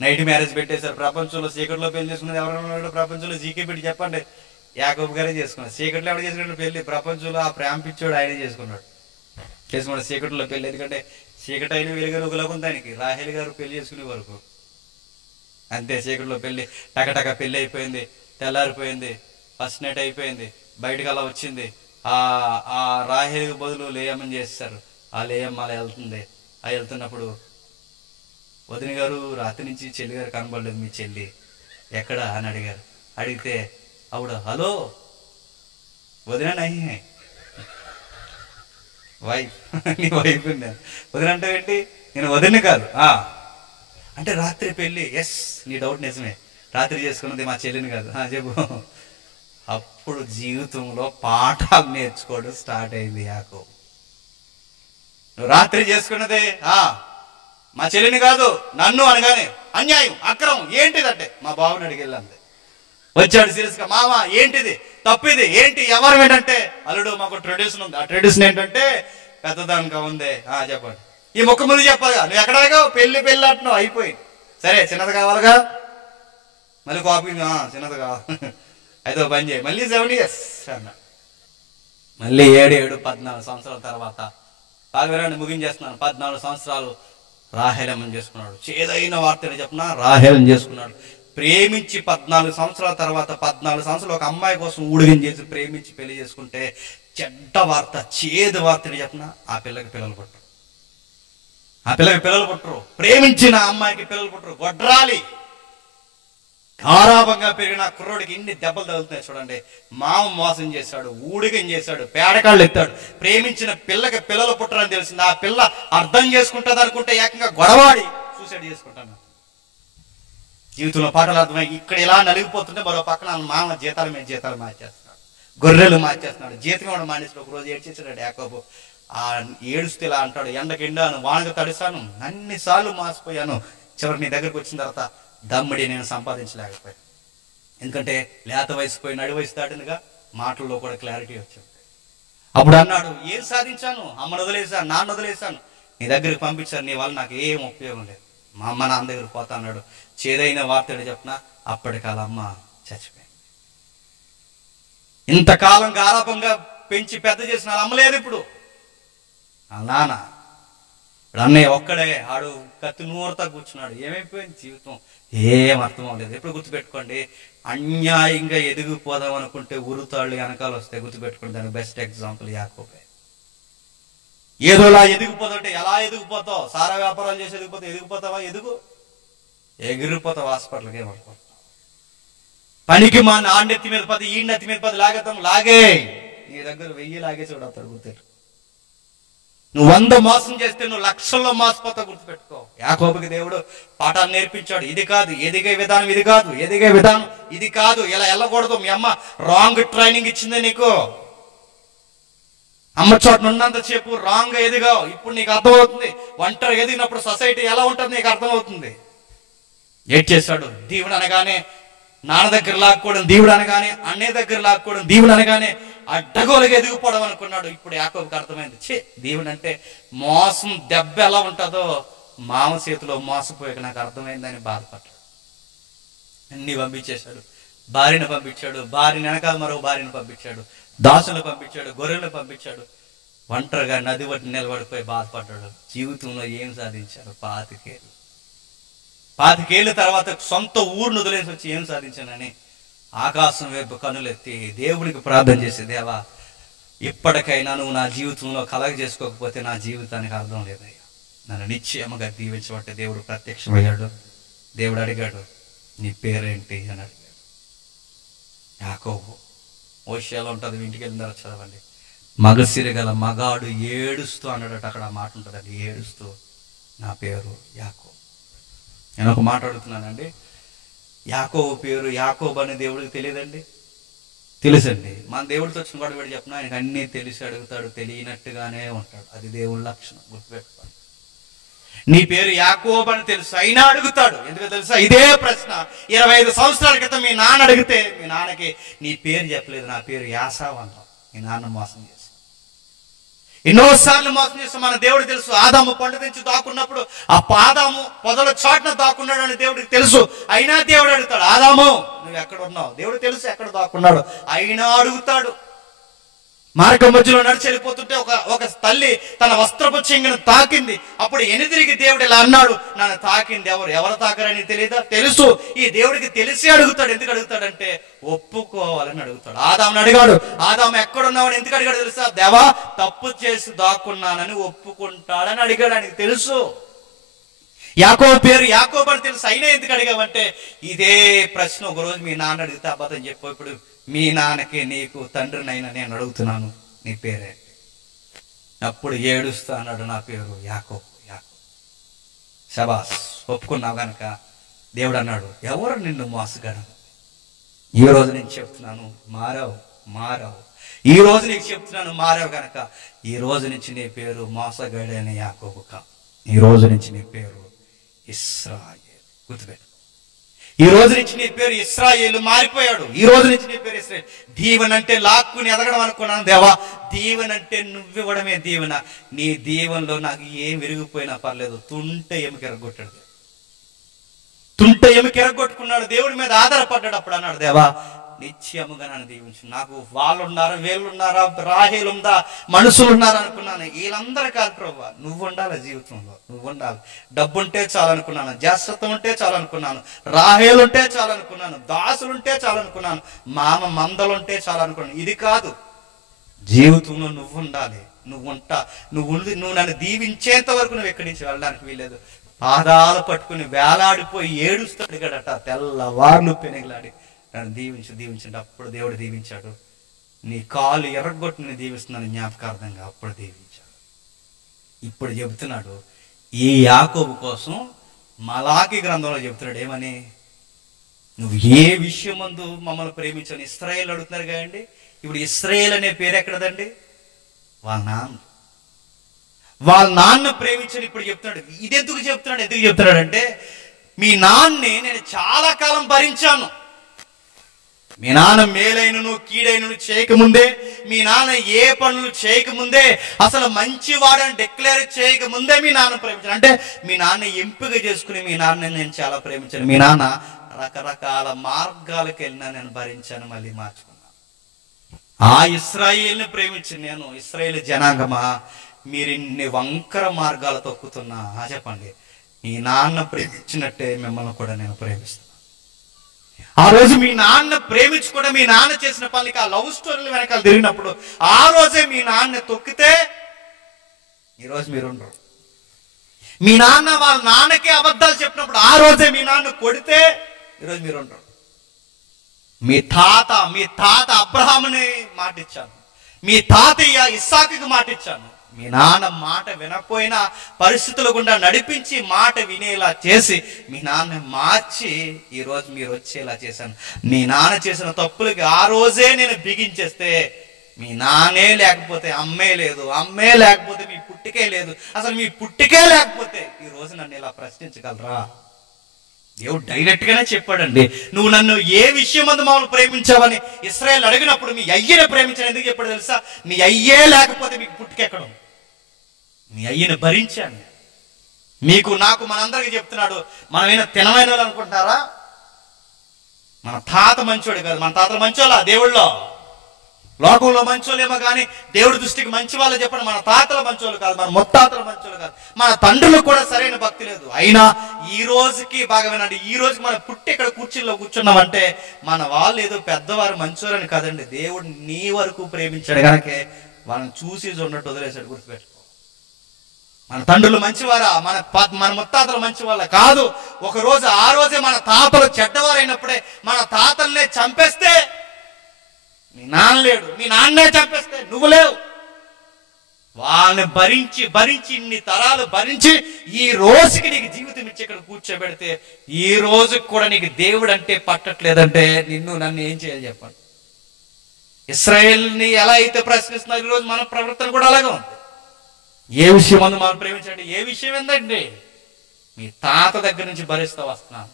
నైట్ మ్యారేజ్ పెట్టేశారు. ప్రపంచంలో చీకట్లో పెళ్లి చేసుకున్నది ఎవరైనా ఉన్నాడు? ప్రపంచంలో జీకే పెట్టి చెప్పండి. యాకోబు గారే చేసుకున్నాడు. చీకట్లో ఎవరు చేసుకున్నాడు పెళ్లి? ప్రపంచంలో ఆ ప్రేమ పిచ్చోడు ఆయనే చేసుకున్నాడు. చీకట్లో పెళ్లి. ఎందుకంటే చీకటి అయిన వెలుగులు ఒకలాగా దానికి. రాహేల్ గారు పెళ్లి చేసుకునే వరకు అంతే. చీకట్లో పెళ్లి, టకటక పెళ్లి అయిపోయింది. తెల్లారిపోయింది, ఫస్ట్ నైట్ అయిపోయింది. బయటకు అలా వచ్చింది. ఆ రాహేల్ బదులు లేయమ్మని చేస్తారు. ఆ లేయమ్మ అలా వెళ్తుంది. ఆ వెళ్తున్నప్పుడు వదిన గారు రాత్రి నుంచి చెల్లి గారు కనబడలేదు, మీ చెల్లి ఎక్కడ అని అడిగారు. అడిగితే ఆవిడ హలో వదిన నహి వైఫ్, నీ వైఫ్ వదిన అంటే ఏంటి? నేను వదిన కాదు అంటే రాత్రి పెళ్ళి. ఎస్, నీ డౌట్ నిజమే, రాత్రి చేసుకున్నది మా చెల్లిని కాదు. చెప్పు. అప్పుడు జీవితంలో పాఠాలు నేర్చుకోవడం స్టార్ట్ అయింది యాకోబు. నువ్వు రాత్రి చేసుకున్నదే మా చెల్లిని కాదు, నన్ను అనగానే అన్యాయం, అక్రమం ఏంటిదంటే మా బాబుని అడిగెళ్ళంది. వచ్చాడు సీరియస్గా, మామ ఏంటిది, తప్పిది ఏంటి, ఎవరు ఏంటంటే అల్లుడు మాకు ట్రెడిషన్ ఉంది. ఆ ట్రెడిషన్ ఏంటంటే పెద్దదానిగా ఉంది. చెప్పండి. ఈ మొక్క ముందు చెప్పాలిగా, నువ్వు ఎక్కడగా పెళ్లి అంటున్నావు, అయిపోయింది. సరే చిన్నది కావాలిగా, మళ్ళీ కాపీ చిన్నది కావాలి, అయితే పని చేయి. మళ్ళీ 7 years అన్న. మళ్ళీ 14 సంవత్సరాల తర్వాత బాగా ముగించేస్తున్నాను. 14 సంవత్సరాలు రాహేలమ్మని చేసుకున్నాడు. చేదైన వార్తని చెప్పిన రాహేలని చేసుకున్నాడు. ప్రేమించి 14 సంవత్సరాల తర్వాత 14 సంవత్సరాలు ఒక అమ్మాయి కోసం ఊడిగం చేసి ప్రేమించి పెళ్లి చేసుకుంటే చెడ్డ వార్త, చేదు వార్తని చెప్పిన ఆ పిల్లకి పిల్లలు పుట్టరు. ప్రేమించిన అమ్మాయికి పిల్లలు పుట్టరు. గొడ్రాలి గారాభంగా పెరిగిన కుర్రోడికి ఇన్ని దెబ్బలు తగులుతున్నాయి చూడండి. మామ మోసం చేశాడు, ఊడిగం చేశాడు, పేడకాళ్ళు ఎత్తాడు. ప్రేమించిన పిల్లకి పిల్లలు పుట్టరని తెలిసింది. ఆ పిల్ల అర్థం చేసుకుంటుంది అనుకుంటే ఏకంగా గొడవాడి సూసైడ్ చేసుకుంటాను. జీవితంలో పాటలు అర్థమై ఇక్కడ ఇలా నలిగిపోతుంటే మరో పక్కన మామ జీతాలు మార్చేస్తున్నాడు, గొర్రెలు మార్చేస్తున్నాడు. జీతం ఇవ్వడం మానేసి ఒక రోజు ఏడ్చేసాడు యాకోబు. ఏడుస్తే ఇలా అంటాడు, ఎండకి ఎండాను, వానకు తడిసాను, అన్నిసార్లు మాసిపోయాను, చివరికి నీ దగ్గరికి వచ్చిన తర్వాత దమ్మిడి నేను సంపాదించలేకపోయాను. ఎందుకంటే లేత వయసు పోయి నడి వయసు దాటినగా మాటల్లో కూడా క్లారిటీ వచ్చింది. అప్పుడు అన్నాడు, ఏం సాధించాను, అమ్మను వదిలేశాను, నాన్న వదిలేశాను, నీ దగ్గరికి పంపించాను, నీ వల్ల నాకు ఏం ఉపయోగం లేదు, మా అమ్మ నాన్న దగ్గరికి పోతా అన్నాడు. చేదైన వార్తడు చెప్పిన అప్పటికాల అమ్మ చచ్చిపోయింది. ఇంతకాలం గారాపంగా పెంచి పెద్ద చేసిన అమ్మ లేదు ఇప్పుడు. నాన్న అన్నయ్య ఒక్కడే, ఆడు కత్తి నూరుతా కూర్చున్నాడు. ఏమైపోయింది జీవితం, ఏం అర్థం అవ్వలేదు. ఎప్పుడు గుర్తుపెట్టుకోండి, అన్యాయంగా ఎదిగిపోదాం అనుకుంటే ఉరుతాళ్ళు వెనకాల వస్తే గుర్తుపెట్టుకోండి. దానికి బెస్ట్ ఎగ్జాంపుల్ యాకోబే. ఏదోలా ఎదిగిపోతుంటే ఎలా ఎదిగిపోతావు? సారా వ్యాపారాలు చేసి ఎదిగిపోతావా? ఎగిరిపోతావు, హాస్పిటల్కి ఏమనుకుంటావు. పనికి మా నాన్నెత్తి మీద 10, ఈ నెత్తి మీద 10 లాగేద్దాం, లాగే నీ దగ్గర 1000 లాగే చూడతాడు. గుర్తు నువ్వు 100 మోసం చేస్తే నువ్వు లక్షల్లో మోసపోతావు. గుర్తుపెట్టుకో. యాకోబుకి దేవుడు పాఠాలు నేర్పించాడు. ఇది కాదు, ఎదిగే విధానం ఇది కాదు, ఎదిగే విధానం ఇది కాదు, ఇలా వెళ్ళకూడదు. మీ అమ్మ రాంగ్ ట్రైనింగ్ ఇచ్చింది నీకు. అమ్మ చోట ఉన్నంత సేపు రాంగ్ గా ఎదిగావు. ఇప్పుడు నీకు అర్థమవుతుంది. ఒంటరి ఎదిగినప్పుడు సొసైటీ ఎలా ఉంటుంది నీకు అర్థమవుతుంది. ఏడ్ చేశాడు. దేవుడు అనగానే నాన్న దగ్గర లాక్కోవడం, దేవుడు అనగానే అన్నయ్య దగ్గర లాక్కోవడం, దేవుడు అనగానే అడ్డగోలుగా ఎదిగిపోవడం అనుకున్నాడు. ఇప్పుడు యాకోబుకి అర్థమైంది, దేవుడు అంటే మోసం దెబ్బ ఎలా ఉంటుందో మామ చేతిలో మోసపోయాక నాకు అర్థమైందని బాధపడ్డాడు. అన్ని పంపించేశాడు. భార్యను పంపించాడు, భార్యని వెనకాల మరో భార్యను పంపించాడు, దాసులను పంపించాడు, గొర్రెలను పంపించాడు. ఒంటరిగా నది ఒడ్డు నిలబడిపోయి బాధపడ్డాడు. జీవితంలో ఏం సాధించాడు? 25 ఏళ్ళ తర్వాత సొంత ఊరును వదిలేసి వచ్చి ఏం సాధించానని ఆకాశం వైపు కనులెత్తి దేవుడికి ప్రార్థన చేసి, దేవా ఇప్పటికైనా నువ్వు నా జీవితంలో కలగ చేసుకోకపోతే నా జీవితానికి అర్థం లేదయ్యా, నన్ను నిశ్చయముగా దీవించబట్టే దేవుడు ప్రత్యక్షమయ్యాడు. దేవుడు అడిగాడు, నీ పేరేంటి అని అడిగాడు. యాకోబు. ఓషియాలో ఉంటుంది, ఇంటికి వెళ్ళిన తర్వాత చదవండి. మగసిరి గల మగాడు ఏడుస్తూ అన్నాడట. అక్కడ ఆ మాట ఉంటుందండి, ఏడుస్తూ నా పేరు యాకోబు. నేను ఒక మాట అడుగుతున్నానండి, యాకోబు పేరు యాకోబు అనే దేవుడికి తెలియదండి? తెలుసండి. మన దేవుడితో వచ్చిన కూడా వీడు చెప్పిన ఆయనకు అన్నీ తెలిసి అడుగుతాడు, తెలియనట్టుగానే ఉంటాడు. అది దేవుడి లక్షణం, గుర్తుపెట్టుకోండి. నీ పేరు యాకోబు అని తెలుసు, అయినా అడుగుతాడు. ఎందుకు తెలుసా? ఇదే ప్రశ్న 25 సంవత్సరాల క్రితం మీ నాన్న అడిగితే మీ నాన్నకి నీ పేరు చెప్పలేదు, నా పేరు యాసావు అంటాం. మీ నాన్న మోసం చేసి ఎన్నోసార్లు మోసం చేస్తాం. మన దేవుడు తెలుసు. ఆదాము పండు తెచ్చి దాక్కున్నప్పుడు ఆ ఆదాము పొదల చాటున దాక్కున్నాడు అని దేవుడికి తెలుసు. అయినా దేవుడు అడుగుతాడు, ఆదాము నువ్వు ఎక్కడ ఉన్నావు? దేవుడు తెలుసు ఎక్కడ దాక్కున్నాడు, అయినా అడుగుతాడు. మార్గం మధ్యలో నడిచి వెళ్ళిపోతుంటే ఒక తల్లి తన వస్త్రపు చెంగును తాకింది. అప్పుడు ఎనిదిరిగి దేవుడు ఇలా అన్నాడు, నన్ను తాకింది ఎవరు తాకరని తెలియదా? తెలుసు. ఈ దేవుడికి తెలిసి అడుగుతాడు. ఎందుకు అడుగుతాడంటే ఒప్పుకోవాలని అడుగుతాడు. ఆదాముని అడిగాడు, ఆదాము ఎక్కడున్నావని ఎందుకు అడిగాడు తెలుసా? దేవా, తప్పు చేసి దాక్కున్నానని ఒప్పుకుంటాడని అడిగాడు. ఆయనకి తెలుసు. యాకోబు పేరు యాకోబు అని తెలుసు, అయినా ఎందుకు అడిగామంటే ఇదే ప్రశ్న ఒకరోజు మీ నాన్న అడిగితే అబద్ధం చెప్పు. ఇప్పుడు మీ నాన్నకి నీకు తండ్రినైనా నేను అడుగుతున్నాను, నీ పేరే? అప్పుడు ఏడుస్తా అన్నాడు, నా పేరు యాకోబు. యాకోబు. శబాస్, ఒప్పుకున్నావు గనక దేవుడు అన్నాడు, ఎవరు నిన్ను మోసగాడు? ఈ రోజు నేను చెప్తున్నాను, మారావు. ఈ రోజు నీకు చెప్తున్నాను, మారావు గనక ఈ రోజు నుంచి నీ పేరు మోసగాడైన యాకోబు కా. ఈ రోజు నుంచి నీ పేరు ఇశ్రాయేలు. గుర్తుపెట్టు, ఈ రోజు నుంచి నీ పేరు ఇశ్రాయేలు మారిపోయాడు. ఈ రోజు నుంచి నీ పేరు ఇశ్రాయేలు. దీవెన అంటే లాక్కుని ఎదగడం అనుకున్నాను. దేవా, దీవెన అంటే నువ్వివ్వడమే దీవెన. నీ దీవెనలో నాకు ఏం విరిగిపోయినా పర్లేదు. తుంటే ఎముకెరగొట్టాడు, తుంటే ఎముకెరగొట్టుకున్నాడు. దేవుడి మీద ఆధారపడ్డాడు. అప్పుడు అన్నాడు, దేవా నిత్యముగా నన్ను దీవించు. నాకు వాళ్ళున్నారా, వీళ్ళున్నారా, రాహేలు ఉందా, మనుషులు ఉన్నారా అనుకున్నాను. వీళ్ళందరూ కాదు ప్రభువా, నువ్వు ఉండాలి జీవితంలో, నువ్వు ఉండాలి. డబ్బు ఉంటే చాలనుకున్నాను, జాస్తత్వం ఉంటే చాలనుకున్నాను, రాహేలు ఉంటే చాలనుకున్నాను, దాసులుంటే చాలనుకున్నాను, మామ మందలుంటే చాలనుకున్నాను. ఇది కాదు, జీవితంలో నువ్వు ఉండాలి. నువ్వు నన్ను దీవించేంత వరకు నువ్వు ఎక్కడి నుంచి వెళ్ళడానికి వీల్లేదు. పాదాలు పట్టుకుని వేలాడిపోయి ఏడుస్తూ అడిగాడట, తెల్లవార్లు పెనుగులాడి నన్ను దీవించండి. అప్పుడు దేవుడు దీవించాడు. నీ కాలు ఎర్రగొట్టి నేను దీవిస్తున్నాను జ్ఞాపకార్థంగా. అప్పుడు దీవించాడు. ఇప్పుడు చెబుతున్నాడు, ఈ యాకోబు కోసం మలాకి గ్రంథంలో చెబుతున్నాడు ఏమని? నువ్వు ఏ విషయం మందు మమ్మల్ని ప్రేమించని ఇశ్రాయేలు అడుగుతున్నారు కదండి. ఇప్పుడు ఇశ్రాయేల్ అనే పేరు ఎక్కడదండి? వాళ్ళ నాన్న ప్రేమించని ఇప్పుడు చెప్తున్నాడు. ఇది ఎందుకు చెప్తున్నాడు అంటే, మీ నాన్నే నేను చాలా కాలం భరించాను. మీ నాన్న మేలైనను కీడైనను చేయకముందే, మీ నాన్న ఏ పనులు చేయకముందే, అసలు మంచివాడని డిక్లేర్ చేయకముందే మీ నాన్న ప్రేమించాను. అంటే మీ నాన్న ఎంపిక చేసుకుని మీ నాన్న నేను చాలా ప్రేమించాను. మీ నాన్న రకరకాల మార్గాలకు వెళ్ళినా నేను భరించాను, మళ్ళీ మార్చుకున్నాను. ఆ ఇశ్రాయేల్ని ప్రేమించాను నేను. ఇశ్రాయేల్ జనాంగమా, మీరు ఇన్ని వంకర మార్గాలు తొక్కుతున్నా చెప్పండి, మీ నాన్న ప్రేమించినట్టే మిమ్మల్ని కూడా నేను ప్రేమిస్తాను. ఆ రోజు మీ నాన్న ప్రేమించి కూడా మీ నాన్న చేసిన పనులకి, ఆ లవ్ స్టోరీలు వెనకాల తిరిగినప్పుడు ఆ రోజే మీ నాన్న తొక్కితే ఈరోజు మీరుండరు. మీ నాన్న వాళ్ళ నాన్నకే అబద్ధాలు చెప్పినప్పుడు ఆ రోజే మీ నాన్న కొడితే ఈరోజు మీరుండరు. మీ తాత అబ్రహాముని మాటిచ్చాను, మీ తాతయ్య ఇస్సాకుకి మాటిచ్చాను. మీ నాన్న మాట వినకపోయినా పరిస్థితుల గుండా నడిపించి మాట వినేలా చేసి మీ నాన్న మార్చి ఈరోజు మీరు వచ్చేలా చేశాను. మీ నాన్న చేసిన తప్పులకి ఆ రోజే నేను బిగించేస్తే, మీ నాన్నే లేకపోతే అమ్మే లేదు, అమ్మే లేకపోతే మీ పుట్టికే లేదు, అసలు మీ పుట్టికే లేకపోతే ఈ రోజు నన్ను ఇలా ప్రశ్నించగలరా? దేవుడు డైరెక్ట్ గానే చెప్పాడండి, నువ్వు నన్ను ఏ విషయం మందు మమ్మల్ని ప్రేమించావని ఇశ్రాయేలు అడిగినప్పుడు మీ అయ్యని ప్రేమించాను. ఎందుకు చెప్పాడు తెలుసా? మీ అయ్యే లేకపోతే మీకు పుట్టుకెక్కడం, మీ అయ్యని భరించాను. మీకు నాకు మనందరికీ చెప్తున్నాడు, మనమైనా తినమైన వాళ్ళు అనుకుంటారా? మన తాత మంచోడు కాదు. మన తాతలు మంచోళ్ళ దేవుళ్ళో, లోకంలో మంచోళ్ళేమో కానీ దేవుడి దృష్టికి మంచి వాళ్ళు చెప్పండి. మన తాతల మంచోళ్ళు కాదు, మన ముత్తాతల మంచోళ్ళు కాదు, మన తండ్రులకు కూడా సరైన భక్తి లేదు. అయినా ఈ రోజుకి బాగా వినండి, ఈ రోజుకి మన పుట్టి ఇక్కడ కుర్చీలో కూర్చున్నామంటే మన వాళ్ళు ఏదో పెద్దవారు మంచోళ్ళని కాదండి, దేవుడు నీ వరకు ప్రేమించాడు కనుకే వాళ్ళని చూసి ఉన్నట్టు వదిలేశాడు. గుర్తుపెట్టుకో. మన తండ్రులు మంచివారా, మన ముత్తాతలు మంచివాళ్ళ కాదు. ఒకరోజు ఆ రోజే మన తాతలు చెడ్డవారైనప్పుడే మన తాతల్నే చంపేస్తే మీ నాన్న లేడు, మీ నాన్నే చంపేస్తే నువ్వు లేవు. వాళ్ళని భరించి భరించి ఇన్ని తరాలు భరించి ఈ రోజుకి నీకు జీవితం ఇచ్చి ఇక్కడ కూర్చోబెడితే ఈ రోజుకి కూడా నీకు దేవుడు అంటే పట్టట్లేదంటే నిన్ను నన్ను ఏం చేయాలి చెప్పండి? ఇశ్రాయేల్ని ఎలా అయితే ప్రశ్నిస్తున్నారు ఈరోజు మన ప్రవర్తన కూడా అలాగే ఉంది. ఏ విషయం అందు మనం ప్రేమించండి, ఏ విషయం ఏందండి? మీ తాత దగ్గర నుంచి భరిస్తూ వస్తున్నాను,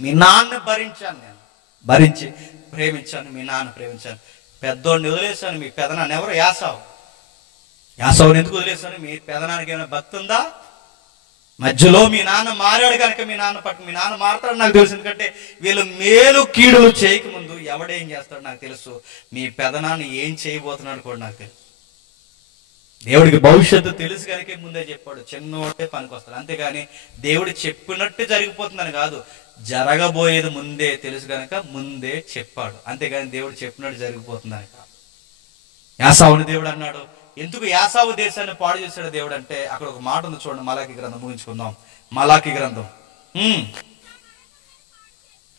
మీ నాన్న భరించాను, నేను భరించి ప్రేమించాను, మీ నాన్న ప్రేమించాను. పెద్దోడిని వదిలేశాను, మీ పెదనాన్ని ఎవరు? యాసావుని ఎందుకు వదిలేశాను? మీ పెదనానికి ఏమైనా భక్తి ఉందా? మధ్యలో మీ నాన్న మారాడు కనుక మీ నాన్న మారుతాడు నాకు తెలుసు. ఎందుకంటే వీళ్ళు మేలు కీడులు చేయకముందు ఎవడేం చేస్తాడు నాకు తెలుసు. మీ పెదనాన్ని ఏం చేయబోతున్నాడు కూడా నాకు తెలుసు. దేవుడికి భవిష్యత్తు తెలుసు కనుక ముందే చెప్పాడు, చిన్నోటే పనికి వస్తాడు. అంతేగాని దేవుడు చెప్పినట్టు జరిగిపోతుందని కాదు, జరగబోయేది ముందే తెలుసు కనుక ముందే చెప్పాడు. అంతేగాని దేవుడు చెప్పినట్టు జరిగిపోతుందని కాదు. యాసావుని దేవుడు అన్నాడు. ఎందుకు యాసావు దేశాన్ని పాడు చేశాడు దేవుడు అంటే అక్కడ ఒక మాట ఉంది చూడండి. మలాకి గ్రంథం ముగించుకుందాం. మలాకి గ్రంథం.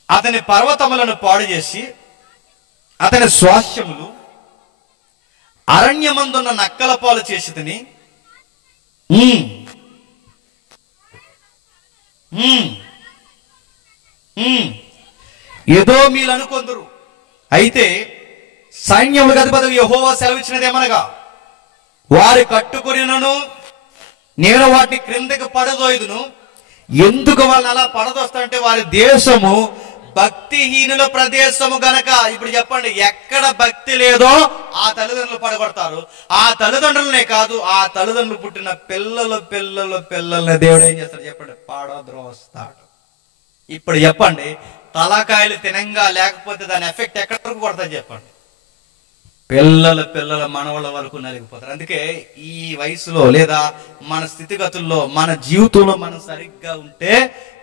అతని పర్వతములను పాడు చేసి అతని స్వాస్థ్యములు అరణ్యమందున్న నక్కల పాలు చేసి తిని ఏదో మీరు అనుకొందరు. అయితే సైన్యములకు అధిపతి యెహోవా సెలవిచ్చినది ఏమనగా, వారి కట్టుకొనినను నేను వాటిని క్రిందకి పడదోయుదును. ఎందుకు వాళ్ళని అలా పడదోస్తారంటే వారి దేశము భక్తిహీనుల ప్రదేశము గనక. ఇప్పుడు చెప్పండి, ఎక్కడ భక్తి లేదో ఆ తల్లిదండ్రులు పడగొడతారు. ఆ తల్లిదండ్రులనే కాదు, ఆ తల్లిదండ్రులు పుట్టిన పిల్లల్ని దేవుడు ఏం చేస్తాడు చెప్పండి? పడద్రోస్తాడు. ఇప్పుడు చెప్పండి, తలకాయలు తినంగా లేకపోతే దాని ఎఫెక్ట్ ఎక్కడి వరకు కొడతాది చెప్పండి? పిల్లల మనవళ్ళ వరకు నలిగిపోతారు. అందుకే ఈ వయసులో లేదా మన స్థితిగతుల్లో మన జీవితంలో మనం సరిగ్గా ఉంటే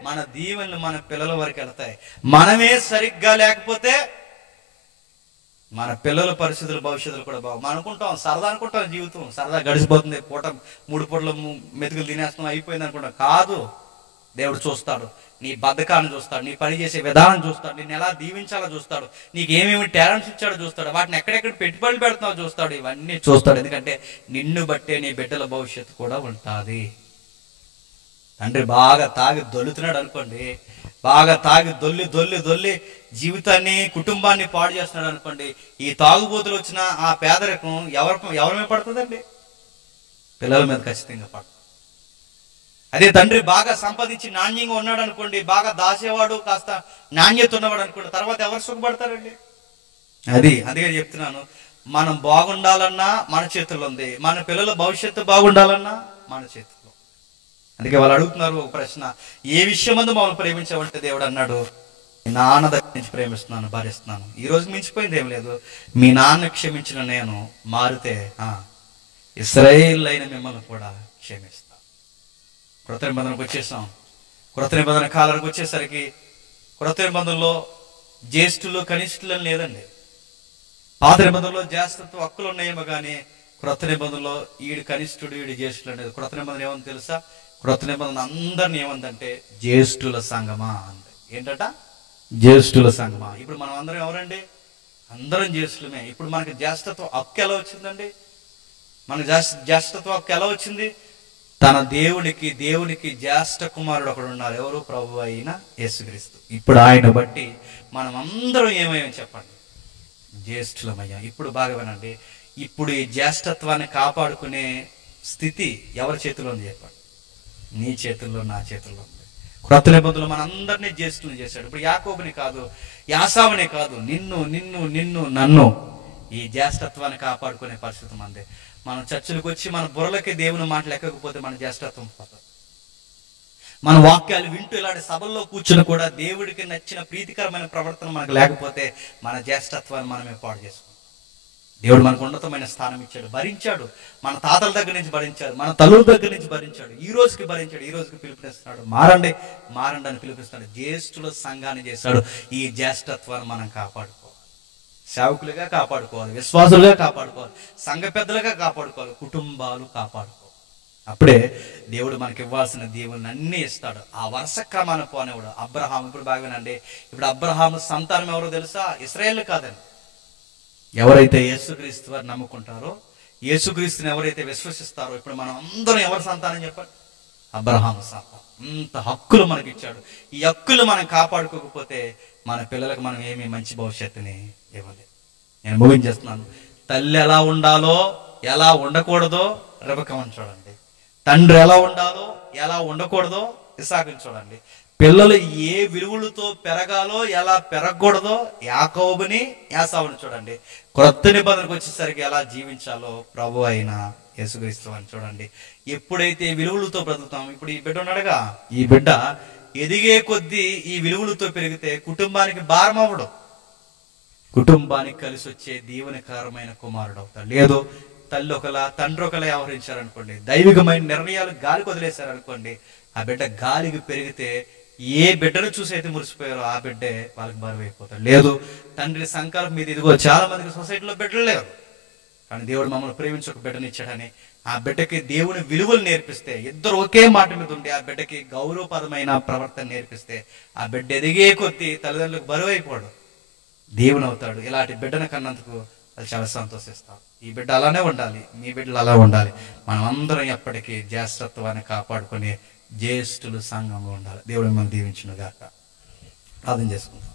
మన దీవెనలు మన పిల్లల వరకు వెళ్తాయి. మనమే సరిగ్గా లేకపోతే మన పిల్లల పరిస్థితులు భవిష్యత్తులు కూడా బాగు. మనం అనుకుంటాం సరదా, అనుకుంటాం జీవితం సరదా గడిచిపోతుంది, 3 పూటలు మెతుకులు తినేస్తాం అయిపోయింది అనుకుంటాం. కాదు, దేవుడు చూస్తాడు, నీ బద్ధకాన్ని చూస్తాడు, నీ పని చేసే విధానం చూస్తాడు, నిన్ను ఎలా దీవించాలో చూస్తాడు, నీకు ఏమేమి టాలెంట్స్ ఇచ్చాడో చూస్తాడు, వాటిని ఎక్కడెక్కడ పెట్టుబడులు పెడుతున్నావు చూస్తాడు. ఇవన్నీ చూస్తాడు. ఎందుకంటే నిన్ను బట్టే నీ బిడ్డల భవిష్యత్తు కూడా ఉంటుంది. తండ్రి బాగా తాగి దొల్లుతున్నాడు అనుకోండి, బాగా తాగి దొల్లి జీవితాన్ని కుటుంబాన్ని పాడు చేస్తున్నాడు అనుకోండి, ఈ తాగుబోతులు వచ్చిన ఆ పేదరికం ఎవరి మీద పడుతుందండి? పిల్లల మీద ఖచ్చితంగా పడుతుంది. అదే తండ్రి బాగా సంపాదించి నాణ్యంగా ఉన్నాడు అనుకోండి, బాగా దాచేవాడు, కాస్త నాణ్యత ఉన్నవాడు అనుకోండి, తర్వాత ఎవరు సుఖపడతారండి? అందుకే చెప్తున్నాను, మనం బాగుండాలన్నా మన చేతుల్లో ఉంది, మన పిల్లల భవిష్యత్తు బాగుండాలన్నా మన చేతుల్లో. అందుకే వాళ్ళు అడుగుతున్నారు ఒక ప్రశ్న, ఏ విషయం మందు మమ్మల్ని ప్రేమించావంటే దేవుడు అన్నాడు, మీ నాన్న దగ్గర నుంచి ప్రేమిస్తున్నాను, భరిస్తున్నాను. ఈ రోజు మించిపోయింది ఏం లేదు. మీ నాన్న క్షమించిన నేను మారితే ఇశ్రాయేలు అయిన మిమ్మల్ని కూడా క్షమిస్తాను. క్రొత్త నిబంధనకు వచ్చేసాం. క్రొత్త నిబంధన కాలానికి వచ్చేసరికి క్రొత్త నిబంధనలో జ్యేష్ఠులు కనిష్ఠులు అని లేదండి. పాత నిబంధనలో జ్యేష్ఠత్వ హక్కులు ఉన్నాయేమో కానీ క్రొత్త నిబంధనలో ఈడు కనిష్ఠుడు ఈడు జ్యేష్ఠులు అనేది. క్రొత్త నిబంధన ఏమని తెలుసా? క్రొత్త నిబంధన అందరిని ఏమందంటే జ్యేష్ఠుల సంగమా అంది. ఏంటట? జ్యేష్ఠుల సంగమా. ఇప్పుడు మనం అందరం ఎవరండి? అందరం జ్యేష్ఠులమే. ఇప్పుడు మనకి జ్యేష్ఠత్వ హక్కు ఎలా వచ్చిందండి? మన జ్యేష్ఠత్వ హక్కు ఎలా వచ్చింది? తన దేవునికి జ్యేష్ఠ కుమారుడు ఒకడు ఉన్నారు. ఎవరు? ప్రభు అయిన యేసుక్రీస్తు. ఇప్పుడు ఆయన బట్టి మనం అందరం ఏమేమి చెప్పండి? జ్యేష్ఠులమయ్యా. ఇప్పుడు బాగా వినండి, ఇప్పుడు ఈ జ్యేష్ఠత్వాన్ని కాపాడుకునే స్థితి ఎవరి చేతిలో ఉంది చెప్పండి? నీ చేతుల్లో, నా చేతుల్లో ఉంది. క్రొత్త నిబంధనలు మనందరినీ జ్యేష్ఠులను చేశాడు. ఇప్పుడు యాకోబుని కాదు, యాసావునే కాదు, నిన్ను నన్ను ఈ జ్యేష్ఠత్వాన్ని కాపాడుకునే పరిస్థితి మందే. మనం చర్చలకు వచ్చి మన బుర్రలకి దేవుని మాటలు ఎక్కకపోతే మన జ్యేష్ఠత్వం పోతుంది. మన వాక్యాలు వింటూ ఇలాంటి సభల్లో కూర్చుని కూడా దేవుడికి నచ్చిన ప్రీతికరమైన ప్రవర్తన మనకు లేకపోతే మన జ్యేష్ఠత్వాన్ని మనమే పాడు చేసుకుంటాం. దేవుడు మనకు ఉన్నతమైన స్థానం ఇచ్చాడు, భరించాడు. మన తాతల దగ్గర నుంచి భరించాడు, మన తల్లుల దగ్గర నుంచి భరించాడు, ఈ రోజుకి భరించాడు, ఈ రోజుకి పిలుపునిస్తున్నాడు. మారండి అని పిలుపునిస్తున్నాడు. జ్యేష్ఠుల సంఘాన్ని చేశాడు. ఈ జ్యేష్ఠత్వాన్ని మనం కాపాడుకోవాలి. సేవకులుగా కాపాడుకోవాలి, విశ్వాసులుగా కాపాడుకోవాలి, సంఘ పెద్దలుగా కాపాడుకోవాలి, కుటుంబాలు కాపాడుకోవాలి. అప్పుడే దేవుడు మనకి ఇవ్వాల్సిన దీవులను అన్నీ ఇస్తాడు. ఆ వరుస క్రమాన్ని పోనేవాడు. అబ్రహాం, ఇప్పుడు బాగా వినండి, ఇప్పుడు అబ్రహాము సంతానం ఎవరో తెలుసా? ఇశ్రాయేలు కాదండి. ఎవరైతే యేసుక్రీస్తు వారిని నమ్ముకుంటారో, యేసుక్రీస్తుని ఎవరైతే విశ్వసిస్తారో, ఇప్పుడు మనం అందరం ఎవరి సంతానం చెప్పండి? అబ్రహాము సంతానం. ఇంత హక్కులు మనకి ఇచ్చాడు. ఈ హక్కులు మనం కాపాడుకోకపోతే మన పిల్లలకు మనం ఏమీ మంచి భవిష్యత్తుని ఇవ్వలేదు. నేను ముగించేస్తున్నాను. తల్లి ఎలా ఉండాలో, ఎలా ఉండకూడదో రెబెక్కను చూడండి. తండ్రి ఎలా ఉండాలో, ఎలా ఉండకూడదో ఇస్సాకుని చూడండి. పిల్లలు ఏ విలువలతో పెరగాలో, ఎలా పెరగకూడదో యాకోబుని, యాసావుని చూడండి. క్రొత్త నిబంధనకు వచ్చేసరికి ఎలా జీవించాలో ప్రభు అయిన యేసుక్రీస్తు అని చూడండి. ఎప్పుడైతే విలువలతో బ్రతుకుతాం, ఇప్పుడు ఈ బిడ్డ ఉన్నాడుగా, ఈ బిడ్డ ఎదిగే కొద్దీ ఈ విలువలతో పెరిగితే కుటుంబానికి భారం అవ్వడు, కుటుంబానికి కలిసి వచ్చే దీవెనకరమైన కుమారుడు అవుతాడు. లేదు తల్లి ఒకలా తండ్రి ఒకలా వ్యవహరించారనుకోండి, దైవికమైన నిర్ణయాలు గాలికి వదిలేశారనుకోండి, ఆ బిడ్డ గాలికి పెరిగితే ఏ బిడ్డను చూసి అయితే మురిసిపోయారో ఆ బిడ్డే వాళ్ళకి బరువు అయిపోతాడు. లేదు తండ్రి సంకల్పం మీద, ఇదిగో చాలా మందికి సొసైటీలో బిడ్డలు లేరు, కానీ దేవుడు మమ్మల్ని ప్రేమించి ఒక బిడ్డనిచ్చాడని ఆ బిడ్డకి దేవుని విలువలు నేర్పిస్తే, ఇద్దరు ఒకే మాట మీద ఉండి ఆ బిడ్డకి గౌరవపరమైన ప్రవర్తన నేర్పిస్తే, ఆ బిడ్డ ఎదిగే కొద్దీ తల్లిదండ్రులకు బరువు అయిపోడు, దేవుని అవుతాడు. ఇలాంటి బిడ్డను కన్నందుకు వాళ్ళు చాలా సంతోషిస్తారు. ఈ బిడ్డ అలానే ఉండాలి, మీ బిడ్డలు అలా ఉండాలి. మనం అందరం ఎప్పటికీ జ్యేష్ఠత్వాన్ని కాపాడుకుని జ్యేష్ఠులు సంఘంగా ఉండాలి. దేవుడు మిమ్మల్ని దీవించును గాక. ప్రార్థన చేసుకుంటాం.